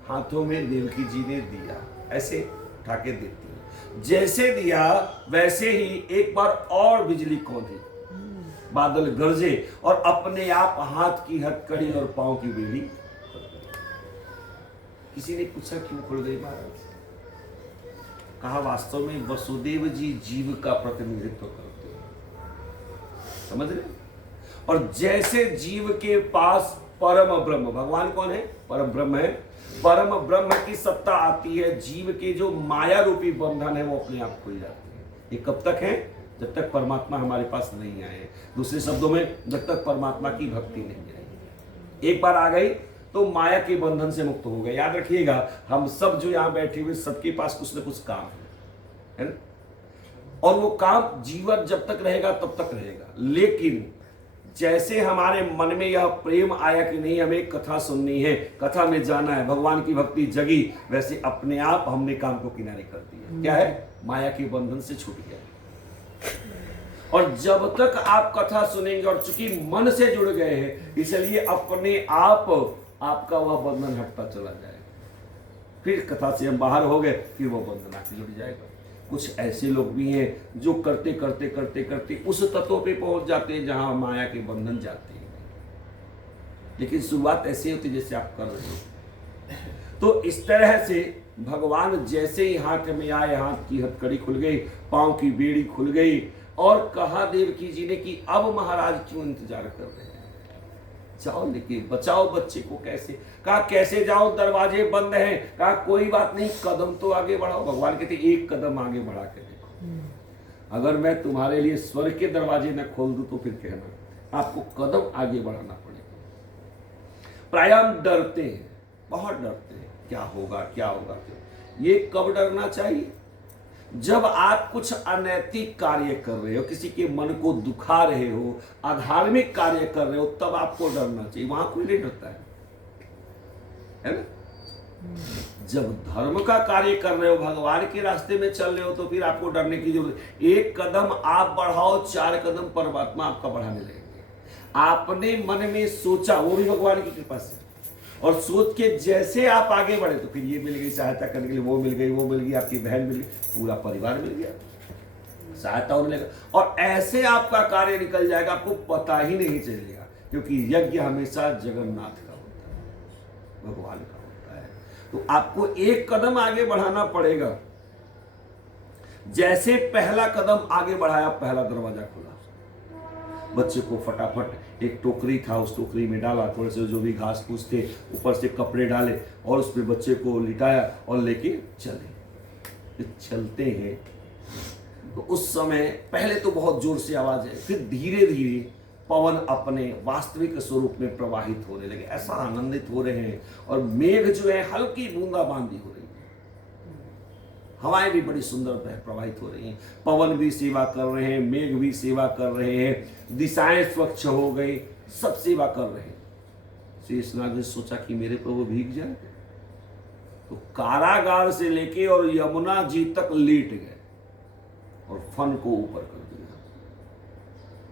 हाथों में देवकी जी ने दिया, ऐसे ठाके देती है, जैसे दिया वैसे ही एक बार और बिजली कौंधी, बादल गरजे और अपने आप हाथ की हथकड़ी और पांव की बेड़ी। किसी ने पूछा क्यों खुल गई महाराज? कहा वास्तव में वसुदेव जी जीव का प्रतिनिधित्व करते हैं, समझ रहे? और जैसे जीव के पास परम ब्रह्म, भगवान कौन है? परम ब्रह्म है। परम ब्रह्म की सत्ता आती है, जीव के जो माया रूपी बंधन है वो अपने आप खुल जाते हैं। ये कब तक है? जब तक परमात्मा हमारे पास नहीं आए। दूसरे शब्दों में, जब तक परमात्मा की भक्ति नहीं आई। एक बार आ गई तो माया के बंधन से मुक्त हो गए। याद रखिएगा, हम सब जो यहाँ बैठे हुए सबके पास कुछ न कुछ काम है ना? और वो काम जीवन जब तक रहेगा तब तक रहेगा। लेकिन जैसे हमारे मन में यह प्रेम आया कि नहीं हमें कथा सुननी है, कथा में जाना है, भगवान की भक्ति जगी, वैसे अपने आप हमने काम को किनारे कर दिया। क्या है? माया के बंधन से छूट गया। और जब तक आप कथा सुनेंगे, और चूंकि मन से जुड़ गए हैं इसलिए अपने आप आपका वह बंधन हटता चला जाएगा। फिर कथा से हम बाहर हो गए, फिर वो बंधन आके जुड़ जाएगा। कुछ ऐसे लोग भी हैं जो करते करते करते करते उस तत्व पे पहुंच जाते हैं जहां माया के बंधन जाते हैं, लेकिन शुरुआत ऐसी होती है जैसे आप कर रहे हो। तो इस तरह से भगवान जैसे ही हाथ में आए, हाथ की हथकड़ी खुल गई, पांव की बेड़ी खुल गई, और कहा देवकी जी ने कि अब महाराज क्यों इंतजार कर रहे हैं, जाओ लेके बचाओ बच्चे को। कैसे? कहा कैसे जाओ, दरवाजे बंद हैं। कहा कोई बात नहीं, कदम तो आगे बढ़ाओ। भगवान कहते एक कदम आगे बढ़ा के देखो, अगर मैं तुम्हारे लिए स्वर्ग के दरवाजे न खोल दूं तो फिर कहना, आपको कदम आगे बढ़ाना पड़ेगा। प्राय हम डरते हैं, बहुत डरते हैं, क्या होगा क्या होगा। क्यों? ये कब डरना चाहिए? जब आप कुछ अनैतिक कार्य कर रहे हो, किसी के मन को दुखा रहे हो, अधार्मिक कार्य कर रहे हो, तब आपको डरना चाहिए। वहां कोई नहीं डरता है ना? जब धर्म का कार्य कर रहे हो, भगवान के रास्ते में चल रहे हो, तो फिर आपको डरने की जरूरत। एक कदम आप बढ़ाओ, 4 कदम परमात्मा आपका बढ़ाने लगेंगे। आपने मन में सोचा, वो भी भगवान की कृपा से, और सोच के जैसे आप आगे बढ़े तो फिर ये मिल गई सहायता करने के लिए, वो मिल गई, आपकी बहन मिल गई, पूरा परिवार मिल गया, सहायता होने लगा, और ऐसे आपका कार्य निकल जाएगा, आपको पता ही नहीं चलेगा। क्योंकि यज्ञ हमेशा जगन्नाथ का होता है, भगवान का होता है। तो आपको एक कदम आगे बढ़ाना पड़ेगा। जैसे पहला कदम आगे बढ़ाया, पहला दरवाजा खुला, बच्चे को फटाफट एक टोकरी था, उस टोकरी में डाला, थोड़े से जो भी घास फूस थे, ऊपर से कपड़े डाले, और उस पर बच्चे को लिटाया और लेके चले। चलते हैं तो उस समय पहले तो बहुत जोर से आवाज है, फिर धीरे धीरे पवन अपने वास्तविक स्वरूप में प्रवाहित होने लगे। ऐसा आनंदित हो रहे हैं, और मेघ जो है हल्की बूंदाबांदी हो रही है, हवाएं भी बड़ी सुंदर प्रवाहित हो रही हैं, पवन भी सेवा कर रहे हैं, मेघ भी सेवा कर रहे हैं, दिशाएं स्वच्छ हो गई, सब सेवा कर रहे हैं। शेषनाग ने सोचा कि मेरे प्रभु भीग जाए, तो कारागार से लेके और यमुना जी तक लेट गए और फन को ऊपर कर दिया।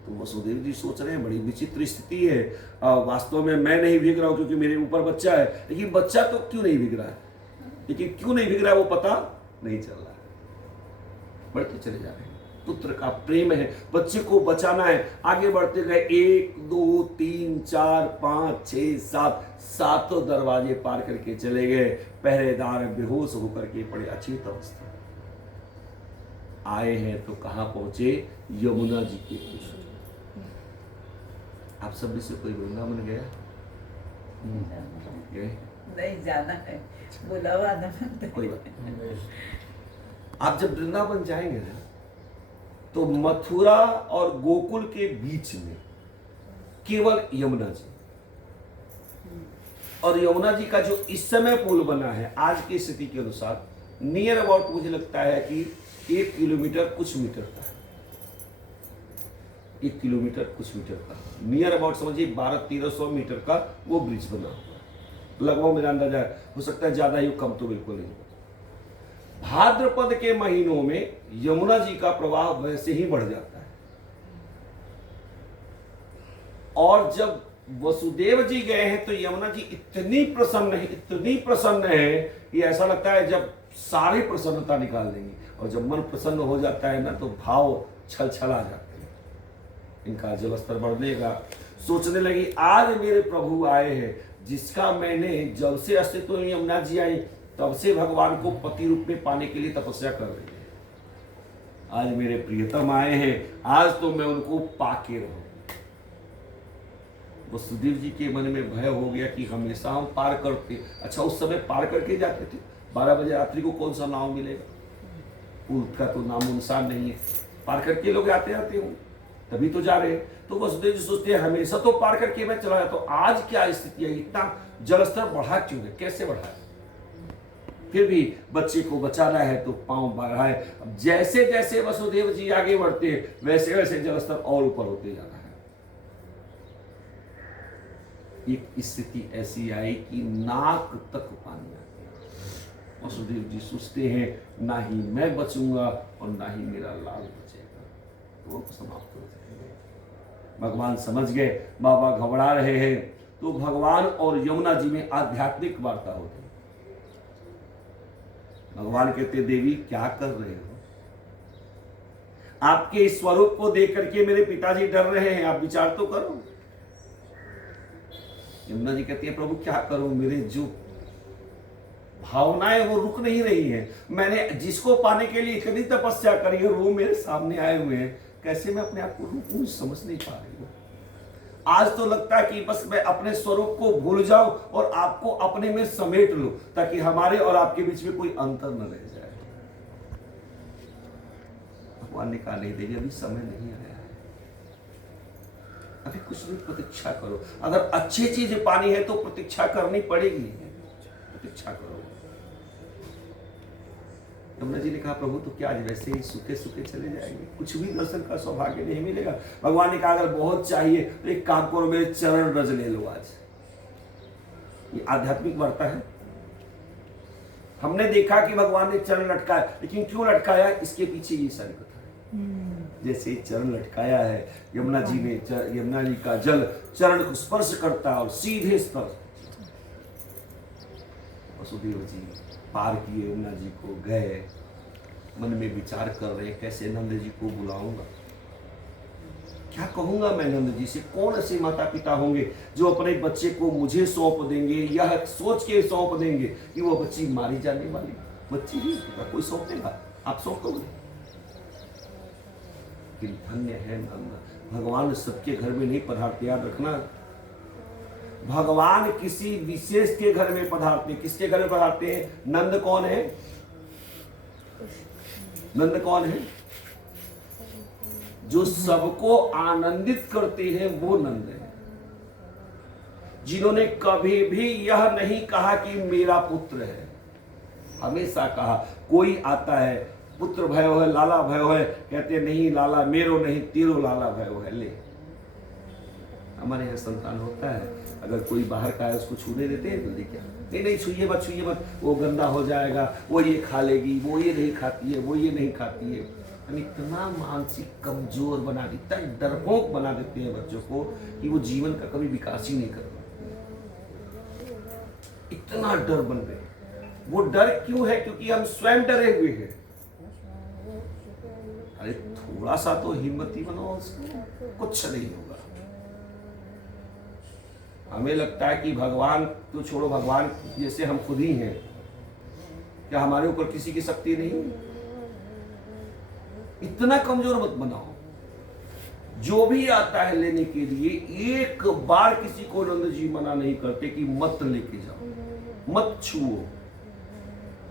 तो वसुदेव जी सोच रहे हैं बड़ी विचित्र स्थिति है, वास्तव में मैं नहीं भीग रहा हूं क्योंकि मेरे ऊपर बच्चा है, लेकिन बच्चा तो क्यों नहीं भीग रहा है, लेकिन क्यों नहीं भीग रहा है वो पता नहीं चल रहा है। बढ़ते चले जा रहे हैं, पुत्र का प्रेम है, बच्चे को बचाना है, आगे बढ़ते गए। 1 2 3 4 5 6 7 सातों दरवाजे पार करके चले गए। पहरेदार बेहोश होकर के पड़े, अचेत अवस्था। आए हैं तो कहां पहुंचे? यमुना जी के कुछ। आप सब में से कोई वृंदावन गया? गए? नहीं, जाना है, बुलावा आना है। कोई बात नहीं। आप जब वृंदावन जाएंगे ना, तो मथुरा और गोकुल के बीच में केवल यमुना जी, और यमुना जी का जो इस समय पुल बना है आज की स्थिति के अनुसार नियर अबाउट मुझे लगता है कि 1 किलोमीटर कुछ मीटर का है। 1 किलोमीटर कुछ मीटर का, नियर अबाउट समझिए 1200-1300 मीटर का वो ब्रिज बना हुआ है। लगभग मेरा अंदाजा है, हो सकता है ज्यादा ही, कम तो बिल्कुल नहीं। भाद्रपद के महीनों में यमुना जी का प्रवाह वैसे ही बढ़ जाता है, और जब वसुदेव जी गए हैं तो यमुना जी इतनी प्रसन्न है कि ऐसा लगता है जब सारी प्रसन्नता निकाल देंगी, और जब मन प्रसन्न हो जाता है ना तो भाव छलछला जाते हैं, इनका जलस्तर बढ़ने लगा। सोचने लगी आज मेरे प्रभु आए हैं, जिसका मैंने जब से अस्तित्व में यमुना जी आई तब से भगवान को पति रूप में पाने के लिए तपस्या कर रही है। आज मेरे प्रियतम आए हैं, आज तो मैं उनको पाके रहूं। वसुदेव जी के मन में भय हो गया कि हमेशा हम पार करते, अच्छा उस समय पार करके जाते थे, 12 बजे रात्रि को कौन सा नाव मिलेगा, पुल का तो नामो निशान नहीं है, पार करके लोग आते आते हो, तभी तो जा रहे हैं। तो वसुदेव जी सोचते हैं हमेशा तो पार करके मैं चला जाता हूं, आज क्या स्थिति है, इतना जलस्तर बढ़ा क्यों है, कैसे बढ़ा है? फिर भी बच्चे को बचाना है तो पांव बढ़ाए। अब जैसे जैसे वसुदेव जी आगे बढ़ते हैं वैसे वैसे जलस्तर और ऊपर होते जा रहा है। एक स्थिति ऐसी आई कि नाक तक पानी आ गया। वसुदेव जी सोचते हैं ना ही मैं बचूंगा और ना ही मेरा लाल बचेगा। तो वो समाप्त हो जाएंगे। भगवान समझ गए बाबा घबरा रहे हैं, तो भगवान और यमुना जी में आध्यात्मिक वार्ता होती। भगवान कहते देवी क्या कर रहे हो? आपके इस स्वरूप को देख करके मेरे पिताजी डर रहे हैं, आप विचार तो करो। यमुना जी कहती है प्रभु क्या करूं, मेरे जो भावनाएं वो रुक नहीं रही है। मैंने जिसको पाने के लिए इतनी तपस्या करी है वो मेरे सामने आए हुए हैं, कैसे मैं अपने आप को रोकूं, समझ नहीं पा रही हूं। आज तो लगता है कि बस मैं अपने स्वरूप को भूल जाऊं और आपको अपने में समेट लूं, ताकि हमारे और आपके बीच में कोई अंतर न रह जाए। भगवान ने कहा नहीं देवी, अभी समय नहीं आया है, अभी कुछ भी प्रतीक्षा करो। अगर अच्छी चीज पानी है तो प्रतीक्षा करनी पड़ेगी, प्रतीक्षा करो। यमुना जी ने कहा प्रभु तो क्या आज वैसे ही सूखे सूखे चले जाएंगे, कुछ भी दर्शन का सौभाग्य नहीं मिलेगा? भगवान ने कहा अगर बहुत चाहिए तो एक काम करो, मेरे चरण रज ले लो आज। ये आध्यात्मिक वार्ता है। हमने देखा कि भगवान ने चरण लटकाया, लेकिन क्यों लटकाया इसके पीछे ये सारी कथा है। जैसे चरण लटकाया है, यमुना जी ने यमुना जी का जल चरण को स्पर्श करता और सीधे स्पर्श। वसुदेव जी पार किए, यमुना जी को गए, मन में विचार कर रहे कैसे नंद जी को बुलाऊंगा, क्या कहूंगा मैं नंद जी से। कौन ऐसे माता पिता होंगे जो अपने बच्चे को मुझे सौंप देंगे, यह सोच के सौंप देंगे कि वो बच्ची मारी जाने वाली बच्ची ही, कोई सौंप देगा, आप सौंप दोगे? लेकिन धन्य है नंद, भगवान सबके घर में नहीं पधारते। याद रखना, भगवान किसी विशेष के घर में पधारते। किसके घर में पधारते हैं? नंद कौन है? नंद कौन है? जो सबको आनंदित करते हैं वो नंद है। जिन्होंने कभी भी यह नहीं कहा कि मेरा पुत्र है, हमेशा कहा कोई आता है पुत्र भयो है, लाला भयो है, कहते नहीं लाला मेरो नहीं तेरो लाला भयो है। ले, हमारे यहाँ संतान होता है, अगर कोई बाहर का है उसको छूने देते हैं, बोलते क्या नहीं नहीं छुइए मत, छुइए मत, वो गंदा हो जाएगा, वो ये खा लेगी, वो ये नहीं खाती है, वो ये नहीं खाती है। हम इतना मानसिक कमजोर बना देता है, डरपोक बना देते हैं बच्चों को कि वो जीवन का कभी विकास ही नहीं कर पाते। इतना डर बन गए। वो डर क्यों है? क्योंकि हम स्वयं डरे हुए हैं। अरे थोड़ा सा तो हिम्मती बनाओ, कुछ नहीं होगा। हमें लगता है कि भगवान तो छोड़ो, भगवान जैसे हम खुद ही हैं, क्या हमारे ऊपर किसी की शक्ति नहीं? इतना कमजोर मत बनाओ। जो भी आता है लेने के लिए, एक बार किसी को नंद जी मना नहीं करते कि मत लेके जाओ, मत छुओ।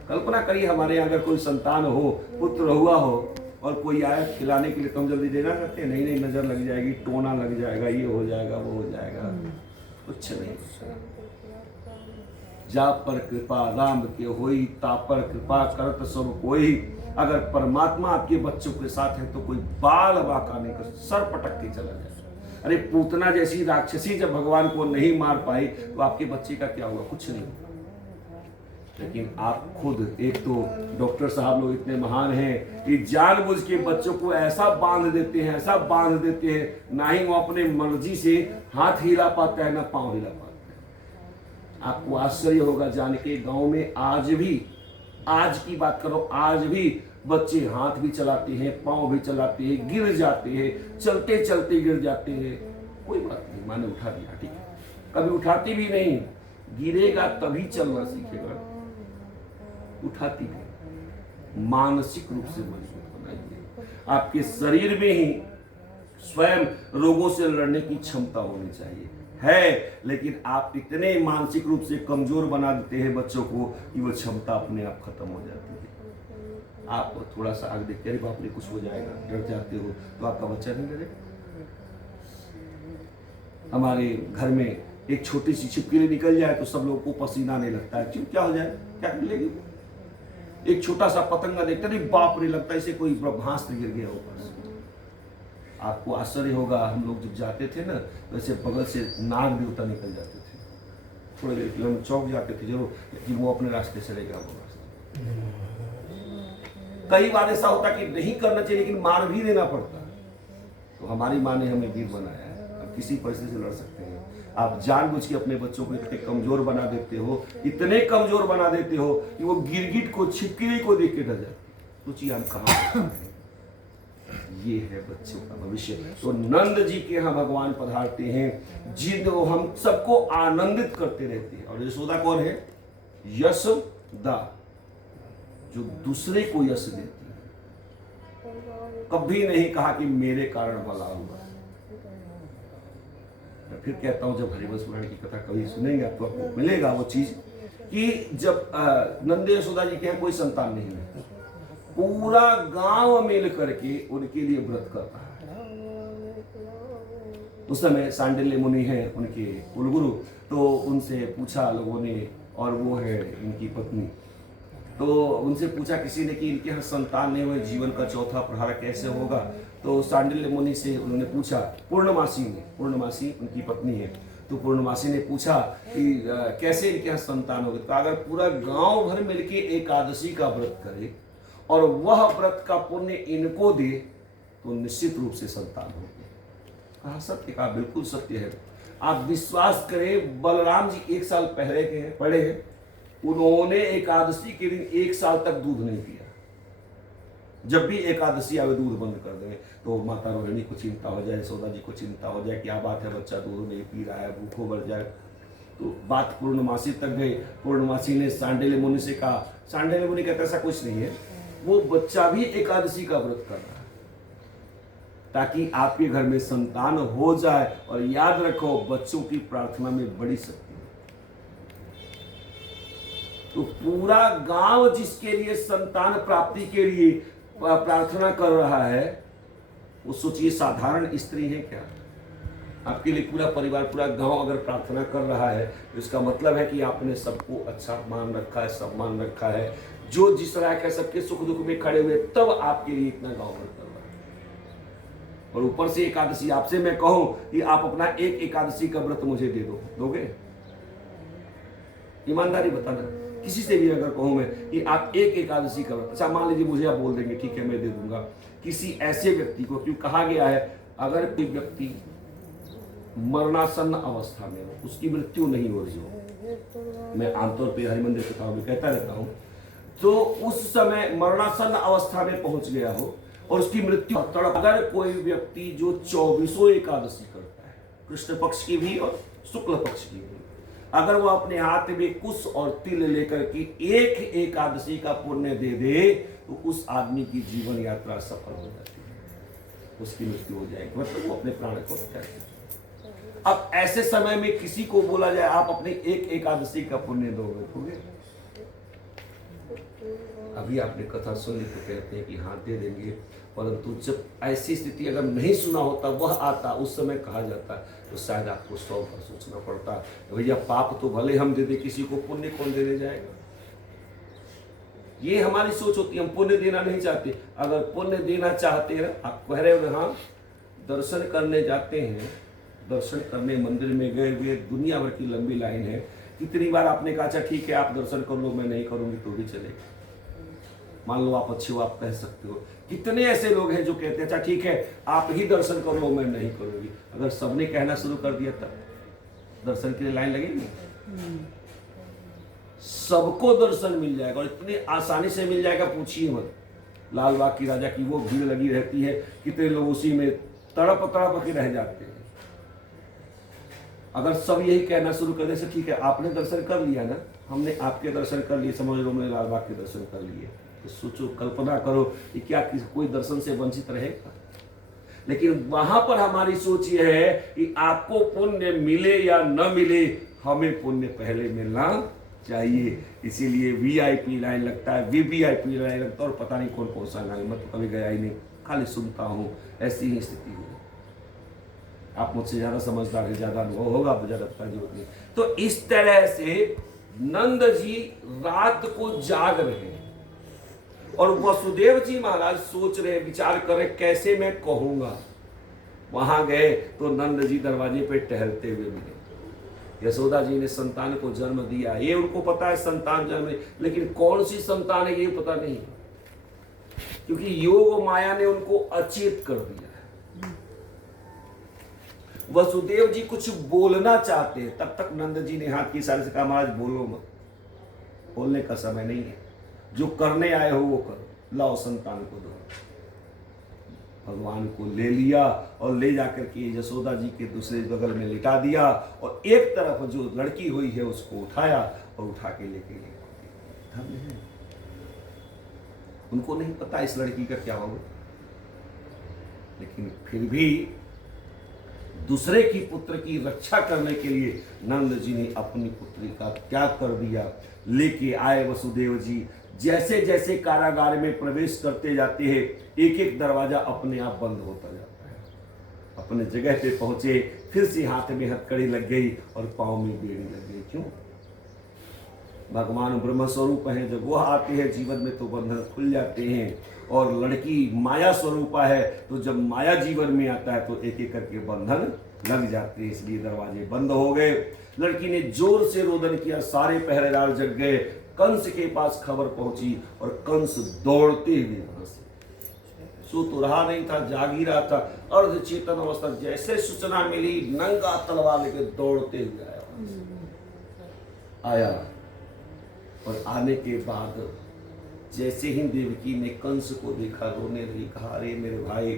कल्पना करिए हमारे यहाँ अगर कोई संतान हो, पुत्र हुआ हो, और कोई आए खिलाने के लिए, तुम जल्दी देना करते? नहीं नहीं, नजर लग जाएगी, टोना लग जाएगा, ये हो जाएगा, वो हो जाएगा, कुछ नहीं। जा पर कृपा राम के होई, ता पर कृपा करत सब कोई। अगर परमात्मा आपके बच्चों के साथ है तो कोई बाल बाका नहीं कर, सर पटक के चला जाए। अरे पूतना जैसी राक्षसी जब भगवान को नहीं मार पाई तो आपके बच्चे का क्या हुआ? कुछ नहीं। लेकिन आप खुद, एक तो डॉक्टर साहब लोग इतने महान हैं कि जानबूझ के बच्चों को ऐसा बांध देते हैं, ऐसा बांध देते हैं, ना ही वो अपने मर्जी से हाथ हिला पाता है ना पांव हिला पाता है। आपको आश्चर्य होगा जान के, गांव में आज भी, आज की बात करो, आज भी बच्चे हाथ भी चलाते हैं, पांव भी चलाते हैं, गिर जाते हैं, चलते चलते गिर जाते हैं। कोई बात नहीं, माँ ने उठा दिया, ठीक है। कभी उठाती भी नहीं, गिरेगा तभी चलना सीखेगा। उठाती नहीं, मानसिक रूप से मजबूत बनाइए। आपके शरीर में ही स्वयं रोगों से लड़ने की क्षमता होनी चाहिए है, लेकिन आप इतने मानसिक रूप से कमजोर बना देते हैं बच्चों को कि वो क्षमता अपने आप खत्म हो जाती है। आप थोड़ा सा आगे देखते हैं, बाप रे कुछ हो जाएगा, डर जाते हो, तो आपका बच्चा नहीं डरेगा। हमारे घर में एक छोटी सी छिपकली निकल जाए तो सब लोगों को पसीना आने लगता है, क्यों? क्या हो जाए, क्या मिलेगी? एक छोटा सा पतंगा देखते नहीं, बाप रे लगता है इसे कोई ब्रह्मास्त्र गिर गया ऊपर से। आपको आश्चर्य होगा, हम लोग जब जाते थे ना, वैसे बगल से नाग भी उतर निकल जाते थे। थोड़ी देर के लिए हम चौक जाते थे जरूर, लेकिन वो अपने रास्ते चले गया। वो रास्ते कई बार ऐसा होता कि नहीं करना चाहिए, लेकिन मार भी देना पड़ता। तो हमारी माँ ने हमें वीर बनाया है, अब किसी परिस्थिति से लड़ सकते हैं। आप जानबूझ के अपने बच्चों को इतने कमजोर बना देते हो, इतने कमजोर बना देते हो कि वो गिरगिट को, छिपकली को देख के डर जाते। सोचिए हम कहाँ। ये है बच्चों का भविष्य। तो नंद जी के यहाँ भगवान पधारते हैं, जिन हम सबको आनंदित करते रहते हैं। और यशोदा कौन है? यशोदा, जो दूसरे को यश देती है। कभी नहीं कहा कि मेरे कारण भला हुआ। मैं फिर कहता हूं, जब हरिवंश पुराण की कथा कभी सुनेंगे तो आपको मिलेगा वो चीज कि जब नंद यशोदा जी के यहाँ कोई संतान नहीं है, पूरा गांव मिल करके उनके लिए व्रत करता है। उस समय सांडिल्य मुनि है उनके कुलगुरु, तो उनसे पूछा लोगों ने, और वो है इनकी पत्नी, तो उनसे पूछा किसी ने कि इनके यहाँ संतान नहीं हुए, जीवन का चौथा प्रहार कैसे होगा। तो सांडिल्य मुनि से उन्होंने पूछा, पूर्णमासी ने, पूर्णमासी उनकी पत्नी है, तो पूर्णमासी ने पूछा कि कैसे इनके यहाँ संतान होगा। तो अगर पूरा गांव भर मिलके एकादशी का व्रत करे और वह व्रत का पुण्य इनको दे तो निश्चित रूप से संतान होगी। कहा सत्य, कहा बिल्कुल सत्य है। आप विश्वास करें, बलराम जी 1 साल पहले के हैं, पढ़े हैं, उन्होंने एकादशी के दिन 1 साल तक दूध नहीं पिया। जब भी एकादशी आवे दूध बंद कर दें, तो माता रोहिणी को चिंता हो जाए, यशोदा जी को चिंता हो जाए, क्या बात है बच्चा दूध नहीं पी रहा है, भूखों बढ़ जाए। तो बात पूर्णमासी तक गई। पूर्णमासी ने सांडिल्य मुनि से कहा, सांडिल्य मुनि कहता ऐसा कुछ नहीं है, वो बच्चा भी एकादशी का व्रत कर रहा है ताकि आपके घर में संतान हो जाए। और याद रखो, बच्चों की प्रार्थना में बड़ी शक्ति है। तो पूरा गांव जिसके लिए संतान प्राप्ति के लिए प्रार्थना कर रहा है, वो सोचिए साधारण स्त्री है क्या? आपके लिए पूरा परिवार, पूरा गांव अगर प्रार्थना कर रहा है तो इसका मतलब है कि आपने सबको अच्छा मान रखा है, सम्मान रखा है। जो जिस तरह के सबके सुख दुख में खड़े हुए, तब आपके लिए इतना गांव भर कर रहा है। और ऊपर से एकादशी, आपसे मैं कहूं कि आप अपना एक एकादशी का व्रत मुझे दे दो, दोगे? ईमानदारी बताना। किसी से भी अगर कहूं मैं कि आप एक एकादशी का व्रत, अच्छा मान लीजिए मुझे आप बोल देंगे ठीक है मैं दे दूंगा, किसी ऐसे व्यक्ति को, क्यों कहा गया है अगर कोई व्यक्ति मरणासन्न अवस्था में हो, उसकी मृत्यु नहीं हो रही हो, मैं आमतौर पर हरिमंदिर कथाओं में कहता रहता हूं, तो उस समय मरणासन्न अवस्था में पहुंच गया हो और उसकी मृत्यु, अगर कोई व्यक्ति जो 24 एकादशी करता है, कृष्ण पक्ष की भी और शुक्ल पक्ष की भी, अगर वो अपने हाथ में कुश और तिल लेकर के एक एकादशी का पुण्य दे दे, तो उस आदमी की जीवन यात्रा सफल हो जाती है, उसकी मृत्यु हो जाएगी, मतलब वो अपने प्राण को त्याग देगा। अब ऐसे समय में किसी को बोला जाए आप अपने एक एकादशी का पुण्य दोगे? अभी आपने कथा सुनी तो कहते हैं कि हाँ दे देंगे, परंतु जब ऐसी स्थिति अगर नहीं सुना होता, वह आता, उस समय कहा जाता, तो शायद आपको 100 बार सोचना पड़ता। भैया पाप तो भले हम दे दे, किसी को पुण्य कौन देने जाएगा? ये हमारी सोच होती है, हम पुण्य देना नहीं चाहते। अगर पुण्य देना चाहते हैं, आप कह रहे हो हाँ, दर्शन करने जाते हैं, दर्शन करने मंदिर में गए हुए, दुनिया भर की लंबी लाइन है, कितनी बार आपने कहा अच्छा ठीक है आप दर्शन कर लो, मैं नहीं करूंगी तो भी चलेगा। मान लो आप अच्छे हो, आप कह सकते हो। कितने ऐसे लोग हैं जो कहते हैं अच्छा ठीक है आप ही दर्शन कर लो, मैं नहीं करूंगी। अगर सबने कहना शुरू कर दिया तब दर्शन के लिए लाइन लगेगी? सबको दर्शन मिल जाएगा और इतनी आसानी से मिल जाएगा, पूछिए मत। लाल बाग की राजा की वो भीड़ लगी रहती है, कितने लोग उसी में तड़प तड़प के रह जाते हैं। अगर सब यही कहना शुरू कर दे से ठीक है आपने दर्शन कर लिया ना, हमने आपके दर्शन कर लिए, समझ लो मैंने लाल बाग के दर्शन कर लिए, तो सोचो, कल्पना करो कि क्या कोई दर्शन से वंचित रहेगा? लेकिन वहां पर हमारी सोच यह है कि आपको पुण्य मिले या न मिले, हमें पुण्य पहले मिलना चाहिए। इसीलिए वीआईपी लाइन लगता है, वीवीआईपी लाइन लगता है, और पता नहीं कौन कौन सा लाइन, मैं तो कभी गया ही नहीं, खाली सुनता हूँ। ऐसी ही स्थिति है। आप मुझसे ज्यादा समझदार है, ज्यादा अनुभव होगा, आप ज्यादा पता जरूरत नहीं। तो इस तरह से नंद जी रात को जाग रहे हैं और वसुदेव जी महाराज सोच रहे, विचार कर रहे कैसे मैं कहूंगा। वहां गए तो नंद जी दरवाजे पे टहलते हुए मिले। यशोदा जी ने संतान को जन्म दिया, ये उनको पता है संतान जन्म है, लेकिन कौन सी संतान है ये पता नहीं, क्योंकि योग माया ने उनको अचेत कर दिया है। वसुदेव जी कुछ बोलना चाहते हैं, तब तक नंद जी ने हाथ की इशारे से कहा महाराज बोलो मत, बोलने का समय नहीं है, जो करने आए हो वो करो, लाओ संतान को दो। भगवान को ले लिया और ले जाकर के यशोदा जी के दूसरे बगल में लिटा दिया और एक तरफ जो लड़की हुई है उसको उठाया और उठा के लेके गए। धन्य है, उनको नहीं पता इस लड़की का क्या होगा, लेकिन फिर भी दूसरे की पुत्र की रक्षा करने के लिए नंद जी ने अपनी पुत्री का त्याग कर दिया। लेके आए वसुदेव जी, जैसे जैसे कारागार में प्रवेश करते जाते हैं एक एक दरवाजा अपने आप बंद होता जाता है। अपने जगह पे पहुंचे, फिर से हाथ में हथकड़ी लग गई और पांव में बेड़ी लग गई। क्यों? भगवान ब्रह्म स्वरूप हैं, जब वह आते हैं जीवन में तो बंधन खुल जाते हैं, और लड़की माया स्वरूपा है, तो जब माया जीवन में आता है तो एक एक करके बंधन लग जाते हैं, इसलिए दरवाजे बंद हो गए। लड़की ने जोर से रोदन किया, सारे पहरेदार जग गए। कंस के पास खबर पहुंची और कंस दौड़ते हुए वहां से, सो तो रहा नहीं था, जाग ही रहा था, अर्ध चेतन अवस्था, जैसे सूचना मिली नंगा तलवार लेकर दौड़ते हुए आया। और आने के बाद जैसे ही देवकी ने कंस को देखा, रोने लगी, कहा अरे मेरे भाई,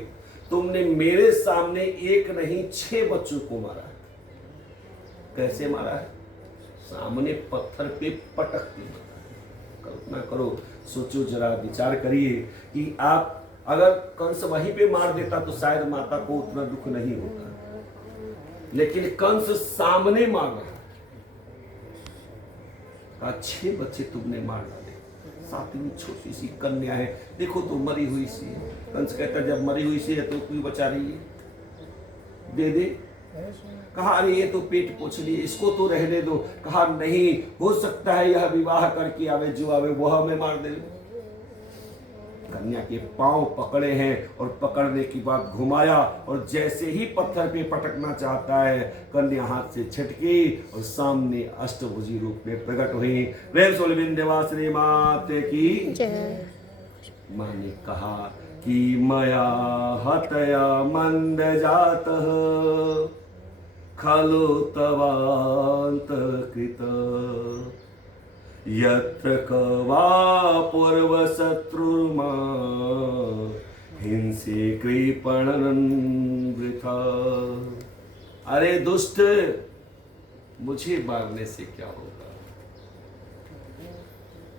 तुमने मेरे सामने एक नहीं 6 बच्चों को मारा है। कैसे मारा है? सामने पत्थर पे पटकते मारा है। कल्पना करो, सोचो जरा, विचार करिए कि आप अगर कंस वहीं पे मार देता तो शायद माता को उतना दुख नहीं होता, लेकिन कंस सामने मार रहा है। 6 बच्चे तुमने मार डाले, 7वीं छोटी सी कन्या है, देखो तो मरी हुई सी है। कंस कहता जब मरी हुई सी है तो क्यों बचा रही है, दे दे। कहा अरे ये तो पेट पोछ ली, इसको तो रहने दो। कहा नहीं, हो सकता है यह विवाह करके आवे, जो आवे वो हमें मार दे। कन्या के पांव पकड़े हैं और पकड़ने की बाद घुमाया, और जैसे ही पत्थर पे पटकना चाहता है, कन्या हाथ से छटकी और सामने अष्टभुजी रूप में प्रकट हुई। प्रेम से विंध्यवासिनी माते की जय। मां ने कहा कि मया हतया मंद जातः खलु तवांत कृत यत्र कवा पूर्व शत्रुर्मा हिंसे कृपणन वृथा। अरे दुष्ट, मुझे मारने से क्या होगा?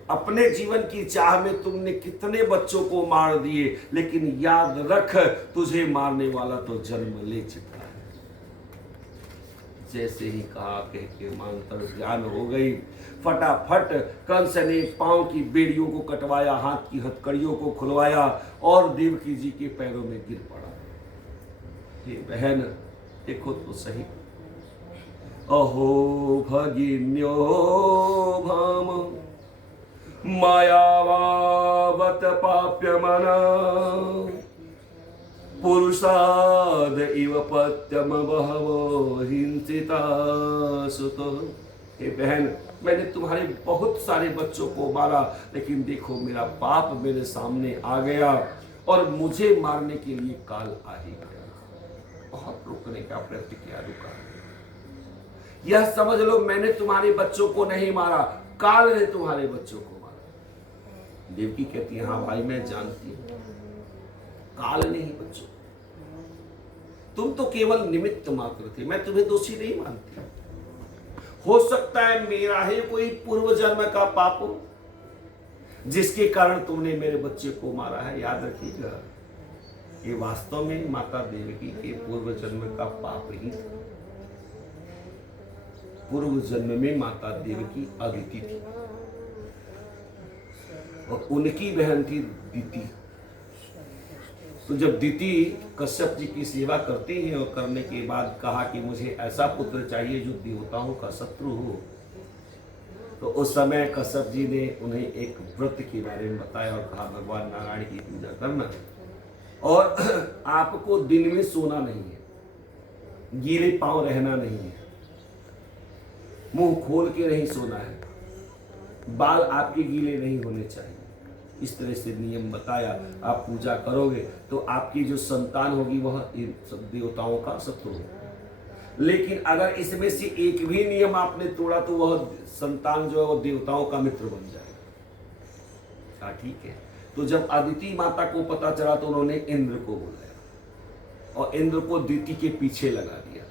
अपने जीवन की चाह में तुमने कितने बच्चों को मार दिए, लेकिन याद रख, तुझे मारने वाला तो जन्म ले चुका है। जैसे ही कहा कह के मानतर ज्ञान हो गई। फटाफट कंस ने पांव की बेड़ियों को कटवाया, हाथ की हथकड़ियों को खुलवाया और देवकी जी के पैरों में गिर पड़ा। हे बहन, देखो तो सही, अहो भगिन्यो भाम मायावावत पाप्यमना पुरुषाद इव पत्यम बहवो हिंसिता सुतो। हे बहन, मैंने तुम्हारे बहुत सारे बच्चों को मारा, लेकिन देखो मेरा पाप मेरे सामने आ गया और मुझे मारने के लिए काल आ ही गया। बहुत रोकने का प्रयत्न किया, रुका। यह समझ लो, मैंने तुम्हारे बच्चों को नहीं मारा, काल ने तुम्हारे बच्चों को मारा। देवकी कहती है हाँ भाई मैं जानती हूं, काल ने ही बच्चों, तुम तो केवल निमित्त मात्र थे, मैं तुम्हें दोषी नहीं मानती। हो सकता है मेरा ही कोई पूर्व जन्म का पाप हो जिसके कारण तुमने मेरे बच्चे को मारा है। याद रखिएगा, ये वास्तव में माता देवकी के पूर्व जन्म का पाप ही था। पूर्व जन्म में माता देवकी अदिति थी और उनकी बहन थी दिति। तो जब दिति कश्यप जी की सेवा करती है और करने के बाद कहा कि मुझे ऐसा पुत्र चाहिए जो देवताओं का शत्रु हो, तो उस समय कश्यप जी ने उन्हें एक व्रत के बारे में बताया और कहा भगवान नारायण की पूजा करना और आपको दिन में सोना नहीं है, गीले पांव रहना नहीं है, मुंह खोल के नहीं सोना है, बाल आपके गीले नहीं होने चाहिए। इस तरह से नियम बताया। आप पूजा करोगे तो आपकी जो संतान होगी वह इन सब देवताओं का शत्रु होगा। लेकिन अगर इसमें से एक भी नियम आपने तोड़ा तो वह संतान जो है वो देवताओं का मित्र बन जाएगा। ठीक है। तो जब अदिति माता को पता चला तो उन्होंने इंद्र को बुलाया और इंद्र को दीति के पीछे लगा दिया।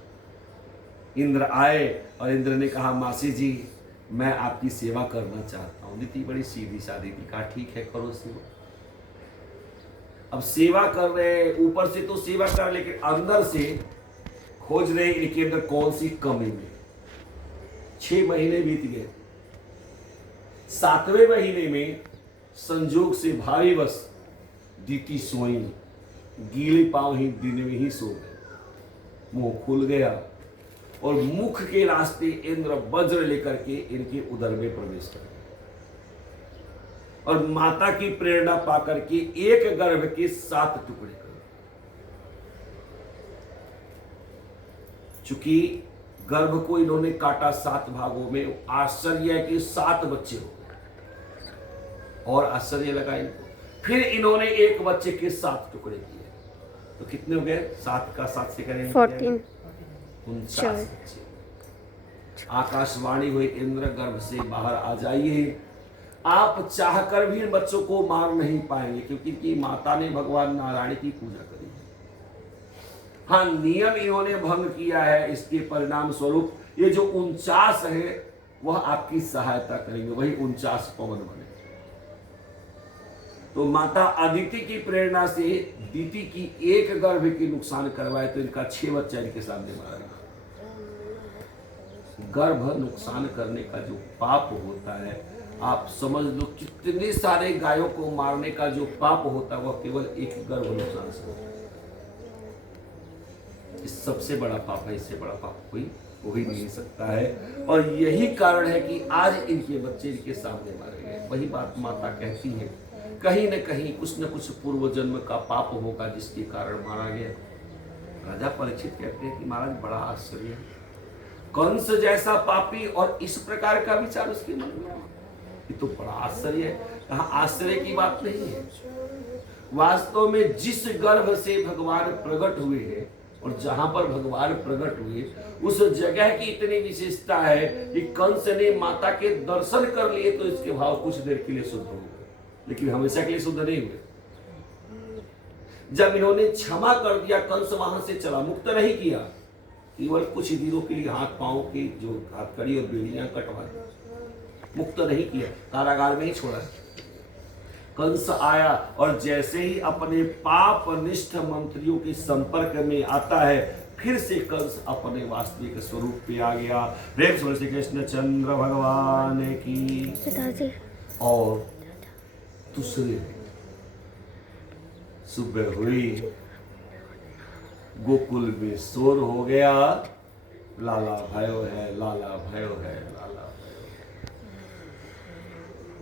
इंद्र आए और इंद्र ने कहा, मासी जी मैं आपकी सेवा करना चाहता हूं। दीति बड़ी सीधी सादी थी, कहा ठीक है करो सेवा। अब सेवा कर रहे, ऊपर से तो सेवा कर, लेकिन अंदर से खोज रहे इनके अंदर कौन सी कमी में। 6 महीने बीत गए। 7वें महीने में संजोग से भावीवश दीति सोई, गीले पांव ही दिन में ही सो गए। मुंह खुल गया और मुख के रास्ते इंद्र वज्र लेकर के इनके उदर में प्रवेश कर गए और माता की प्रेरणा पाकर के एक गर्भ के 7 टुकड़े कर। चूंकि गर्भ को इन्होंने काटा 7 भागों में, आश्चर्य है कि 7 बच्चे हो गए और आश्चर्य लगा इनको। फिर इन्होंने एक बच्चे के 7 टुकड़े किए, तो कितने हो गए? 7 का 7 से करेंगे 14। 49 बच्चे। आकाशवाणी हुई, इंद्र गर्भ से बाहर आ जाइए। आप चाहकर भी इन बच्चों को मार नहीं पाएंगे क्योंकि इनकी माता ने भगवान नारायण की पूजा करी है। हाँ, नियम इन्होंने भंग किया है, इसके परिणाम स्वरूप ये जो 49 है वह आपकी सहायता करेंगे, वही 49 पवन बने। तो माता अदिति की प्रेरणा से दीति की एक गर्भ की नुकसान करवाए तो इनका 6 बच्चा इनके सामने मारा गया। गर्भ नुकसान करने का जो पाप होता है, आप समझ लो कितने सारे गायों को मारने का जो पाप होता है वह केवल एक गर्भ नुकसान से होता है। इस सबसे बड़ा पाप है, इससे बड़ा पाप कोई हो ही नहीं सकता है। और यही कारण है कि आज इनके बच्चे इनके सामने मारे गए। वही बात माता कहती है, कहीं न कहीं कुछ न कुछ पूर्व जन्म का पाप होगा जिसके कारण मारा गया। राजा परीक्षित कहते हैं कि महाराज बड़ा आश्चर्य है, कंस जैसा पापी और इस प्रकार का विचार उसके मन में, ये तो बड़ा आश्चर्य है। कहाँ आश्चर्य की बात नहीं है। वास्तव में जिस गर्भ से भगवान प्रकट हुए हैं और जहां पर भगवान प्रकट हुए उस जगह की इतनी विशेषता है कि कंस ने माता के दर्शन कर लिए तो इसके भाव कुछ देर के लिए शुद्ध हो गए, लेकिन हमेशा के लिए शुद्ध नहीं हुए। जब इन्होंने क्षमा कर दिया, कंस वहां से चला, मुक्त नहीं किया, केवल कुछ दिनों के लिए हाथ पांव की जो हथकड़ी और बेड़ियां कटवा दी, मुक्त नहीं किया, कारागार में ही छोड़ा। कंस आया और जैसे ही अपने पाप निष्ठ मंत्रियों के संपर्क में आता है, फिर से कंस अपने वास्तविक स्वरूप पे आ गया। प्रेम से श्री कृष्ण चंद्र भगवान की। और दूसरे सुबह हुई, गोकुल में शोर हो गया, लाला भयो है, लाला भयो है, लाला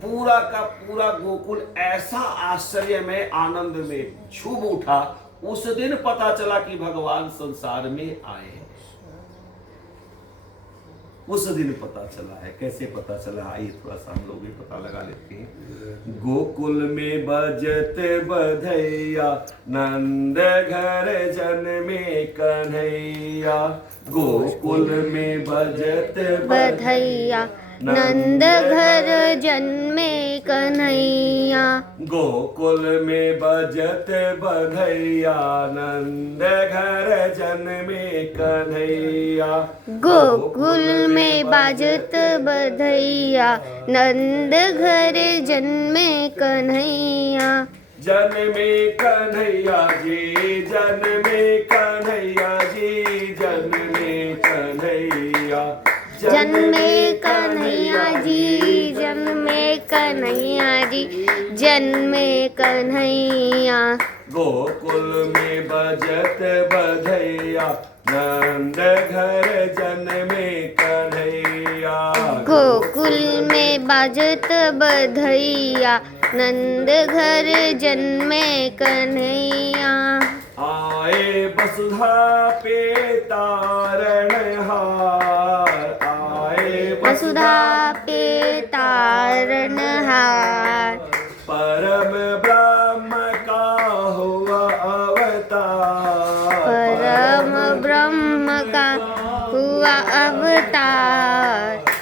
पूरा का पूरा गोकुल ऐसा आश्चर्य में, आनंद में झूम उठा। उस दिन पता चला कि भगवान संसार में आए हैं। उस दिन पता चला है। कैसे पता चला, आइए थोड़ा सा हम लोग भी पता लगा लेते हैं। गोकुल में बजत बधैया, नंद घर जन्मे कन्हैया। गोकुल में बजत बधैया, नंद घर जन्मे कन्हैया। गोकुल में बजत बधैया, नंद घर जन्मे कन्हैया। गोकुल में बाजत बधैया, नंद घर जन्मे कन्हैया। जन्मे कन्हैया जी, जन्मे कन्हैया जी, जन्मे कन्हैया। जन्मे कन्हैया जी, जन्मे कन्हैया जी, जन्मे कन्हैया। गोकुल में बजत बधैया, नंद घर जन्मे कन्हैया। गोकुल में बाजत बधैया, नंद घर जन्मे कन्हैया। आए वसुधा पे तारणहार, वसुधा पे तारणहार। परम ब्रह्म का हुआ अवतार, परम ब्रह्म का हुआ अवतार